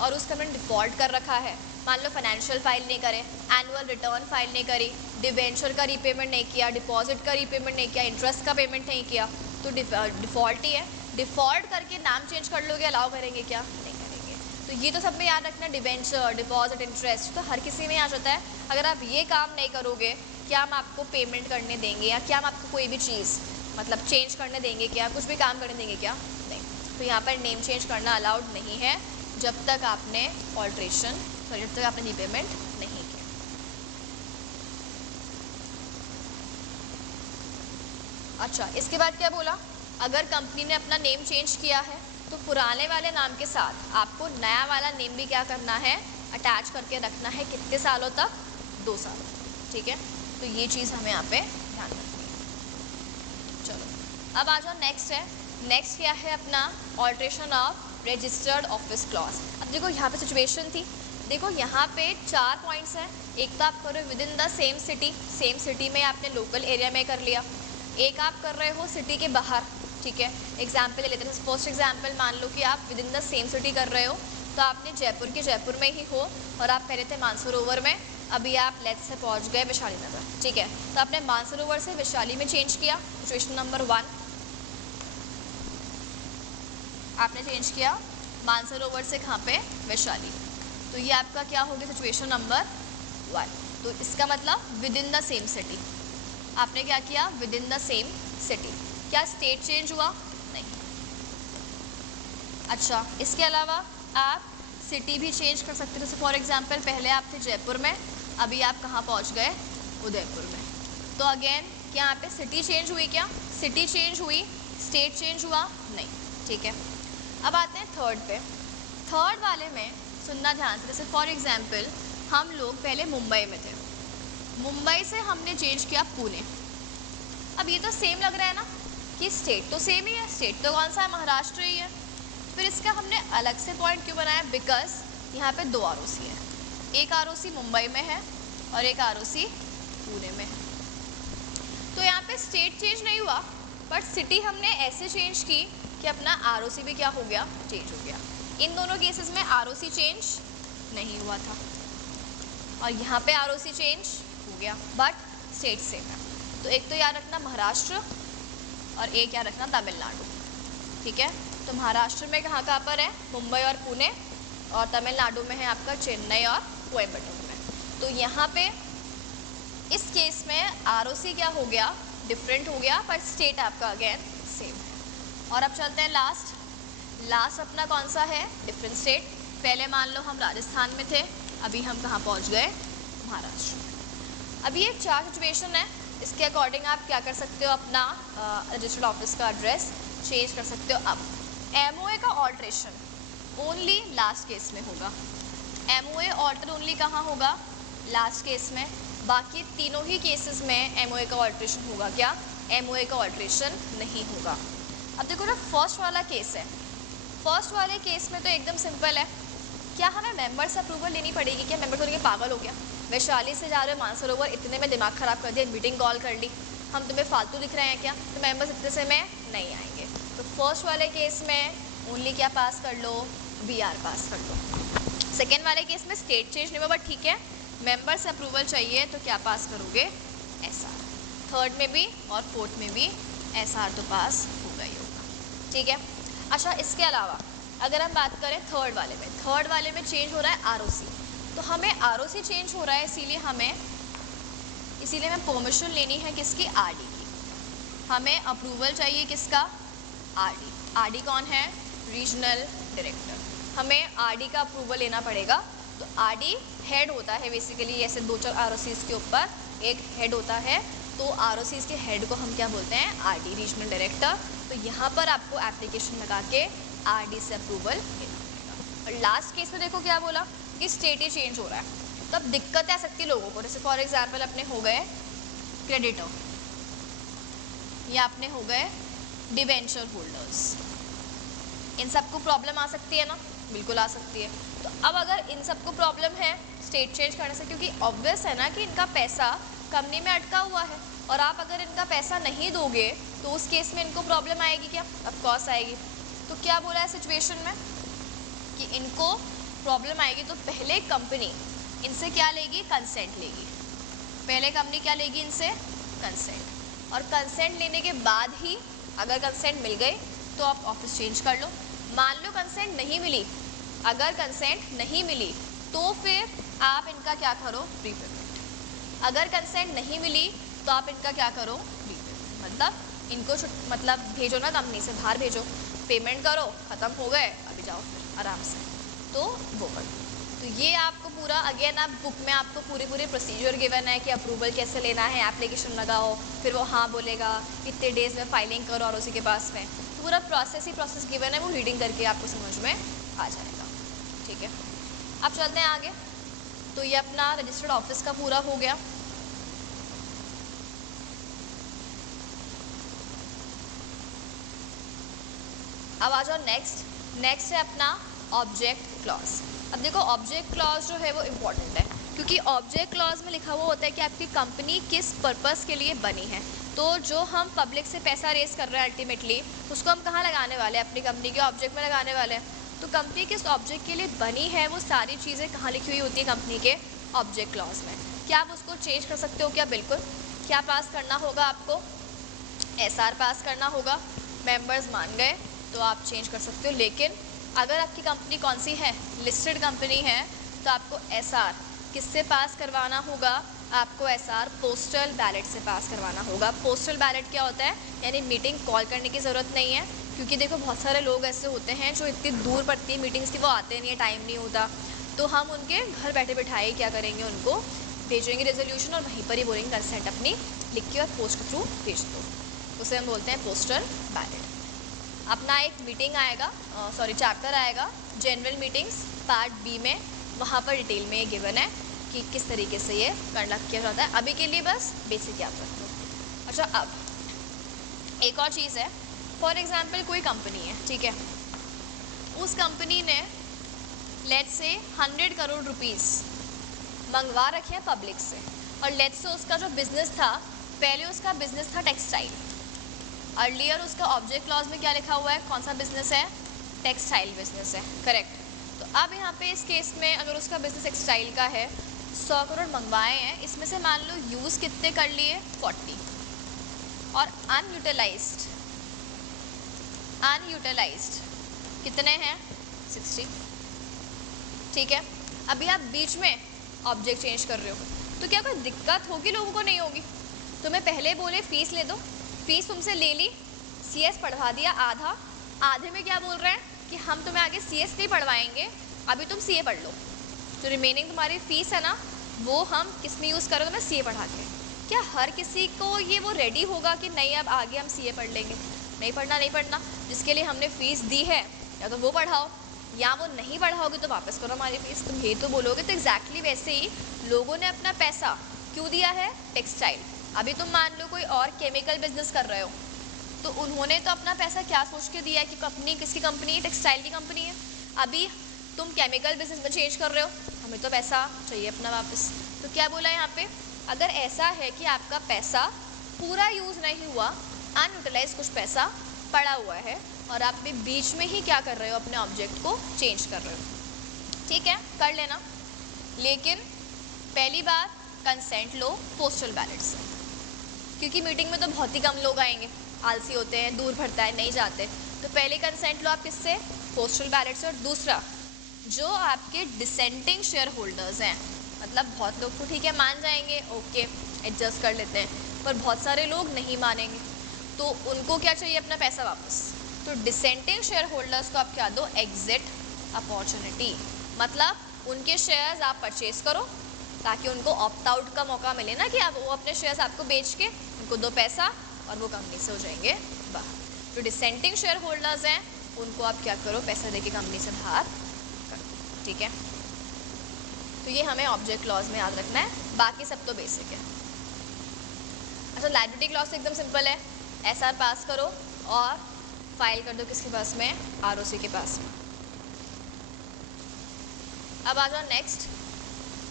और उस कंपनी ने डिफ़ॉल्ट कर रखा है, मान लो फाइनेंशियल फाइल नहीं करे, एनुअल रिटर्न फाइल नहीं करी, डिबेंचर का रीपेमेंट नहीं किया, डिपॉजिट का रीपेमेंट नहीं किया, इंटरेस्ट का पेमेंट नहीं किया, तो डिफ़ॉल्ट ही है। डिफ़ॉल्ट करके नाम चेंज कर लोगे, अलाउ करेंगे क्या? नहीं करेंगे। तो ये तो सब में याद रखना, डिबेंचर, डिपॉजिट, इंटरेस्ट तो हर किसी में आ जाता है। अगर आप ये काम नहीं करोगे, क्या हम आपको पेमेंट करने देंगे या क्या हम आपको कोई भी चीज़ मतलब चेंज करने देंगे, क्या कुछ भी काम करने देंगे क्या? नहीं। तो यहाँ पर नेम चेंज करना अलाउड नहीं है जब तक आपने ऑल्ट्रेशन, जब तक आपने रीपेमेंट नहीं किया। अच्छा, इसके बाद क्या बोला, अगर कंपनी ने अपना नेम चेंज किया है तो पुराने वाले नाम के साथ आपको नया वाला नेम भी क्या करना है, अटैच करके रखना है। कितने सालों तक? 2 साल। ठीक है, तो ये चीज़ हमें यहाँ पे ध्यान रखनी है। चलो अब आ जाओ, नेक्स्ट है। नेक्स्ट क्या है अपना, alteration of registered office clause. अब देखो यहाँ पे सिचुएशन थी, देखो यहाँ पे 4 पॉइंट्स हैं। एक तो आप करो with in the same city, same city में आपने लोकल एरिया में कर लिया। एक आप कर रहे हो सिटी के बाहर। ठीक है, एग्जाम्पल ले लेते हैं। फर्स्ट एग्जाम्पल मान लो कि आप with in the same city कर रहे हो, तो आपने जयपुर के जयपुर में ही हो और आप पहले थे मानसरोवर में, अभी आप लेट्स से पहुँच गए वैशाली नगर। ठीक है, तो आपने मानसरोवर से वैशाली में चेंज किया, सिचुएशन नंबर 1। आपने चेंज किया मानसरोवर से कहाँ पे, वैशाली, तो ये आपका क्या हो गया, सिचुएशन नंबर 1। तो इसका मतलब with in the same city. आपने क्या किया, with in the same city. क्या स्टेट चेंज हुआ? नहीं। अच्छा, इसके अलावा आप सिटी भी चेंज कर सकते हो। जैसे फॉर एग्जांपल पहले आप थे जयपुर में, अभी आप कहाँ पहुँच गए, उदयपुर में। तो अगेन क्या यहाँ पे सिटी चेंज हुई? क्या सिटी चेंज हुई, स्टेट चेंज हुआ? नहीं। ठीक है, अब आते हैं थर्ड पे। थर्ड वाले में सुनना ध्यान से। जैसे फॉर एग्जांपल हम लोग पहले मुंबई में थे, मुंबई से हमने चेंज किया पुणे। अब ये तो सेम लग रहा है ना कि स्टेट तो सेम ही है, स्टेट तो कौन सा है, महाराष्ट्र ही है। फिर इसका हमने अलग से पॉइंट क्यों बनाया? बिकॉज यहाँ पे 2 आरओसी है, एक आरओसी मुंबई में है और एक आरओसी पुणे में है। तो यहाँ पे स्टेट चेंज नहीं हुआ, बट सिटी हमने ऐसे चेंज की कि अपना आरओसी भी क्या हो गया, चेंज हो गया। इन दोनों केसेस में आरओसी चेंज नहीं हुआ था और यहाँ पे आरओसी चेंज हो गया, बट स्टेट सेम है। तो एक तो याद रखना महाराष्ट्र और एक याद रखना तमिलनाडु। ठीक है, तो महाराष्ट्र में कहाँ पर है, मुंबई और पुणे, और तमिलनाडु में है आपका चेन्नई और कोयम्बटूर में। तो यहाँ पे इस केस में आरओसी क्या हो गया, डिफरेंट हो गया, पर स्टेट आपका अगेन सेम है। और अब चलते हैं लास्ट अपना कौन सा है, डिफरेंट स्टेट। पहले मान लो हम राजस्थान में थे, अभी हम कहाँ पहुँच गए, महाराष्ट्र में। अभी ये 4 सिचुएशन है, इसके अकॉर्डिंग आप क्या कर सकते हो, अपना रजिस्टर्ड ऑफिस का एड्रेस चेंज कर सकते हो। अब एमओए का ऑल्ट्रेशन ओनली लास्ट केस में होगा। एमओए ऑल्टर ओनली कहाँ होगा, लास्ट केस में। बाकी तीनों ही केसेस में एमओए का ऑल्ट्रेशन होगा। क्या, एमओए का ऑल्ट्रेशन नहीं होगा। अब देखो ना, फर्स्ट वाला केस है, फर्स्ट वाले केस में तो एकदम सिंपल है। क्या हमें मेंबर से अप्रूवल लेनी पड़ेगी? क्या मेंबर बोलेंगे पागल हो गया, वैशाली से जा रहे हो मानसरोवर, इतने में दिमाग ख़राब कर दिया, मीटिंग कॉल कर ली, हम तुम्हें फालतू दिख रहे हैं क्या? तो मेंबर्स इतने से में नहीं आएंगे। तो फर्स्ट वाले केस में ओनली क्या पास कर लो, BR पास कर लो। सेकेंड वाले केस में स्टेट चेंज नहीं हुआ बट ठीक है, मेंबर से अप्रूवल चाहिए तो क्या पास करोगे, SR। थर्ड में भी और फोर्थ में भी SR तो पास होगा ही होगा, ठीक है। अच्छा, इसके अलावा अगर हम बात करें थर्ड वाले में चेंज हो रहा है ROC, तो हमें ROC चेंज हो रहा है, इसीलिए हमें परमिशन लेनी है किसकी, RD की। हमें अप्रूवल चाहिए किसका, RD कौन है, रीजनल डायरेक्टर। हमें RD का अप्रूवल लेना पड़ेगा। तो RD हेड होता है बेसिकली, ऐसे 2-4 ROCs के ऊपर एक हेड होता है, तो ROCs के हेड को हम क्या बोलते हैं, RD, रीजनल डायरेक्टर। तो यहाँ पर आपको एप्लीकेशन लगा के RD से अप्रूवल लेना पड़ेगा। और लास्ट केस में देखो क्या बोला कि स्टेट ही चेंज हो रहा है, तब दिक्कत आ सकती है लोगों को। जैसे फॉर एग्जांपल अपने हो गए क्रेडिटर या अपने हो गए डिबेंचर होल्डर्स, इन सबको प्रॉब्लम आ सकती है ना, बिल्कुल आ सकती है। तो अब अगर इन सबको प्रॉब्लम है स्टेट चेंज करने से, क्योंकि ऑब्वियस है ना कि इनका पैसा कंपनी में अटका हुआ है, और आप अगर इनका पैसा नहीं दोगे तो उस केस में इनको प्रॉब्लम आएगी क्या, ऑफ कोर्स आएगी। तो क्या बोला है सिचुएशन में कि इनको प्रॉब्लम आएगी, तो पहले कंपनी इनसे क्या लेगी, कंसेंट लेगी। पहले कंपनी क्या लेगी इनसे, कंसेंट, और कंसेंट लेने के बाद ही अगर कंसेंट मिल गई तो आप ऑफिस चेंज कर लो। मान लो कंसेंट नहीं मिली, अगर कंसेंट नहीं मिली तो फिर आप इनका क्या करो, प्रीपेमेंट। अगर कंसेंट नहीं मिली तो आप इनका क्या करो, प्रीपेमेंट, मतलब इनको मतलब भेजो ना, कंपनी से बाहर भेजो, पेमेंट करो, ख़त्म हो गए, अभी जाओ फिर आराम से, तो वो कर दो। तो ये आपको पूरा अगेन आप बुक में आपको पूरे प्रोसीजर गिवन है कि अप्रूवल कैसे लेना है, एप्लीकेशन लगाओ, फिर वो हाँ बोलेगा, इतने डेज में फाइलिंग करो और उसी के पास में तो पूरा प्रोसेस गिवन है, वो रीडिंग करके आपको समझ में आ जाएगा, ठीक है। अब चलते हैं आगे। तो ये अपना रजिस्टर्ड ऑफिस का पूरा हो गया। अब आ जाओ नेक्स्ट है अपना ऑब्जेक्ट क्लॉज। अब देखो ऑब्जेक्ट क्लॉज जो है वो इम्पॉर्टेंट है, क्योंकि ऑब्जेक्ट क्लॉज में लिखा हुआ होता है कि आपकी कंपनी किस पर्पस के लिए बनी है। तो जो हम पब्लिक से पैसा रेस कर रहे हैं अल्टीमेटली, उसको हम कहाँ लगाने वाले हैं, अपनी कंपनी के ऑब्जेक्ट में लगाने वाले हैं। तो कंपनी किस ऑब्जेक्ट के लिए बनी है, वो सारी चीज़ें कहाँ लिखी हुई होती है, कंपनी के ऑब्जेक्ट क्लॉज में। क्या आप उसको चेंज कर सकते हो क्या, बिल्कुल। क्या पास करना होगा आपको, SR पास करना होगा। मेंबर्स मान गए तो आप चेंज कर सकते हो, लेकिन अगर आपकी कंपनी कौन सी है, लिस्टेड कंपनी है, तो आपको SR किससे पास करवाना होगा, आपको SR पोस्टल बैलेट से पास करवाना होगा। पोस्टल बैलेट क्या होता है, यानी मीटिंग कॉल करने की ज़रूरत नहीं है, क्योंकि देखो बहुत सारे लोग ऐसे होते हैं जो इतनी दूर पड़ती है मीटिंग्स की, वो आते नहीं है, टाइम नहीं होता, तो हम उनके घर बैठे बिठाए क्या करेंगे, उनको भेजेंगे रेजोल्यूशन और वहीं पर ही बोलेंगे कंसेंट अपनी लिख के और पोस्ट के थ्रू भेज दो, उसे हम बोलते हैं पोस्टल बैलेट। अपना एक मीटिंग आएगा, चैप्टर आएगा जनरल मीटिंग्स पार्ट B में, वहाँ पर डिटेल में ये गिवन है कि किस तरीके से ये कंडक्ट किया जाता है। अभी के लिए बस बेसिक याद रख लो। अच्छा, अब एक और चीज़ है, फॉर एग्जांपल कोई कंपनी है, ठीक है, उस कंपनी ने लेट्स से 100 करोड़ रुपीस मंगवा रखे हैं पब्लिक से, और लेट्स से उसका जो बिज़नेस था, पहले उसका बिज़नेस था टेक्सटाइल, अर्लियर उसका ऑब्जेक्ट क्लॉज में क्या लिखा हुआ है, कौन सा बिजनेस है, टेक्सटाइल बिजनेस है, करेक्ट। तो अब यहाँ पे इस केस में अगर उसका बिजनेस टेक्सटाइल का है, 100 करोड़ मंगवाए हैं, इसमें से मान लो यूज़ कितने कर लिए, 40, और अनयूटिलाइज्ड कितने हैं, 60, ठीक है। अभी आप बीच में ऑब्जेक्ट चेंज कर रहे हो, तो क्या कोई दिक्कत होगी लोगों को, नहीं होगी। तुम्हें पहले बोले फीस ले दो, फीस तुमसे ले ली, CS पढ़वा दिया आधे में क्या बोल रहे हैं कि हम तुम्हें आगे CS नहीं पढ़वाएंगे, अभी तुम CA पढ़ लो, जो रिमेनिंग तुम्हारी फ़ीस है ना, वो हम किस में यूज़ करो, तुम्हें CA पढ़ा के। क्या हर किसी को ये वो रेडी होगा कि नहीं अब आगे हम CA पढ़ लेंगे, नहीं पढ़ना, जिसके लिए हमने फ़ीस दी है या तो वो पढ़ाओ, या वो नहीं पढ़ाओगे तो वापस करो हमारी फ़ीस, तुम ये तो बोलोगे। तो एग्जैक्टली वैसे ही लोगों ने अपना पैसा क्यों दिया है, टेक्सटाइल। अभी तुम मान लो कोई और केमिकल बिजनेस कर रहे हो, तो उन्होंने तो अपना पैसा क्या सोच के दिया है कि कंपनी किसकी कंपनी है, टेक्सटाइल की कंपनी है। अभी तुम केमिकल बिजनेस में चेंज कर रहे हो, हमें तो पैसा चाहिए अपना वापस, तो क्या बोला यहाँ पे, अगर ऐसा है कि आपका पैसा पूरा यूज़ नहीं हुआ, अनयूटिलाइज कुछ पैसा पड़ा हुआ है और आप भी बीच में ही क्या कर रहे हो, अपने ऑब्जेक्ट को चेंज कर रहे हो, ठीक है, कर लेना। लेकिन पहली बात, कंसेंट लो पोस्टल बैलेट से, क्योंकि मीटिंग में तो बहुत ही कम लोग आएंगे, आलसी होते हैं, दूर भरता है, नहीं जाते। तो पहले कंसेंट लो आप किससे, पोस्टल बैलेट से। और दूसरा, जो आपके डिसेंटिंग शेयर होल्डर्स हैं, मतलब बहुत लोग तो ठीक है मान जाएंगे, ओके एडजस्ट कर लेते हैं, पर बहुत सारे लोग नहीं मानेंगे, तो उनको क्या चाहिए, अपना पैसा वापस। तो डिसेंटिंग शेयर होल्डर्स को आप क्या दो, एग्जिट अपॉर्चुनिटी, मतलब उनके शेयर्स आप परचेज करो ताकि उनको ऑप्ट आउट का मौका मिले ना, कि आप वो अपने शेयर्स आपको बेच के उनको दो पैसा और वो कंपनी से हो जाएंगे बाहर। जो डिसेंटिंग शेयर होल्डर्स हैं उनको आप क्या करो, पैसा देके कंपनी से बाहर करो, ठीक है। तो ये हमें ऑब्जेक्ट क्लॉज में याद रखना है, बाकी सब तो बेसिक है। अच्छा, लायबिलिटी क्लॉज एकदम सिंपल है, एसआर पास करो और फाइल कर दो किसके पास में, आरओसी के पास में। अब आ जाओ नेक्स्ट,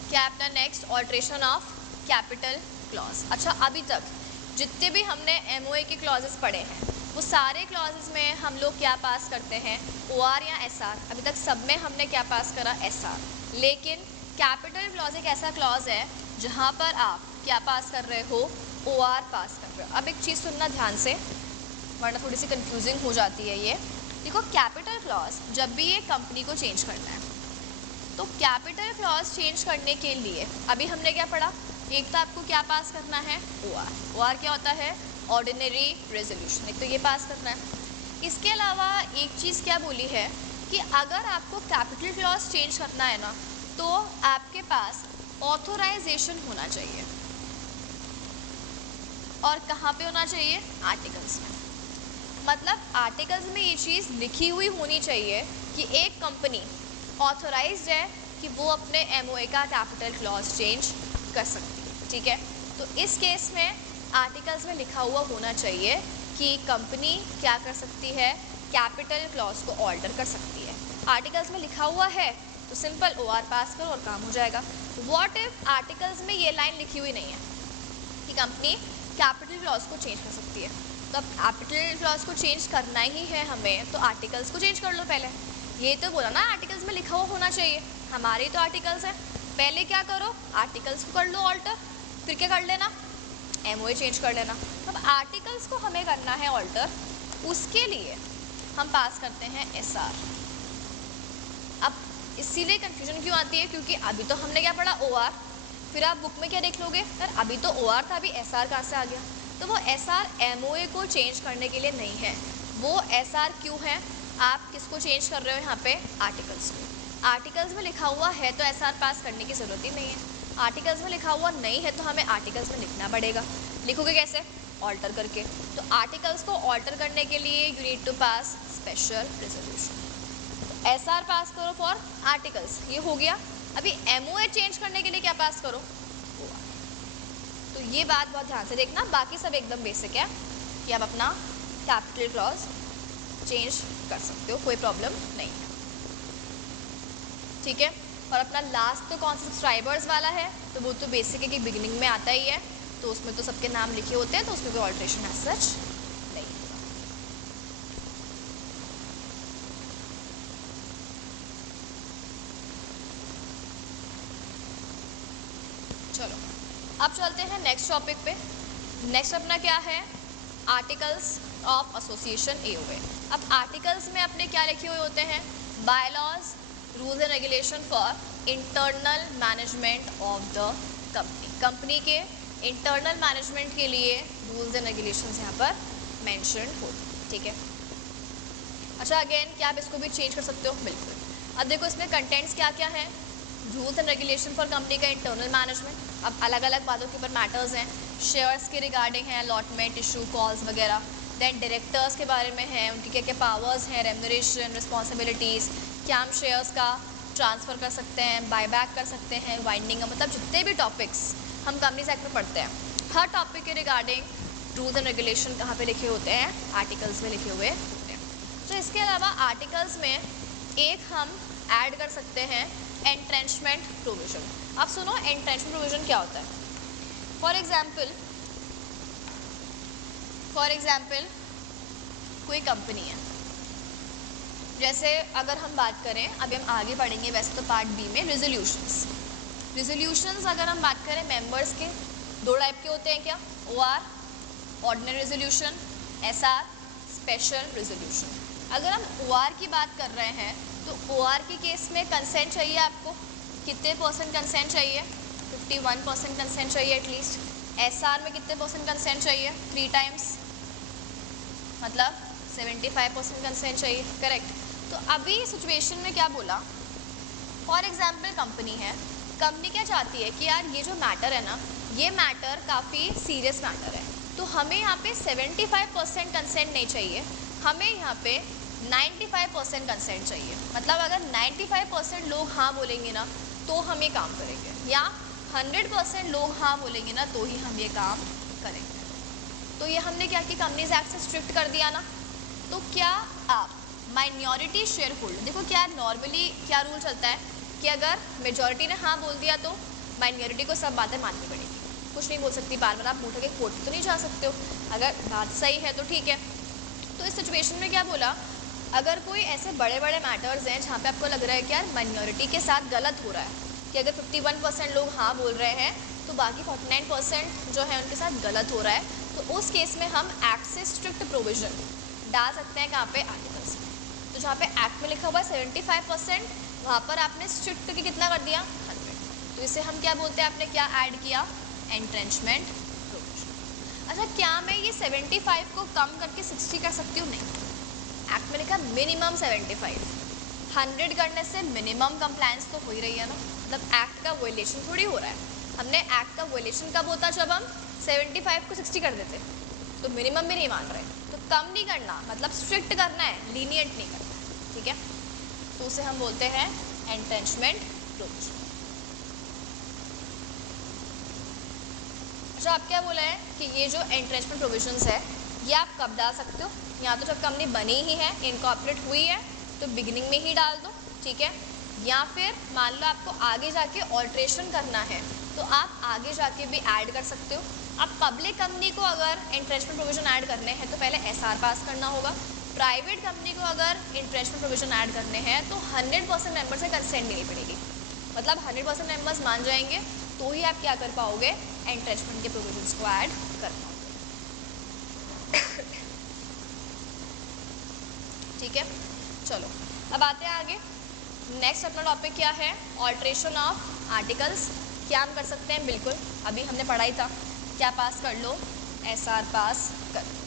क्या है अपना next, alteration of capital clause. अच्छा, अभी तक जितने भी हमने एमओए के क्लॉजेस पढ़े हैं वो सारे क्लॉजेस में हम लोग क्या पास करते हैं, ओआर या एसआर। अभी तक सब में हमने क्या पास करा, एसआर। लेकिन कैपिटल क्लॉज एक ऐसा क्लॉज है जहाँ पर आप क्या पास कर रहे हो, ओआर पास कर रहे हो। अब एक चीज़ सुनना ध्यान से, वरना थोड़ी सी कंफ्यूजिंग हो जाती है ये। देखो, कैपिटल क्लॉज जब भी ये कंपनी को चेंज करना है, तो कैपिटल क्लॉज चेंज करने के लिए अभी हमने क्या पढ़ा, एक तो आपको क्या पास करना है, ओआर। ओआर क्या होता है, ऑर्डिनरी रेजोल्यूशन, एक तो ये पास करना है। इसके अलावा एक चीज़ क्या बोली है कि अगर आपको कैपिटल क्लॉज चेंज करना है ना, तो आपके पास ऑथोराइजेशन होना चाहिए। और कहाँ पे होना चाहिए, आर्टिकल्स में। मतलब आर्टिकल्स में ये चीज़ लिखी हुई होनी चाहिए कि एक कंपनी ऑथोराइज्ड है कि वो अपने एमओए का कैपिटल क्लॉज चेंज कर सकती है, ठीक है। तो इस केस में आर्टिकल्स में लिखा हुआ होना चाहिए कि कंपनी क्या कर सकती है, कैपिटल क्लॉज को ऑल्टर कर सकती है। आर्टिकल्स में लिखा हुआ है तो सिंपल ओआर पास करो और काम हो जाएगा। व्हाट इफ आर्टिकल्स में ये लाइन लिखी हुई नहीं है कि कंपनी कैपिटल क्लॉज को चेंज कर सकती है, तो अब कैपिटल क्लॉज को चेंज करना ही है हमें, तो आर्टिकल्स को चेंज कर लो पहले। ये तो बोला ना, आर्टिकल्स में लिखा हुआ होना चाहिए, हमारे तो आर्टिकल्स हैं, पहले क्या करो, आर्टिकल्स को कर लो ऑल्टर, फिर क्या कर लेना, एमओए चेंज कर लेना। अब आर्टिकल्स को हमें करना है ऑल्टर, उसके लिए हम पास करते हैं एसआर। अब इसीलिए कंफ्यूजन क्यों आती है, क्योंकि अभी तो हमने क्या पढ़ा, ओआर, फिर आप बुक में क्या देख लोगे, यार अभी तो ओआर था, अभी एसआर कहाँ से आ गया। तो वो एसआर एमओए को चेंज करने के लिए नहीं है, वो एसआर क्यों है, आप किसको चेंज कर रहे हो यहाँ पे, आर्टिकल्स को। आर्टिकल्स में लिखा हुआ है तो एसआर पास करने की ज़रूरत ही नहीं है, आर्टिकल्स में लिखा हुआ नहीं है तो हमें आर्टिकल्स में लिखना पड़ेगा। लिखोगे कैसे, ऑल्टर करके। तो आर्टिकल्स को ऑल्टर करने के लिए you need to pass special resolution. SR pass करो फॉर आर्टिकल्स, ये हो गया। अभी एमओए चेंज करने के लिए क्या पास करो, ओआर। तो ये बात बहुत ध्यान से देखना, बाकी सब एकदम बेसिक है कि आप अपना कैपिटल क्लॉज चेंज कर सकते हो, कोई प्रॉब्लम नहीं है, ठीक है। और अपना लास्ट तो कौन सा, सब्सक्राइबर्स वाला है, तो वो तो बेसिक है कि बिगिनिंग में आता ही है, तो उसमें तो सबके नाम लिखे होते हैं, तो उसमें कोई ऑल्ट्रेशन एज सच नहीं होगा। चलो अब चलते हैं नेक्स्ट टॉपिक पे। नेक्स्ट अपना क्या है, आर्टिकल्स ऑफ एसोसिएशन एओए। अब आर्टिकल्स में अपने क्या लिखे हुए होते हैं, bylaws, rules and regulation for internal management of the company. Company के इंटरनल मैनेजमेंट के लिए रूल्स एंड रेगुलेशंस यहाँ पर मेंशन होते हैं, ठीक है। अच्छा, अगेन क्या आप इसको भी चेंज कर सकते हो, बिल्कुल। अब देखो इसमें कंटेंट्स क्या क्या हैं, rules and regulation for company का इंटरनल मैनेजमेंट। अब अलग अलग बातों के ऊपर मैटर्स हैं, शेयर्स के रिगार्डिंग है, अलॉटमेंट, इशू, कॉल्स वगैरह। देन डायरेक्टर्स के बारे में है, उनकी क्या क्या पावर्स हैं, रेम्यूनरेशन, रिस्पॉन्सिबिलिटीज़, क्या हम शेयर्स का ट्रांसफ़र कर सकते हैं, बायबैक कर सकते हैं, वाइंडिंग, मतलब जितने भी टॉपिक्स हम कंपनीज एक्ट में पढ़ते हैं, हर टॉपिक के रिगार्डिंग रूल्स एंड रेगुलेशन कहाँ पे लिखे होते हैं, आर्टिकल्स में लिखे हुए होते हैं। तो इसके अलावा आर्टिकल्स में एक हम ऐड कर सकते हैं एंट्रेंचमेंट प्रोविजन। अब सुनो एंट्रेंचमेंट प्रोविजन क्या होता है। फॉर एग्जाम्पल कोई कंपनी है, जैसे अगर हम बात करें, अभी हम आगे पढ़ेंगे वैसे तो पार्ट बी में, रिजोल्यूशंस अगर हम बात करें मेंबर्स के, दो टाइप के होते हैं क्या, OR ordinary resolution, SR special resolution. अगर हम OR की बात कर रहे हैं तो OR के केस में कंसेंट चाहिए आपको, कितने % कंसेंट चाहिए, 51% कंसेंट चाहिए एटलीस्ट। SR में कितने % कंसेंट चाहिए, 3 टाइम्स, मतलब 75% कंसेंट चाहिए, करेक्ट। तो अभी सिचुएशन में क्या बोला, फॉर एग्जाम्पल कंपनी है, कंपनी क्या चाहती है कि यार ये जो मैटर है ना, ये मैटर काफ़ी सीरियस मैटर है, तो हमें यहाँ पे 75% कंसेंट नहीं चाहिए, हमें यहाँ पे 95% कंसेंट चाहिए। मतलब अगर 95% लोग हाँ बोलेंगे ना तो हम ये काम करेंगे, या 100% लोग हाँ बोलेंगे ना तो ही हम ये काम करेंगे। तो ये हमने क्या किया, कंपनीज एक्ट से स्ट्रिक्ट कर दिया ना। तो क्या आप माइनॉरिटी शेयर होल्डर, देखो क्या नॉर्मली क्या रूल चलता है कि अगर मेजॉरिटी ने हाँ बोल दिया तो माइनॉरिटी को सब बातें माननी पड़ेगी, कुछ नहीं बोल सकती, बार बार आप मुँह के कोर्ट तो नहीं जा सकते हो, अगर बात सही है तो ठीक है। तो इस सिचुएशन में क्या बोला, अगर कोई ऐसे बड़े बड़े मैटर्स हैं जहाँ पे आपको लग रहा है कि यार माइनॉरिटी के साथ गलत हो रहा है, कि अगर 51% लोग हाँ बोल रहे हैं तो बाकी 49% जो है उनके साथ गलत हो रहा है, तो उस केस में हम एक्ट से स्ट्रिक्ट प्रोविजन डाल सकते हैं, कहाँ पे, आर्टिकल्स। तो जहाँ पे एक्ट में लिखा हुआ है 75%, वहाँ पर आपने स्ट्रिक्ट करके कितना कर दिया, 100। तो इसे हम क्या बोलते हैं, आपने क्या ऐड किया, एंट्रेंचमेंट प्रोविजन। अच्छा, क्या मैं ये 75 को कम करके 60 कर सकती हूँ, नहीं, एक्ट में लिखा मिनिमम 75, 100 करने से मिनिमम कंप्लायंस तो हो ही रही है ना, मतलब एक्ट का वोलेशन थोड़ी हो रहा है। हमने एक्ट का वोलेशन कब होता, जब हम 75 को 60 कर देते, तो मिनिमम भी नहीं मान रहे, तो कम नहीं करना, मतलब स्ट्रिक्ट करना है, लीनियंट नहीं करना, ठीक है। तो उसे हम बोलते हैं एंट्रेंचमेंट प्रोविजन। अच्छा, आप क्या बोला है कि ये जो एंट्रेंचमेंट प्रोविजंस है ये आप कब डाल सकते हो, या तो जब कंपनी बनी ही है, इनकॉर्पोरेट हुई है तो बिगिनिंग में ही डाल दो, ठीक है, या फिर मान लो आपको आगे जाके ऑल्ट्रेशन करना है तो आप आगे जाके भी ऐड कर सकते हो। अब पब्लिक कंपनी को अगर एंट्रेंचमेंट प्रोविजन ऐड करने हैं तो पहले SR पास करना होगा, प्राइवेट कंपनी को अगर एंट्रेंचमेंट प्रोविजन ऐड करने हैं तो 100% मेंबर से कंसेंट लेनी पड़ेगी, मतलब 100% मेंबर्स मान जाएंगे तो ही आप क्या कर पाओगे, एंट्रेंचमेंट के प्रोविजंस को ऐड कर पाओगे। ठीक है, चलो अब आते हैं आगे। नेक्स्ट अपना टॉपिक क्या है, ऑल्ट्रेशन ऑफ आर्टिकल्स। क्या हम कर सकते हैं, बिल्कुल अभी हमने पढ़ाई था, क्या पास कर लो, SR पास कर लो।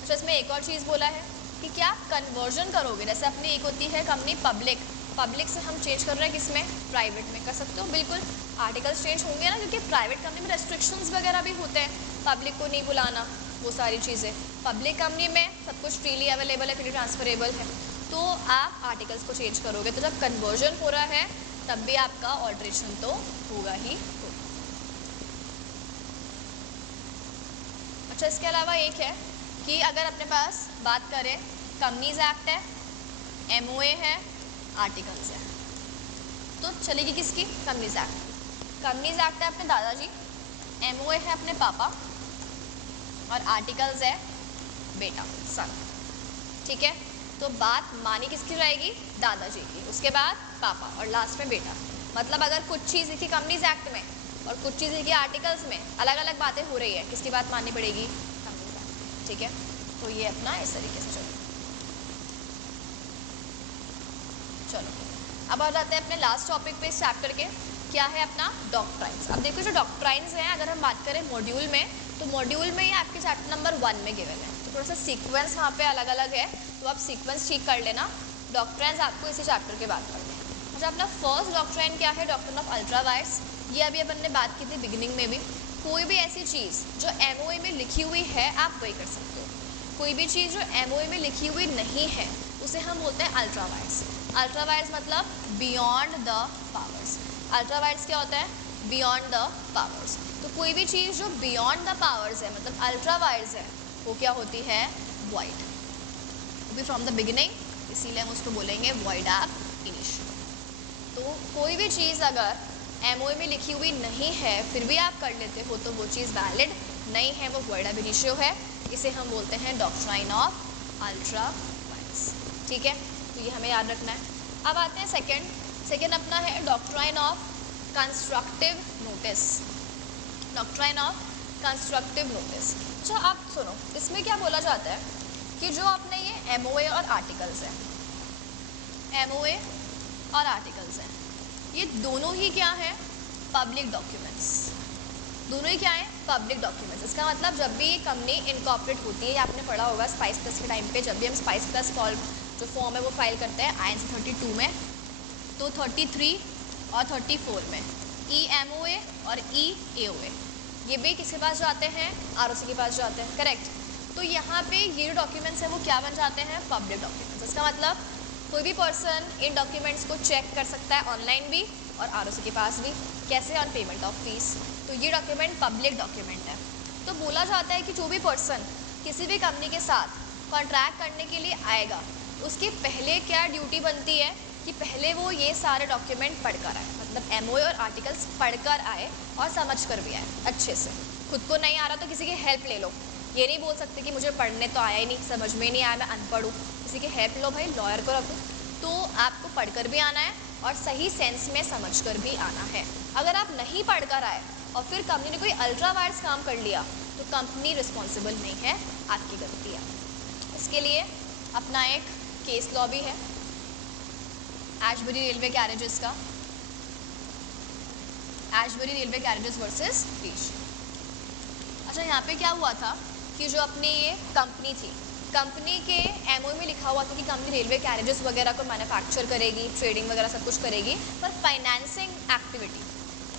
अच्छा, इसमें एक और चीज़ बोला है कि क्या कन्वर्जन करोगे, जैसे अपनी एक होती है कंपनी पब्लिक से हम चेंज कर रहे हैं किसमें, प्राइवेट में, कर सकते हो, बिल्कुल आर्टिकल्स चेंज होंगे ना, क्योंकि प्राइवेट कंपनी में रेस्ट्रिक्शंस वगैरह भी होते हैं, पब्लिक को नहीं बुलाना, वो सारी चीज़ें। पब्लिक कंपनी में सब कुछ फ्रीली अवेलेबल है, फ्रीली ट्रांसफरेबल है, तो आप आर्टिकल्स को चेंज करोगे। तो जब कन्वर्जन हो रहा है तब भी आपका ऑल्ट्रेशन तो होगा ही होगा। अच्छा, इसके अलावा एक है कि अगर अपने पास बात करें, कंपनीज एक्ट है, MOA है, आर्टिकल्स है, तो चलेगी किसकी, कंपनीज एक्ट। कंपनीज एक्ट है अपने दादाजी, MOA है अपने पापा, और आर्टिकल्स है बेटा, सन, ठीक है। तो बात मानी किसकी जाएगी, दादाजी की, उसके बाद पापा, और लास्ट में बेटा। मतलब अगर कुछ चीज़ लिखी कंपनीज एक्ट में और कुछ चीज़ लिखी आर्टिकल्स में, अलग अलग बातें हो रही है, किसकी बात माननी पड़ेगी, कंपनीज एक्ट, ठीक है। तो ये अपना इस तरीके से चलो अब आ जाते हैं अपने लास्ट टॉपिक पे इस चैप्टर के, क्या है अपना डॉक्ट्राइन्स। अब देखो जो डॉक्ट्राइन्स हैं, अगर हम बात करें मॉड्यूल में, तो मॉड्यूल में ये आपके चैप्टर नंबर 1 में गिवन है, तो थोड़ा सा सीक्वेंस वहाँ पे अलग अलग है, तो आप सीक्वेंस ठीक कर लेना। डॉक्ट्राइन्स आपको इसी चैप्टर के बाद पढ़ने हैं। अच्छा, अपना फर्स्ट डॉक्ट्राइन क्या है, डॉक्ट्रिन ऑफ अल्ट्रा वायर्स। ये अभी अपन ने बात की थी बिगिनिंग में भी, कोई भी ऐसी चीज़ जो MOA में लिखी हुई है आप वही कर सकते हो, कोई भी चीज़ जो MOA में लिखी हुई नहीं है उसे हम बोलते हैं अल्ट्रा वायर्स। अल्ट्रा वायर्स मतलब beyond the powers. Ultra vires क्या होता है, बियॉन्ड द पावर्स। तो कोई भी चीज़ जो बियॉन्ड द पावर्स है, मतलब अल्ट्रा वायर्स है, वो क्या होती है, वॉइड, भी फ्रॉम द बिगिनिंग, इसीलिए हम उसको बोलेंगे वॉइड एब इनिशियल। तो कोई भी चीज़ अगर एमओए में लिखी हुई नहीं है फिर भी आप कर लेते हो तो वो चीज़ वैलिड नहीं है, वो वर्ड ab initio है। इसे हम बोलते हैं डॉक्ट्राइन ऑफ अल्ट्रा वायरस। ठीक है, तो ये हमें याद रखना है। अब आते हैं सेकेंड अपना है doctrine of constructive notice. Doctrine of constructive notice. अच्छा आप सुनो, इसमें क्या बोला जाता है कि जो आपने ये एमओए और आर्टिकल्स हैं, एमओए और आर्टिकल्स हैं, ये दोनों ही क्या है, पब्लिक डॉक्यूमेंट्स। दोनों ही क्या है, पब्लिक डॉक्यूमेंट्स। इसका मतलब जब भी कंपनी इनकॉर्पोरेट होती है, आपने पढ़ा होगा स्पाइस प्लस के टाइम पे, जब भी हम स्पाइस प्लस जो फॉर्म है वो फाइल करते हैं INC 32 में, तो 33 और 34 में EMOA और EAOA ये भी किसके पास जाते हैं, ROC के पास जाते हैं, करेक्ट। तो यहाँ पे ये जो डॉक्यूमेंट्स हैं वो क्या बन जाते हैं, पब्लिक डॉक्यूमेंट्स। इसका मतलब कोई भी पर्सन इन डॉक्यूमेंट्स को चेक कर सकता है ऑनलाइन भी और ROC के पास भी। कैसे, ऑन पेमेंट ऑफ फीस। तो ये डॉक्यूमेंट पब्लिक डॉक्यूमेंट है। तो बोला जाता है कि जो भी पर्सन किसी भी कंपनी के साथ कॉन्ट्रैक्ट करने के लिए आएगा, उसकी पहले क्या ड्यूटी बनती है कि पहले वो ये सारे डॉक्यूमेंट पढ़कर आए, मतलब एमओए और आर्टिकल्स पढ़कर आए और समझ कर भी आए अच्छे से। खुद को नहीं आ रहा तो किसी की हेल्प ले लो। ये नहीं बोल सकते कि मुझे पढ़ने तो आया ही नहीं, समझ में नहीं आया, मैं अनपढ़ हूँ। किसी की हेल्प लो, भाई लॉयर को रखो। तो आपको पढ़कर भी आना है और सही सेंस में समझ कर भी आना है। अगर आप नहीं पढ़कर आए और फिर कंपनी ने कोई अल्ट्रा वायरस काम कर लिया तो कंपनी रिस्पॉन्सिबल नहीं है, आपकी गलती है। इसके लिए अपना एक केस लॉ भी है, एशबरी रेलवे कैरेजेस का, Ashbery railway carriages versus reach. अच्छा, यहाँ पे क्या हुआ था कि जो अपनी ये कंपनी थी, कंपनी के एमओ में लिखा हुआ था कि कंपनी रेलवे कैरेजेस वगैरह को मैन्युफैक्चर करेगी, ट्रेडिंग वगैरह सब कुछ करेगी, पर financing activity,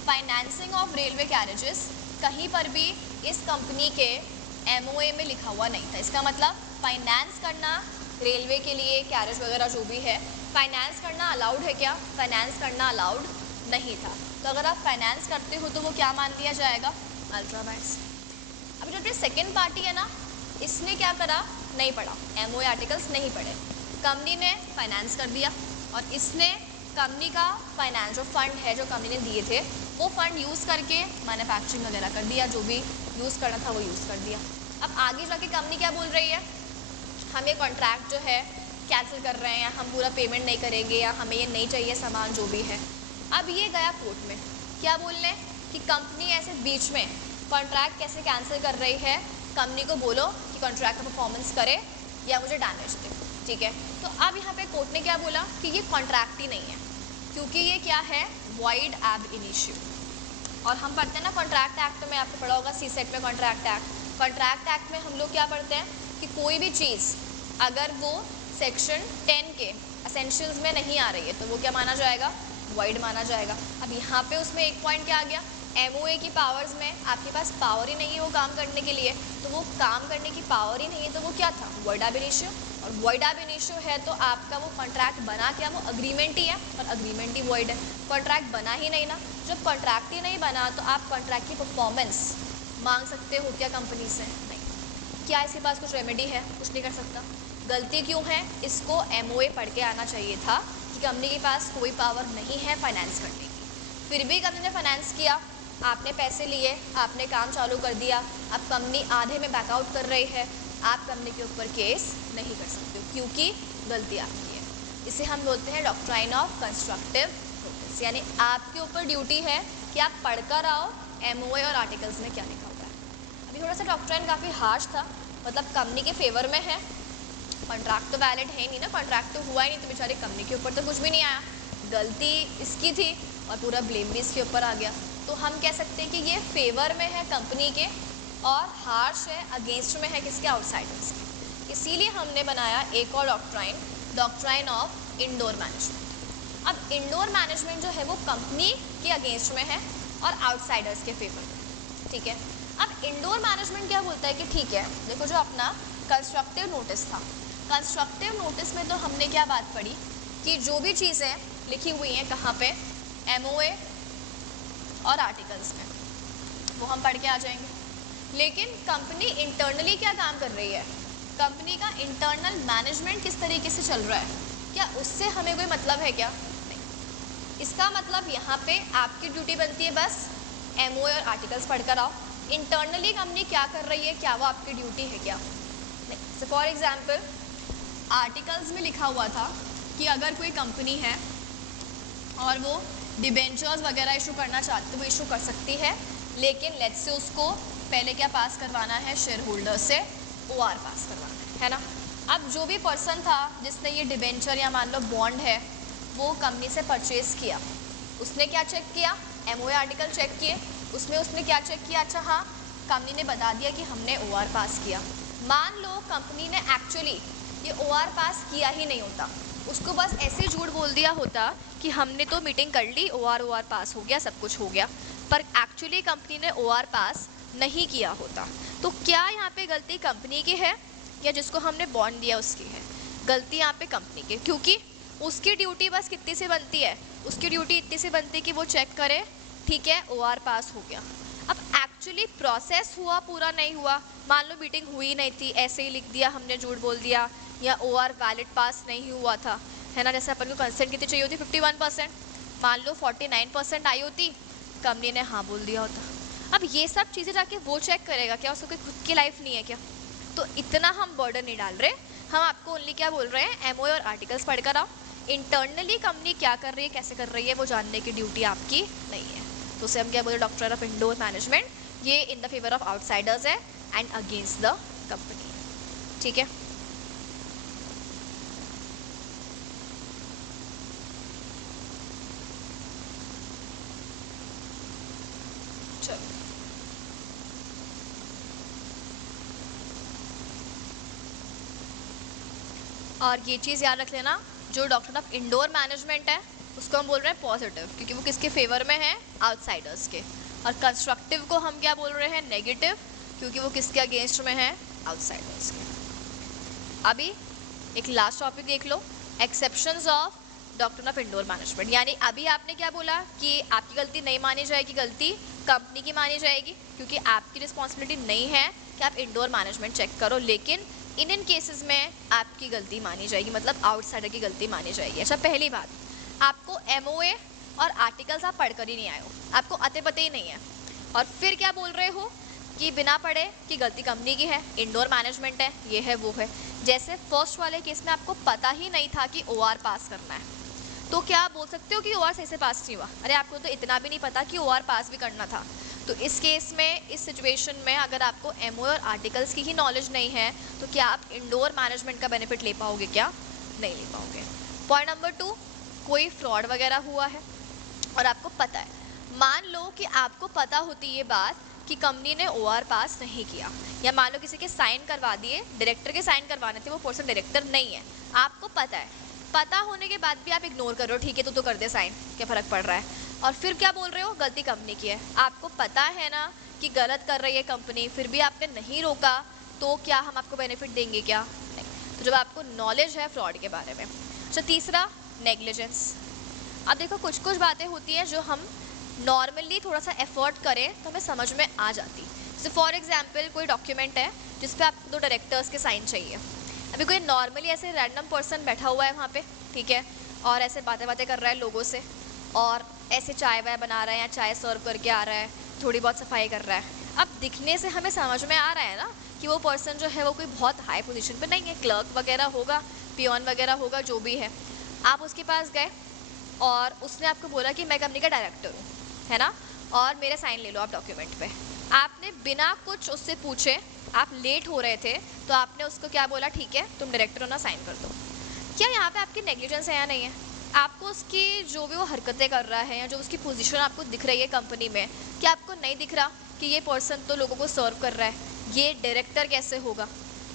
financing of railway carriages कहीं पर भी इस कंपनी के एमओए में लिखा हुआ नहीं था। इसका मतलब फाइनेंस करना रेलवे के लिए कैरेज वगैरह जो भी है, फाइनेंस करना अलाउड है क्या, फाइनेंस करना अलाउड नहीं था। तो अगर आप फाइनेंस करते हो तो वो क्या मान लिया जाएगा, अल्ट्रा वायरस। अभी जो सेकेंड पार्टी है ना, इसने क्या करा, नहीं पढ़ा, एमओए आर्टिकल्स नहीं पढ़े, कंपनी ने फाइनेंस कर दिया और इसने कंपनी का फाइनेंस जो फंड है जो कंपनी ने दिए थे वो फंड यूज़ करके मैन्युफैक्चरिंग वगैरह कर दिया, जो भी यूज़ करना था वो यूज़ कर दिया। अब आगे जाके कंपनी क्या बोल रही है, हम ये कॉन्ट्रैक्ट जो है कैंसिल कर रहे हैं, या हम पूरा पेमेंट नहीं करेंगे, या हमें ये नहीं चाहिए सामान जो भी है। अब ये गया कोर्ट में, क्या बोलने कि कंपनी ऐसे बीच में कॉन्ट्रैक्ट कैसे कैंसिल कर रही है, कंपनी को बोलो कि कॉन्ट्रैक्ट का परफॉर्मेंस करे या मुझे डैमेज दे। ठीक है, तो अब यहाँ पे कोर्ट ने क्या बोला कि ये कॉन्ट्रैक्ट ही नहीं है, क्योंकि ये क्या है, वॉइड एब इनिशियो। और हम पढ़ते हैं ना कॉन्ट्रैक्ट एक्ट में, आपको पढ़ा होगा सीसेट में कॉन्ट्रैक्ट एक्ट। कॉन्ट्रैक्ट एक्ट में हम लोग क्या पढ़ते हैं कि कोई भी चीज़ अगर वो सेक्शन 10 के एसेंशियल्स में नहीं आ रही है तो वो क्या माना जाएगा, वॉइड माना जाएगा। अब यहाँ पे उसमें एक पॉइंट क्या आ गया, एमओए की पावर्स में आपके पास पावर ही नहीं है वो काम करने के लिए, तो वो काम करने की पावर ही नहीं है, तो वो क्या था, वॉइड एब इनिशियो। और वॉइड एब इनिशियो है तो आपका वो कॉन्ट्रैक्ट बना क्या, वो अग्रीमेंट ही है, और अग्रीमेंट ही वॉइड है, कॉन्ट्रैक्ट बना ही नहीं ना। जब कॉन्ट्रैक्ट ही नहीं बना तो आप कॉन्ट्रैक्ट की परफॉर्मेंस मांग सकते हो क्या कंपनी से, नहीं। क्या इसके पास कुछ रेमेडी है, कुछ नहीं कर सकता। गलती क्यों है, इसको एमओए पढ़ के आना चाहिए था कि कंपनी के पास कोई पावर नहीं है फाइनेंस करने की, फिर भी कंपनी ने फाइनेंस किया, आपने पैसे लिए, आपने काम चालू कर दिया, अब कंपनी आधे में बैकआउट कर रही है, आप कंपनी के ऊपर केस नहीं कर सकते हो क्योंकि गलती आपकी है। इसे हम बोलते हैं डॉक्ट्राइन ऑफ कंस्ट्रक्टिव नोटिस, यानी आपके ऊपर ड्यूटी है कि आप पढ़कर आओ एमओए और आर्टिकल्स में क्या लिखा हुआ है। अभी थोड़ा सा डॉक्ट्राइन काफ़ी हार्श था, मतलब कंपनी के फेवर में है, कॉन्ट्रैक्ट तो वैलिड है नहीं ना, कॉन्ट्रैक्ट तो हुआ ही नहीं, तो बेचारी कंपनी के ऊपर तो कुछ भी नहीं आया, गलती इसकी थी और पूरा ब्लेम भी इसके ऊपर आ गया। तो हम कह सकते हैं कि ये फेवर में है कंपनी के और हार्श है, अगेंस्ट में है किसके, आउटसाइडर्स के। इसीलिए हमने बनाया एक और doctrine, doctrine of indoor management. अब इंडोर मैनेजमेंट जो है वो कंपनी के अगेंस्ट में है और आउटसाइडर्स के फेवर में। ठीक है, अब इंडोर मैनेजमेंट क्या बोलता है कि ठीक है, देखो जो अपना कंस्ट्रक्टिव नोटिस था, कंस्ट्रक्टिव नोटिस में तो हमने क्या बात पढ़ी कि जो भी चीज़ें लिखी हुई हैं कहाँ पे, एमओए और आर्टिकल्स में, वो हम पढ़ के आ जाएंगे। लेकिन कंपनी इंटरनली क्या काम कर रही है, कंपनी का इंटरनल मैनेजमेंट किस तरीके से चल रहा है, क्या उससे हमें कोई मतलब है क्या, नहीं। इसका मतलब यहाँ पे आपकी ड्यूटी बनती है बस एमओए और आर्टिकल्स पढ़कर आओ। इंटरनली कंपनी क्या कर रही है, क्या वो आपकी ड्यूटी है क्या नहीं। सो फॉर एग्जांपल आर्टिकल्स में लिखा हुआ था कि अगर कोई कंपनी है और वो डिबेंचर्स वगैरह इशू करना चाहती है वो इशू कर सकती है, लेकिन लेट्स से उसको पहले क्या पास करवाना है, शेयर होल्डर से ओआर पास करवाना है ना। अब जो भी पर्सन था जिसने ये डिबेंचर या मान लो बॉन्ड है वो कंपनी से परचेज किया, उसने क्या चेक किया, एमओए आर्टिकल चेक किए, उसमें उसने क्या चेक किया, अच्छा हाँ कंपनी ने बता दिया कि हमने ओआर पास किया। मान लो कंपनी ने एक्चुअली ये ओआर पास किया ही नहीं होता, उसको बस ऐसे झूठ बोल दिया होता कि हमने तो मीटिंग कर ली, ओआर पास हो गया, सब कुछ हो गया, पर एक्चुअली कंपनी ने ओआर पास नहीं किया होता। तो क्या यहाँ पे गलती कंपनी की है या जिसको हमने बॉन्ड दिया उसकी है? गलती यहाँ पे कंपनी की, क्योंकि उसकी ड्यूटी बस कितनी से बनती है, उसकी ड्यूटी इतनी से बनती है कि वो चेक करे, ठीक है ओआर पास हो गया। अब एक्चुअली प्रोसेस हुआ पूरा नहीं हुआ, मान लो मीटिंग हुई नहीं थी, ऐसे ही लिख दिया हमने, झूठ बोल दिया, या ओआर वैलिड पास नहीं हुआ था, है ना। जैसे अपन को कंसेंट कितनी चाहिए होती, 51%, मान लो 49% आई होती, कंपनी ने हाँ बोल दिया होता। अब ये सब चीज़ें जाके वो चेक करेगा क्या, उसको कोई खुद की लाइफ नहीं है क्या? तो इतना हम बर्डन नहीं डाल रहे, हम आपको ओनली क्या बोल रहे हैं, एमओए और आर्टिकल्स पढ़कर आओ। इंटरनली कंपनी क्या कर रही है, कैसे कर रही है, वो जानने की ड्यूटी आपकी नहीं है। तो उसे हम क्या बोलते हैं, डॉक्टर ऑफ इंडोर मैनेजमेंट, ये in the favour of outsiders है एंड अगेंस्ट द कंपनी, ठीक है। चलो और ये चीज़ याद रख लेना, जो डॉक्टर ऑफ इंडोर मैनेजमेंट है उसको हम बोल रहे हैं पॉजिटिव, क्योंकि वो किसके फेवर में है, आउटसाइडर्स के। और कंस्ट्रक्टिव को हम क्या बोल रहे हैं, नेगेटिव, क्योंकि वो किसके अगेंस्ट में है, आउटसाइडर्स के। अभी एक लास्ट टॉपिक देख लो, exceptions of doctrine of indoor management. यानी अभी आपने क्या बोला कि आपकी गलती नहीं मानी जाएगी, गलती कंपनी की मानी जाएगी, क्योंकि आपकी रिस्पॉन्सिबिलिटी नहीं है कि आप इंडोर मैनेजमेंट चेक करो, लेकिन इन केसेस में आपकी गलती मानी जाएगी, मतलब आउटसाइडर की गलती मानी जाएगी। अच्छा, पहली बात, आपको एमओए और आर्टिकल्स आप पढ़कर ही नहीं आए हो, आपको आते पते ही नहीं है, और फिर क्या बोल रहे हो कि बिना पढ़े कि गलती कंपनी की है, इंडोर मैनेजमेंट है, ये है वो है। जैसे फर्स्ट वाले केस में आपको पता ही नहीं था कि ओआर पास करना है, तो क्या आप बोल सकते हो कि ओआर सही से पास नहीं हुआ? अरे आपको तो इतना भी नहीं पता कि ओआर पास भी करना था। तो इस केस में, इस सिचुएशन में अगर आपको एमओए और आर्टिकल्स की ही नॉलेज नहीं है तो क्या आप इंडोर मैनेजमेंट का बेनिफिट ले पाओगे क्या? नहीं ले पाओगे। पॉइंट नंबर 2, कोई फ्रॉड वगैरह हुआ है और आपको पता है, मान लो कि आपको पता होती ये बात कि कंपनी ने ओआर पास नहीं किया, या मान लो किसी के साइन करवा दिए, डायरेक्टर के साइन करवाने थे, वो पर्सन डायरेक्टर नहीं है, आपको पता है, पता होने के बाद भी आप इग्नोर कर रहे हो, ठीक है तो कर दे साइन, क्या फ़र्क पड़ रहा है, और फिर क्या बोल रहे हो, गलती कंपनी की है। आपको पता है ना कि गलत कर रही है कंपनी, फिर भी आपने नहीं रोका, तो क्या हम आपको बेनिफिट देंगे क्या? नहीं। तो जब आपको नॉलेज है फ्रॉड के बारे में। अच्छा, तीसरा, नेग्लिजेंस। अब देखो कुछ कुछ बातें होती हैं जो हम नॉर्मली थोड़ा सा एफर्ट करें तो हमें समझ में आ जाती। जैसे फॉर एग्जांपल कोई डॉक्यूमेंट है जिस पे आपको 2 डायरेक्टर्स के साइन चाहिए। अभी कोई नॉर्मली ऐसे रैंडम पर्सन बैठा हुआ है वहाँ पे, ठीक है, और ऐसे बातें बातें कर रहा है लोगों से, और ऐसे चाय वाय बना रहा है या चाय सर्व करके आ रहा है, थोड़ी बहुत सफाई कर रहा है। अब दिखने से हमें समझ में आ रहा है ना कि वो पर्सन जो है वो कोई बहुत हाई पोजीशन पे नहीं है, क्लर्क वगैरह होगा, पियोन वगैरह होगा, जो भी है। आप उसके पास गए और उसने आपको बोला कि मैं कंपनी का डायरेक्टर हूँ, है ना, और मेरे साइन ले लो आप डॉक्यूमेंट पे। आपने बिना कुछ उससे पूछे, आप लेट हो रहे थे तो आपने उसको क्या बोला, ठीक है तुम डायरेक्टर हो ना, साइन कर दो। क्या यहाँ पे आपकी नेग्लिजेंस है या नहीं है? आपको उसकी जो भी वो हरकतें कर रहा है या जो उसकी पोजीशन आपको दिख रही है कंपनी में, क्या आपको नहीं दिख रहा कि ये पर्सन तो लोगों को सर्व कर रहा है, ये डायरेक्टर कैसे होगा?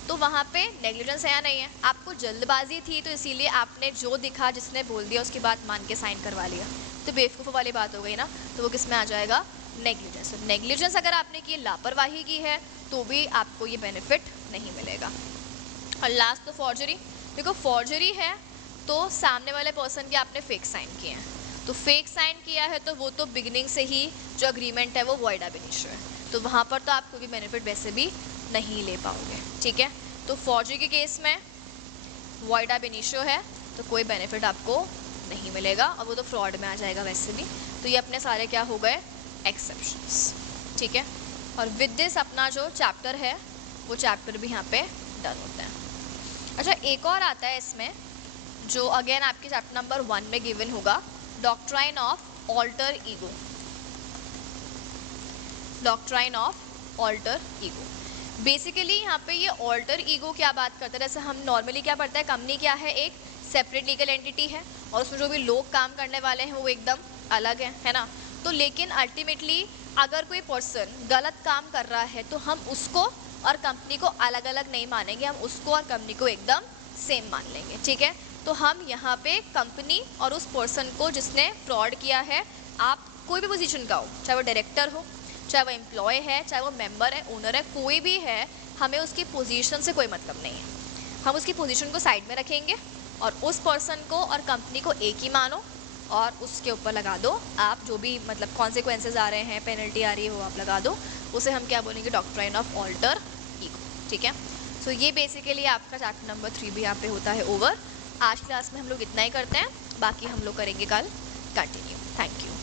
तो वहाँ पे नेग्लिजेंस है या नहीं है? आपको जल्दबाजी थी तो इसीलिए आपने जो दिखा, जिसने बोल दिया उसकी बात मान के साइन करवा लिया, तो बेवकूफ़ वाली बात हो गई ना, तो वो किस में आ जाएगा, नेग्लिजेंस। नेग्लिजेंस अगर आपने की लापरवाही की है तो भी आपको ये बेनिफिट नहीं मिलेगा। और लास्ट तो फॉर्जरी। देखो फॉर्जरी है तो सामने वाले पर्सन के आपने फेक साइन किए हैं, तो फेक साइन किया है तो वो तो बिगिनिंग से ही जो अग्रीमेंट है वो वॉइड ab initio है, तो वहाँ पर तो आप कोई भी बेनिफिट वैसे भी नहीं ले पाओगे, ठीक है। तो फॉर्जरी के केस में वॉइड ab initio है तो कोई बेनिफिट आपको नहीं मिलेगा, और वो तो फ्रॉड में आ जाएगा वैसे भी। तो ये अपने सारे क्या हो गए, एक्सेप्शंस, ठीक है। और विद दिस अपना जो चैप्टर है वो चैप्टर भी यहाँ पे डन होता है। अच्छा, एक और आता है इसमें जो अगेन आपके चैप्टर नंबर 1 में गिवन होगा, doctrine of alter ego. Doctrine of alter ego, basically यहाँ पे ये ऑल्टर ईगो क्या बात करता है, जैसे हम नॉर्मली क्या पढ़ते हैं, कंपनी क्या है, एक सेपरेट लीगल एंटिटी है और उसमें जो भी लोग काम करने वाले हैं वो एकदम अलग है ना। तो लेकिन अल्टीमेटली अगर कोई पर्सन गलत काम कर रहा है तो हम उसको और कंपनी को अलग अलग नहीं मानेंगे, हम उसको और कंपनी को एकदम सेम मान लेंगे, ठीक है। तो हम यहाँ पे कंपनी और उस पर्सन को जिसने फ्रॉड किया है, आप कोई भी पोजीशन का हो, चाहे वो डायरेक्टर हो, चाहे वो एम्प्लॉय है, चाहे वो मेंबर है, ओनर है, कोई भी है, हमें उसकी पोजीशन से कोई मतलब नहीं है। हम उसकी पोजीशन को साइड में रखेंगे और उस पर्सन को और कंपनी को एक ही मानो और उसके ऊपर लगा दो आप जो भी मतलब कॉन्सिक्वेंसेज आ रहे हैं, पेनल्टी आ रही है वो आप लगा दो, उसे हम क्या बोलेंगे, डॉक्ट्राइन ऑफ ऑल्टर ईगो, ठीक है। सो ये बेसिकली आपका चैप्टर नंबर 3 भी यहाँ पे होता है ओवर। आज क्लास में हम लोग इतना ही करते हैं, बाकी हम लोग करेंगे कल कंटिन्यू। Thank you.